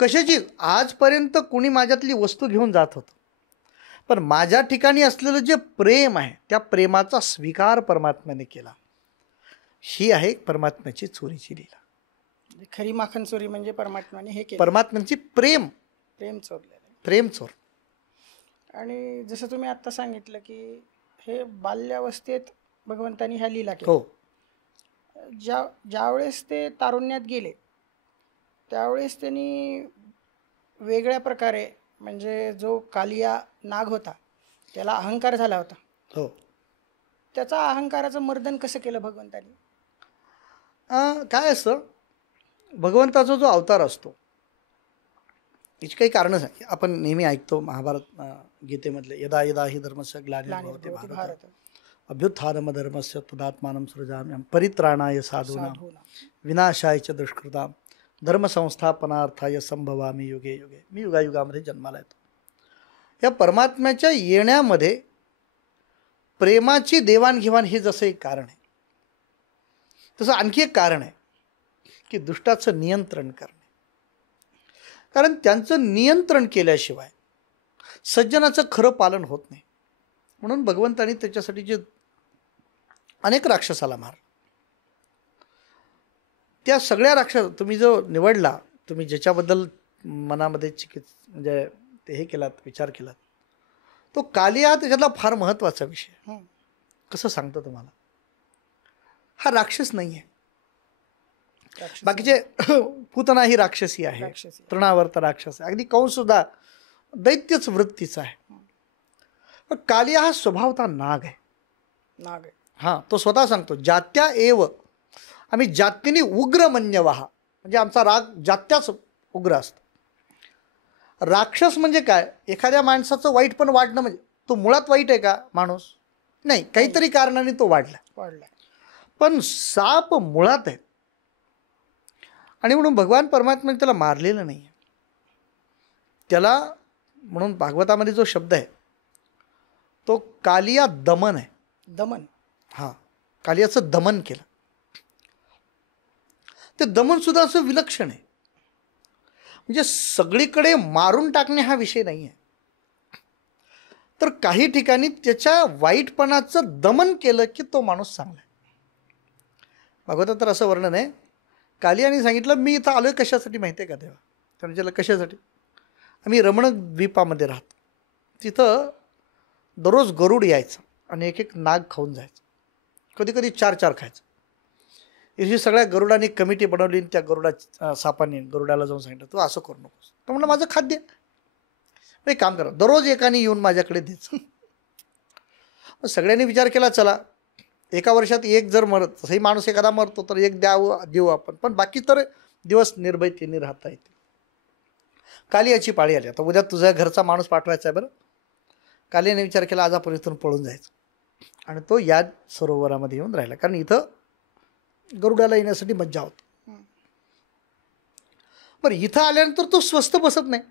कशाची? आजपर्यंत कुणी माझ्यातली वस्तू घेऊन जात होतं, पण माझ्या ठिकाणी असलेलं जे प्रेम आहे त्या प्रेमाचा स्वीकार परमात्म्याने केला. ही आहे परमात्म्याची चोरीची लीला. खरी माखन चोरी म्हणजे परमात्म्याने हे केलं, परमात्म्याची प्रेम चोरलेलं. प्रेम चोर. आणि जसं तुम्ही आत्ता सांगितलं की हे बाल्यावस्थेत भगवंतानी ह्या लीला केल्या. हो, ज्यावेळेस ते तारुण्यात गेले त्यावेळेस त्यांनी वेगळ्या प्रकारे, म्हणजे जो कालिया नाग होता त्याला अहंकार झाला होता, हो. त्याचा अहंकाराचं मर्दन कसं केलं भगवंतानी? काय असतं, भगवंताचा जो अवतार असतो याची काही कारणच आहे. आपण नेहमी ऐकतो महाभारत गीतेमधले, यदा यदा हि धर्मस्य ग्लानिर्भवति भारत अभ्युत्थानम धर्मस्य तदात्मानं सृजाम्यहं परित्राणाय साधूनां विनाशाय च दुष्कृतां धर्मसंस्थापनार्थाय संभवामि युगे युगे. मी युगायुगामध्ये जन्माला येतो. या परमात्म्याच्या येण्यामध्ये प्रेमाची देवाणघेवाण हे जसं एक कारण आहे, तसं आणखी एक कारण आहे की दुष्टाचं नियंत्रण करणे. कारण त्यांचं नियंत्रण केल्याशिवाय सज्जनाचं खरं पालन होत नाही. म्हणून भगवंतांनी त्याच्यासाठी जे अनेक राक्षसाला मारलं, त्या सगळ्या राक्षस तुम्ही जो निवडला, तुम्ही ज्याच्याबद्दल मनामध्ये म्हणजे ते हे केलात, विचार केलात, तो कालिया त्याच्यातला फार महत्त्वाचा विषय. कसं सांगतो तुम्हाला, हा राक्षस नाही आहे. बाकीचे पूतना ही राक्षसी आहे, तृणावर्त राक्षस आहे, अगदी कंस सुद्धा दैत्यच वृत्तीचा आहे. पण कालिया हा स्वभावता नाग आहे. हा, तो स्वतः सांगतो, जात्या एव आम्ही जातीने उग्र मन्यवहा, म्हणजे आमचा राग जात्याच उग्र असतो. राक्षस म्हणजे काय? एखाद्या माणसाचं वाईट पण वाढणं, म्हणजे तो मुळात वाईट आहे का माणूस? नाही, काहीतरी कारणाने तो वाढला. पण साप मुळात आहे, आणि म्हणून भगवान परमात्म्याने त्याला मारलेलं नाही. त्याला म्हणून भागवतामध्ये जो शब्द आहे तो कालिया दमन आहे. दमन, हा, कालियाचं दमन केलं. ते दमन सुद्धा असं विलक्षण आहे, म्हणजे सगळीकडे मारून टाकणे हा विषय नाही आहे, तर काही ठिकाणी त्याच्या वाईटपणाचं दमन केलं की तो माणूस चांगला आहे. भागवतात तर असं वर्णन आहे, कालियाने सांगितलं, मी इथं आलोय कशासाठी माहिती आहे का तेव्हा? त्याने विचारलं कशासाठी? आम्ही रमण द्वीपामध्ये राहतो, तिथं दररोज गरुड यायचं आणि एक एक नाग खाऊन जायचं, कधी कधी 4-4 खायचं. इथे सगळ्या गरुडांनी कमिटी बनवली, त्या सापाने गरुडाला जाऊन सांगितलं, तू असं करू नकोस. तर म्हणलं, माझं खाद्य, एक काम करा, दररोज एकाने येऊन माझ्याकडे द्यायचं. मग सगळ्यांनी विचार केला, चला एका वर्षात एक जर मरत, तसंही माणूस एखादा मरतो तर एक देऊ आपण, पण बाकी तर दिवस निर्भयतेने राहता येते. कालियाची पाळी आली. आता उद्या तुझ्या घरचा माणूस पाठवायचा आहे. बरं, कालियाने विचार केला, आज आपण इथून पळून जायचं, आणि तो या सरोवरामध्ये येऊन राहिला, कारण इथं गरुडाला येण्यासाठी मज्जा होती. बरं, इथं आल्यानंतर तो स्वस्त बसत नाही.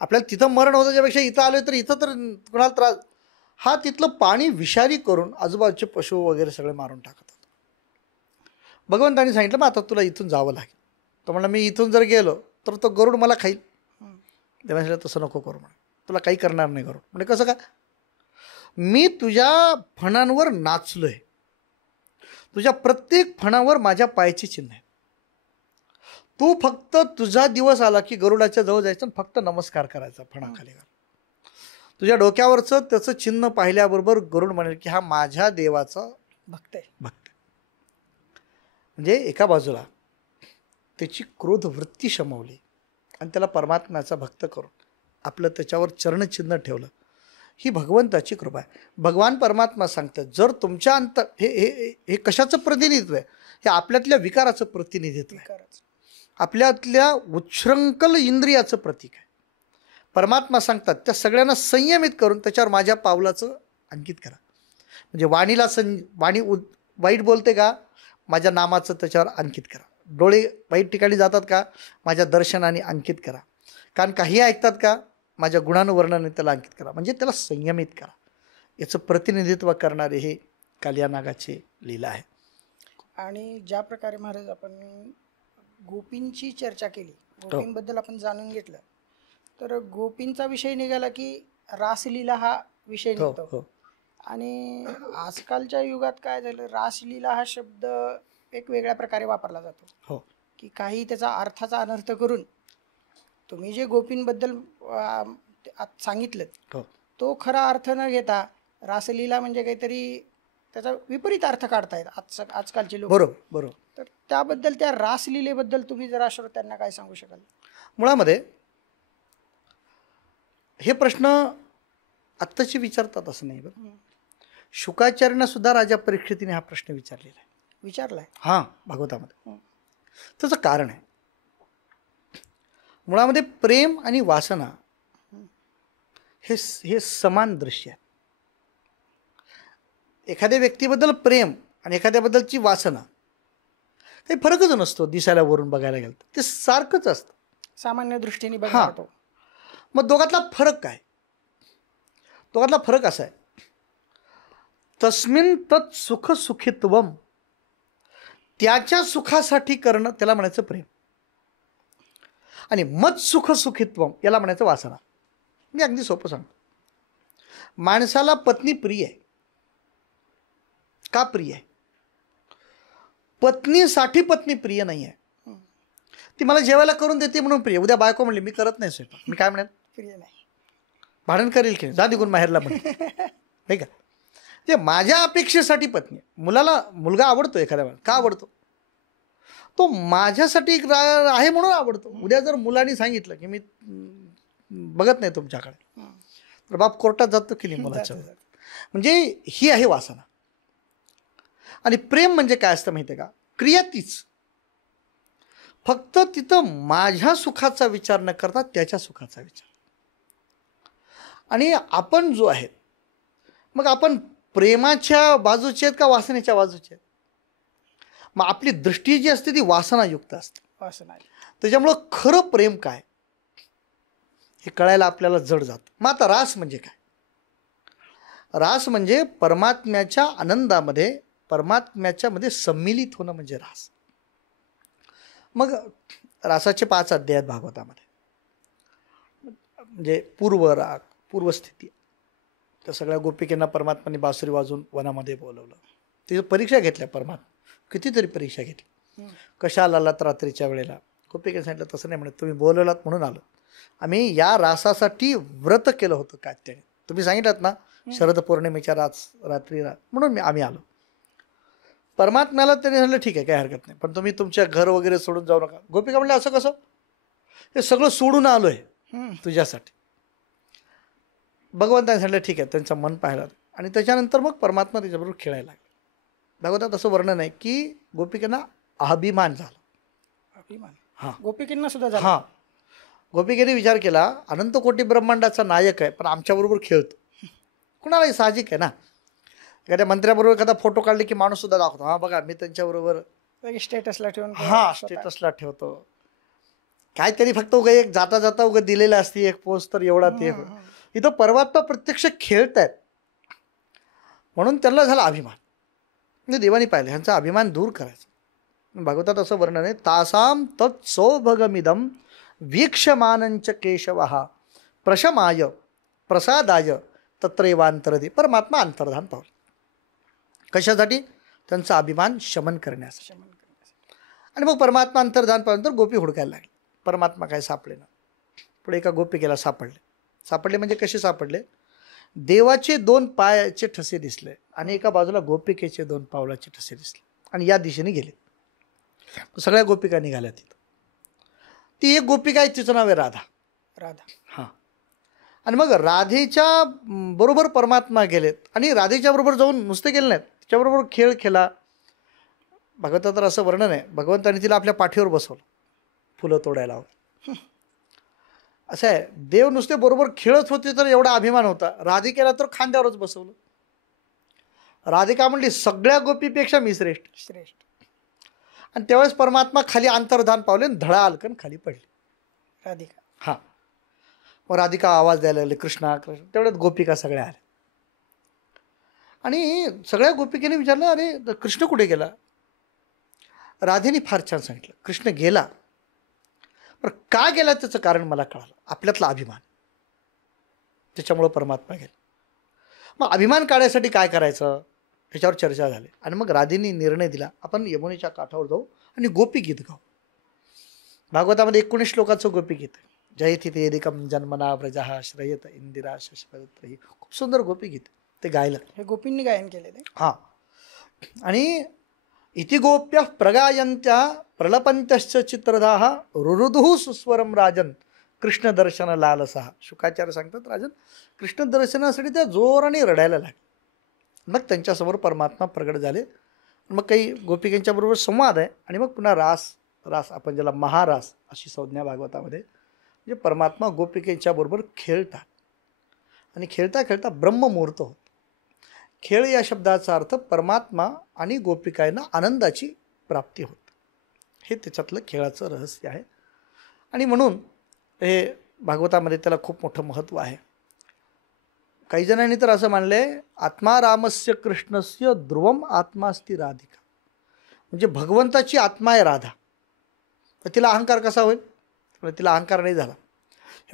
आपल्याला तिथं मरण होतं त्यापेक्षा इथं आलोय तर इथं तर कुणाला त्रास. हा तिथलं पाणी विषारी करून आजूबाजूचे पशु वगैरे सगळे मारून टाकत होता. भगवंतांनी सांगितलं, मग आता तुला इथून जावं लागेल. तो म्हणला, मी इथून जर गेलो तर तो गरुड मला खाईल. तेव्हा सांगितलं, तसं नको करू म्हणे, तुला काही करणार नाही गरुड. म्हणजे कसं काय? मी तुझ्या फणांवर नाचलोय, तुझ्या प्रत्येक फणावर माझ्या पायाची चिन्ह आहे. तू फक्त तुझा दिवस आला की गरुडाच्या जवळ जायचं आणि फक्त नमस्कार करायचा फणाखाली. तुझ्या डोक्यावरचं त्याचं चिन्ह पाहिल्याबरोबर गरुड म्हणेल की हा माझ्या देवाचा भक्त आहे. म्हणजे एका बाजूला त्याची क्रोध वृत्ती शमवली आणि त्याला परमात्म्याचा भक्त करून आपलं त्याच्यावर चरणचिन्ह ठेवलं. ही भगवंताची कृपा आहे. भगवान परमात्मा सांगतात जर तुमच्या अंतर हे हे हे कशाचं प्रतिनिधित्व आहे? हे आपल्यातल्या विकाराचं प्रतिनिधित्व आहे, विकारच. आपल्यातल्या उच्छृंखल इंद्रियाचं प्रतीक आहे. परमात्मा सांगतात त्या सगळ्यांना संयमित करून त्याच्यावर माझ्या पावलाचं अंकित करा. म्हणजे वाणीला वाणी वाईट बोलते का, माझ्या नामाचं त्याच्यावर अंकित करा. डोळे वाईट ठिकाणी जातात का, माझ्या दर्शनाने अंकित करा. कान काही ऐकतात का, माझ्या गुणानुवर्णनाने त्याला अंकित करा. म्हणजे त्याला संयमित करा. याचं प्रतिनिधित्व करणारे हे कालिया नागाचे लीला आहे. आणि ज्या प्रकारे महाराज आपण गोपींची चर्चा केली, गोपींबद्दल आपण जाणून घेतलं, तर गोपींचा विषय निघाला की रासलीला हा विषय हो निघतो. हो आणि आजकालच्या युगात काय झालं, रासलीला हा शब्द एक वेगळ्या प्रकारे वापरला जातो, हो की काही त्याचा अर्थाचा अनर्थ करून तुम्ही जे गोपींबद्दल सांगितलं हो तो खरा अर्थ न घेता रासलीला म्हणजे काहीतरी त्याचा विपरीत अर्थ काढतायत आजकालचे लोक. बरोबर बरोबर. तर त्याबद्दल, त्या रासलीलेबद्दल तुम्ही जरा श्रोत्यांना काय सांगू शकाल? मुळामध्ये हे प्रश्न आत्ताचे विचारतात असं नाही बरं. शुकाचार्यांना सुद्धा राजा परीक्षितीने हा प्रश्न विचारलेला आहे. विचारलाय? हां, भागवतामध्ये. त्याचं कारण आहे, मुळामध्ये प्रेम आणि वासना हे हे समान दृश्य आहे. एखाद्या व्यक्तीबद्दल प्रेम आणि एखाद्याबद्दलची वासना काही फरकच नसतो. दिसायला वरून बघायला गेलं तर ते सारखंच असतं सामान्य दृष्टीने हां. बघतो. मग दोघातला फरक काय? दोघातला फरक असा आहे, तस्मिन तत् सुख सुखित्वम, त्याच्या सुखासाठी करणं त्याला म्हणायचं प्रेम, आणि मत सुख सुखित्वम याला म्हणायचं वासना. मी अगदी सोपं सांगतो. माणसाला पत्नी प्रिय आहे. का प्रिय आहे? पत्नीसाठी पत्नी प्रिय नाही आहे. ती मला जेवायला करून देते म्हणून प्रिय. उद्या बायको म्हणली मी करत नाही स्वयंपाक, मी काय म्हणेल? प्रिय नाही. भांडण करेल की जा निघून माहेरला म्हणेल, नाही का? ते माझ्या अपेक्षेसाठी पत्नी. मुलगा आवडतो एखाद्या, का आवडतो? तो माझ्यासाठी आहे म्हणून आवडतो. उद्या जर मुलांनी सांगितलं की मी बघत नाही तुमच्याकडे, तर बाप कोर्टात जातो की नाही मुलाच्या. म्हणजे ही आहे वासना. आणि प्रेम म्हणजे काय असतं माहिती आहे का? क्रिया तीच, फक्त तिथं माझ्या सुखाचा विचार न करता त्याच्या सुखाचा विचार. आणि आपण जो आहे, मग आपण प्रेमाच्या बाजूचे आहेत का वासनेच्या बाजूचे आहेत? मग आपली दृष्टी जी असते ती वासनायुक्त असते. वासना. त्याच्यामुळं खरं प्रेम काय हे कळायला आपल्याला जड जातं. मग आता रास म्हणजे काय? रास म्हणजे परमात्म्याच्या आनंदामध्ये, परमात्म्याच्या मध्ये सम्मिलित होणं म्हणजे रास. मग रासाचे 5 अध्याय आहेत भागवतामध्ये. म्हणजे पूर्वराग, पूर्वस्थिती. त्या सगळ्या गोपिकांना परमात्माने बासुरी वाजून वनामध्ये बोलवलं. तिथं परीक्षा घेतल्या परमात्मा, कितीतरी परीक्षा घेतली. कशाला आलात रात्रीच्या वेळेला? गोपिकांनी सांगितलं तसं नाही म्हणत, तुम्ही बोलवलात म्हणून आलो. आम्ही या रासासाठी व्रत केलं होतं काय त्याने, तुम्ही सांगितलं ना शरद पौर्णिमेच्या रात्री म्हणून आम्ही आलो. परमात्म्याला त्याने सांगितलं ठीक आहे, काही हरकत नाही, पण तुम्ही तुमच्या घर वगैरे सोडून जाऊ नका. गोपिका म्हणले असं कसं? हे सगळं सोडून आलोय तुझ्यासाठी. भगवंताने सांगितलं ठीक आहे, त्यांचं मन पाहिलं. आणि त्याच्यानंतर मग परमात्मा त्याच्याबरोबर खेळायला लागला. भागवतात असं वर्णन आहे की गोपिकांना अभिमान झाला. अभिमान? हां, गोपिकांना सुद्धा झाला. हां. गोपिकेने विचार केला, अनंत कोटी ब्रह्मांडाचा नायक आहे पण आमच्याबरोबर खेळतो. कुणालाही साहजिक आहे ना, एखाद्या मंत्र्याबरोबर एखादा फोटो काढले की माणूस सुद्धा दाखवतो, हा बघा मी त्यांच्याबरोबर स्टेटसला ठेवून. हां, स्टेटसला ठेवतो. काय तरी फक्त उगा एक जाता जाता उगा दिलेलं असते एक पोस्ट, तर एवढा ते. इथं परमात्मा प्रत्यक्ष खेळतायत म्हणून त्यांना झाला अभिमान. म्हणजे देवानी पाहिलं ह्यांचा अभिमान दूर करायचा. भागवतात असं वर्णन आहे, तासाम तत्सौभगमिदम वीक्षमानंच केशवः प्रशमाय प्रसादाय तत्रैवांतरदे. परमात्मा अंतर्धान पावले. कशासाठी? त्यांचा अभिमान शमन करण्यासाठी. आणि मग परमात्मा अंतर्धान पावल्यानंतर गोपी हुडकायला लागली. परमात्मा काय सापडले ना. पुढे एका गोपिकेला सापडले म्हणजे कसे सापडले? देवाचे 2 पायाचे ठसे दिसले आणि एका बाजूला गोपिकेचे 2 पावलाचे ठसे दिसले आणि या दिशेने गेले. सगळ्या गोपिका निघाल्या तिथं. ती एक गोपिका आहे, तिचं नाव आहे राधा. राधा. हां. आणि मग राधेच्या बरोबर परमात्मा गेलेत आणि राधेच्या बरोबर जाऊन नुसते गेले नाहीत, तिच्याबरोबर खेळ खेळला. भगवंता तर असं वर्णन आहे, भगवंताने तिला आपल्या पाठीवर बसवलं, फुलं तोडायला हवं. असं आहे, देव नुसते बरोबर खेळत होते तर एवढा अभिमान होता, राधिकेला तर खांद्यावरच बसवलं. राधिका म्हणली सगळ्या गोपीपेक्षा मी श्रेष्ठ. श्रेष्ठ. आणि त्यावेळेस परमात्मा खाली अंतर्धान पावले, धडा अलकन खाली पडली राधिका. हां. मग राधिका आवाज द्यायला लागले, कृष्णा कृष्ण. तेवढ्यात गोपिका सगळ्या आल्या आणि सगळ्या गोपिकेने विचारलं, अरे कृष्ण कुठे गेला? राधेने फार छान सांगितलं, कृष्ण गेला, पण का गेला त्याचं कारण मला कळालं, आपल्यातला अभिमान, त्याच्यामुळं परमात्मा गेला. मग अभिमान काढायसाठी काय करायचं ह्याच्यावर चर्चा झाली. आणि मग राधेने निर्णय दिला, आपण यमुनेच्या काठावर जाऊ आणि गोपी गीत गाऊ. भागवतामध्ये 19 श्लोकाचं गोपी गीत आहे. जयति तेदिकम जन्मना व्रजः श्रयत इंदिरा शशपत्रही. खूप सुंदर गोपी गीत ते गायलं. हे गोपींनी गायन केलेले. हां. आणि इति गोप्य प्रगायंत्या प्रलपंत्यश्च चित्रदाः रुरुदुः सुस्वरम राजन कृष्ण दर्शन लालसः. शुकाचार्य सांगतात, राजन कृष्ण दर्शनासाठी त्या जोराने रडायला लागले. मग त्यांच्यासमोर परमात्मा प्रगट झाले. मग काही गोपिकांच्या बरोबर संवाद आहे आणि मग पुन्हा रास, आपण ज्याला महारास अशी संज्ञा भागवतामध्ये, म्हणजे परमात्मा गोपिकेच्या बरोबर खेळतात आणि खेळता खेळता ब्रह्ममुहूर्त होत. खेळ या शब्दाचा अर्थ परमात्मा आणि गोपिकांना आनंदाची प्राप्ती होते, हे त्याच्यातलं खेळाचं रहस्य आहे. आणि म्हणून हे भागवतामध्ये त्याला खूप मोठं महत्त्व आहे. काही जणांनी तर असं मानले, आत्मा रामस्य कृष्णस्य ध्रुवम आत्मास्ति राधिका. म्हणजे भगवंताची आत्मा आहे राधा, तर तिला अहंकार कसा होईल? तिला अहंकार नाही झाला.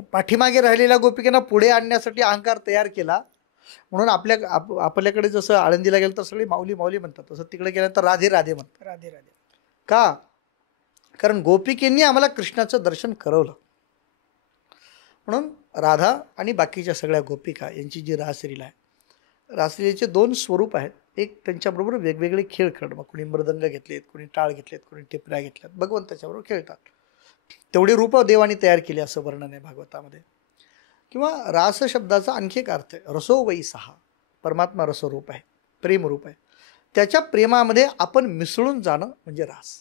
पाठीमागे राहिलेल्या गोपिकांना पुढे आणण्यासाठी अहंकार तयार केला. म्हणून आपल्याकडे जसं आळंदीला गेलं तर सगळी माऊली माऊली म्हणतात, तसं तिकडे गेल्यानंतर राधे राधे म्हणतात. राधे राधे. का? कारण गोपिकेंनी आम्हाला कृष्णाचं दर्शन करवलं. म्हणून राधा आणि बाकीच्या सगळ्या गोपिका यांची जी रासलीला आहे, रासलीलेचे 2 स्वरूप आहेत. एक त्यांच्याबरोबर वेगवेगळे खेळ खेळणं, मग कोणी मृदंग घेतलेत, कोणी टाळ घेतलेत, कोणी टिपऱ्या घेतल्यात, भगवंताच्याबरोबर खेळतात. तेवढी रूपं देवाने तयार केली असं वर्णन आहे भागवतामध्ये. किंवा रास शब्दाचा आणखी एक अर्थ आहे, रसो वै सहा. परमात्मा रसरूप आहे, प्रेमरूप आहे, त्याच्या प्रेमामध्ये आपण मिसळून जाणं म्हणजे रास.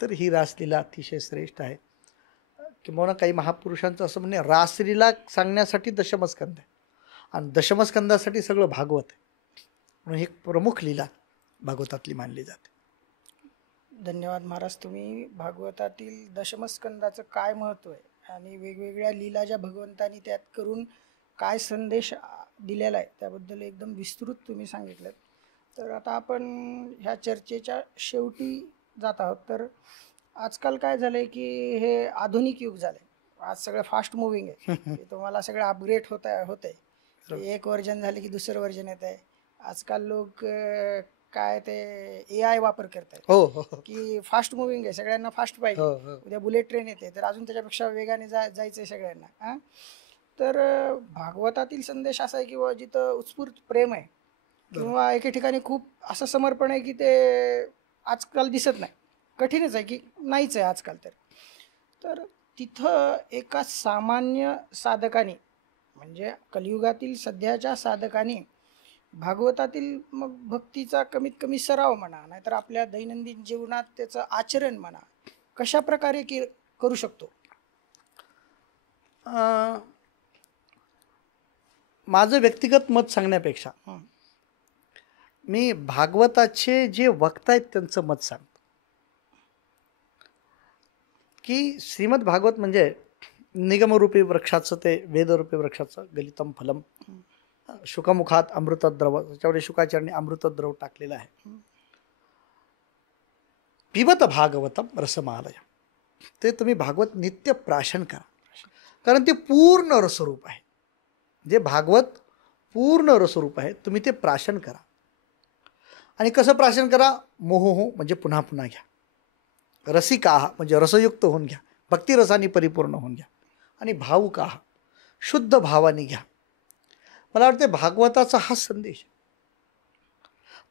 तर ही रासलीला अतिशय श्रेष्ठ आहे. किंवा काही महापुरुषांचं असं म्हणणे, रासलीला सांगण्यासाठी दशमस्कंद आहे आणि दशमस्कंदासाठी सगळं भागवत आहे. म्हणून ही प्रमुख लीला भागवतातली मानली जाते. धन्यवाद महाराज. तुम्ही भागवतातील दशमस्कंदाचं काय महत्त्व आहे आणि वेगवेगळ्या लीला ज्या भगवंतानी त्यात करून काय संदेश दिलेला आहे त्याबद्दल एकदम विस्तृत तुम्ही सांगितलं. तर आता आपण ह्या चर्चेच्या शेवटी जात आहोत. तर आजकाल काय झालं आहे की हे आधुनिक युग झालं आहे, आज सगळं फास्ट मुव्हिंग आहे. तुम्हाला सगळं अपग्रेड होत आहे. एक वर्जन झालं की दुसरं वर्जन येत आहे. आजकाल लोक काय ते AI वापर करतात. हो, की फास्ट मुव्हिंग आहे, सगळ्यांना फास्ट पाहिजे. उद्या बुलेट ट्रेन येते तर अजून त्याच्यापेक्षा वेगाने जायचं आहे सगळ्यांना. तर भागवतातील संदेश असा आहे की जिथं उत्स्फूर्त प्रेम आहे किंवा एके ठिकाणी खूप असं समर्पण आहे की ते आजकाल दिसत नाही, कठीणच आहे की नाहीच आहे आजकाल. तर तिथं एका सामान्य साधकाने, म्हणजे कलियुगातील सध्याच्या साधकाने भागवतातील मग भक्तीचा कमीत कमी सराव म्हणा, नाहीतर आपल्या दैनंदिन जीवनात त्याचं आचरण म्हणा, कशा प्रकारे करू शकतो? माझं व्यक्तिगत मत सांगण्यापेक्षा मी भागवताचे जे वक्ता आहेत त्यांचं मत सांगतो. की श्रीमद भागवत म्हणजे निगमरूपी वृक्षाचं, ते वेदरूपी वृक्षाचं गलितम फलम, शुकमुखात अमृतद्रव, त्याच्यावर शुकाचार्याने अमृतद्रव टाकलेला आहे. पिबत भागवतम रसमालय, ते तुम्ही भागवत नित्य प्राशन करा, कारण ते पूर्ण रसरूप आहे. जे भागवत पूर्ण रसरूप आहे, तुम्ही ते प्राशन करा. आणि कसं प्राशन करा? मोहो म्हणजे पुन्हा पुन्हा घ्या. रसिकाह म्हणजे रसयुक्त होऊन घ्या, भक्तिरसाने परिपूर्ण होऊन घ्या. आणि भावुकाह शुद्ध भावाने घ्या. मला वाटते भागवताचा हा संदेश,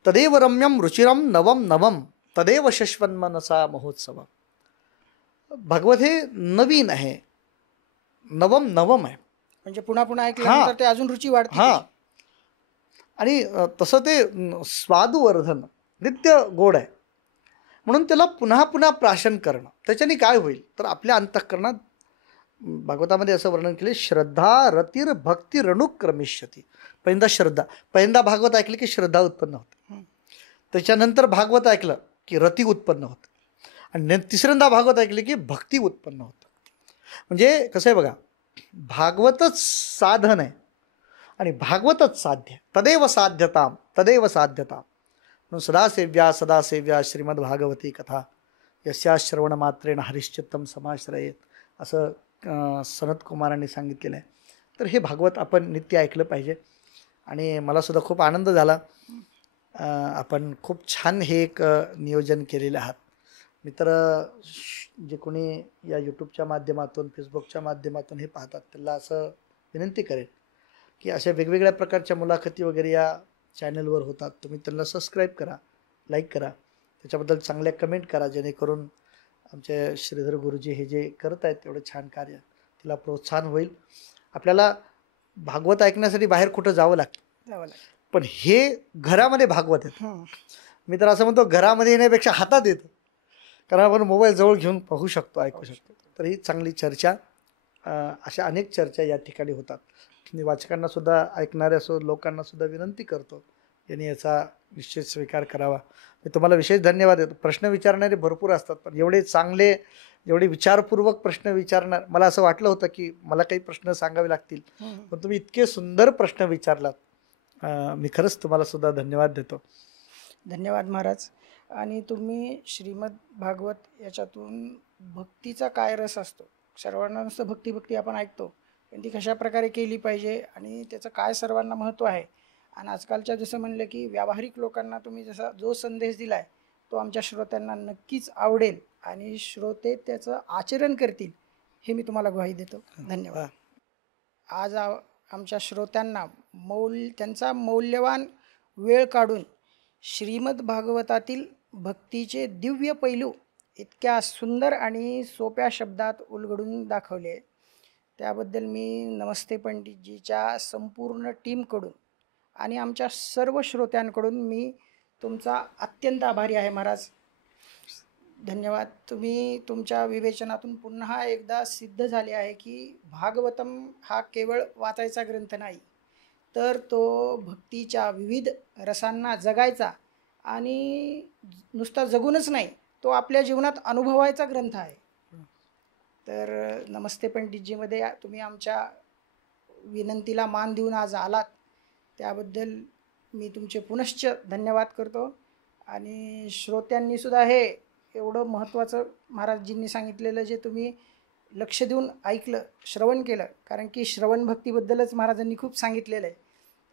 तदेव रम्यम रुचिरम नवम नवम तदेव शश्वन्मनसा महोत्सव. भागवत हे नवीन आहे, नवम नवम आहे. म्हणजे पुन्हा पुन्हा ऐकल्यानंतर ते अजून रुची वाढते हां त्याची. आणि तसं ते स्वादुवर्धन नित्य गोड आहे म्हणून त्याला पुन्हा पुन्हा प्राशन करणं त्याच्याने काय होईल तर आपल्या अंतःकरणात भागवतामध्ये असं वर्णन केले श्रद्धा रतीर भक्ती रणुक्रमिष्यती. पहिल्यांदा श्रद्धा, पहिल्यांदा भागवत ऐकले की श्रद्धा उत्पन्न होते, त्याच्यानंतर भागवत ऐकलं की रती उत्पन्न होतं आणि तिसऱ्यांदा भागवत ऐकले की भक्ती उत्पन्न होतं. म्हणजे कसं आहे बघा, भागवतच साधन आहे आणि भागवतच साध्य, तदेव साध्यताम तदेव साध्यताम. म्हणून सदासेव्या श्रीमद भागवती कथा यस्या श्रवण मात्रेण हरिश्चित्तम समाश्रयेत असं सनत कुमारांनी सांगितलेलं आहे. तर हे भागवत आपण नित्य ऐकलं पाहिजे आणि मला सुद्धा खूप आनंद झाला. आपण खूप छान हे एक नियोजन केलेलं आहात. मी तर जे कोणी या यूट्यूबच्या माध्यमातून फेसबुकच्या माध्यमातून हे पाहतात त्यांना असं विनंती करेन की अशा वेगवेगळ्या प्रकारच्या मुलाखती वगैरे या चॅनलवर होतात, तुम्ही त्यांना सबस्क्राईब करा, लाईक करा, त्याच्याबद्दल चांगल्या कमेंट करा, जेणेकरून आमचे श्रीधर गुरुजी हे जे करत आहेत तेवढं छान कार्य तिला प्रोत्साहन होईल. आपल्याला भागवत ऐकण्यासाठी बाहेर कुठं जावं लागतं, पण हे घरामध्ये भागवत येतं. मी तर असं म्हणतो घरामध्ये येण्यापेक्षा हातात येतं, कारण आपण मोबाईल जवळ घेऊन पाहू शकतो, ऐकू शकतो. तर ही चांगली चर्चा, अशा अनेक चर्चा या ठिकाणी होतात. मी वाचकांना सुद्धा, ऐकणाऱ्या लोकांना सुद्धा विनंती करतो यांनी याचा निश्चित स्वीकार करावा. मी तुम्हाला विशेष धन्यवाद देतो. प्रश्न विचारणारे भरपूर असतात, पण एवढे चांगले, एवढे विचारपूर्वक प्रश्न विचारणार, मला असं वाटलं होतं की मला काही प्रश्न सांगावे लागतील, पण तुम्ही इतके सुंदर प्रश्न विचारलात. मी खरंच तुम्हाला सुद्धा धन्यवाद देतो. धन्यवाद महाराज. आणि तुम्ही श्रीमद भागवत याच्यातून भक्तीचा काय रस असतो, सर्वांना नुसतं भक्ती भक्ती आपण ऐकतो, पण ती कशा प्रकारे केली पाहिजे आणि त्याचं काय सर्वांना महत्त्व आहे. आणि आजकालच्या जसं म्हणलं की व्यावहारिक लोकांना तुम्ही जसा जो संदेश दिला आहे तो आमच्या श्रोत्यांना नक्कीच आवडेल आणि श्रोते त्याचं आचरण करतील, हे मी तुम्हाला ग्वाही देतो. धन्यवाद. आज आमच्या श्रोत्यांना त्यांचा मौल्यवान वेळ काढून श्रीमद भागवतातील भक्तीचे दिव्य पैलू इतक्या सुंदर आणि सोप्या शब्दात उलगडून दाखवले, त्याबद्दल मी नमस्ते पंडितजीच्या संपूर्ण टीमकडून आणि आमच्या सर्व श्रोत्यांकडून मी तुमचा अत्यंत आभारी आहे महाराज. धन्यवाद. तुम्ही तुमच्या विवेचनातून पुन्हा एकदा सिद्ध झाले आहे की भागवतम हा केवळ वाचायचा ग्रंथ नाही, तर तो भक्तीच्या विविध रसांना जगायचा आणि नुसता जगूनच नाही, तो आपल्या जीवनात अनुभवायचा ग्रंथ आहे. तर नमस्ते पंडितजीमध्ये तुम्ही आमच्या विनंतीला मान देऊन आज आलात, त्याबद्दल मी तुमचे पुनश्च धन्यवाद करतो. आणि श्रोत्यांनी सुद्धा हे एवढं महत्त्वाचं महाराजजींनी सांगितलेलं जे तुम्ही लक्ष देऊन ऐकलं, श्रवण केलं, कारण की श्रवण भक्तीबद्दलच महाराजांनी खूप सांगितलेलं आहे.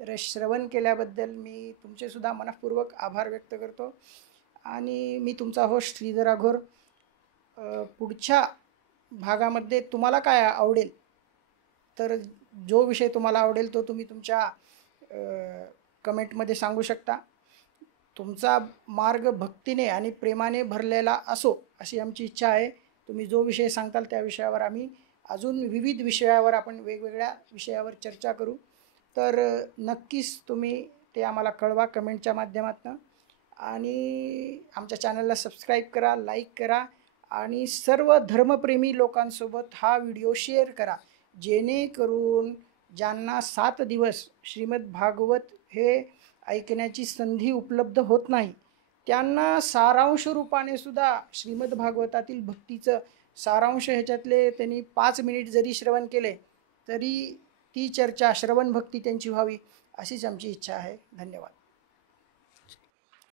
तर श्रवण केल्याबद्दल मी तुमचेसुद्धा मनःपूर्वक आभार व्यक्त करतो. आणि मी तुमचा होस्ट श्रीधर अघोर. पुढच्या भागामध्ये तुम्हाला काय आवडेल, तर जो विषय तुम्हाला आवडेल तो तुम्ही तुमच्या कमेंटमध्ये सांगू शकता. तुमचा मार्ग भक्तीने आणि प्रेमाने भरलेला असो अशी आमची इच्छा आहे. तुम्ही जो विषय सांगताल त्या विषयावर आम्ही अजून विविध विषयावर आपण वेगवेगळ्या विषयावर चर्चा करू. तर नक्कीच तुम्ही ते आम्हाला कळवा कमेंटच्या माध्यमातून. आणि आमच्या चॅनलला सबस्क्राईब करा, लाईक करा आणि सर्व धर्मप्रेमी लोकांसोबत हा व्हिडिओ शेअर करा, जेणेकरून ज्यांना 7 दिवस श्रीमद भागवत हे ऐकण्याची संधी उपलब्ध होत नाही त्यांना सारांश रूपाने सुद्धा श्रीमद भागवतातील भक्तीचं सारांश ह्याच्यातले त्यांनी 5 मिनिट जरी श्रवण केले तरी ती चर्चा श्रवण भक्ती त्यांची व्हावी अशीच आमची इच्छा आहे. धन्यवाद.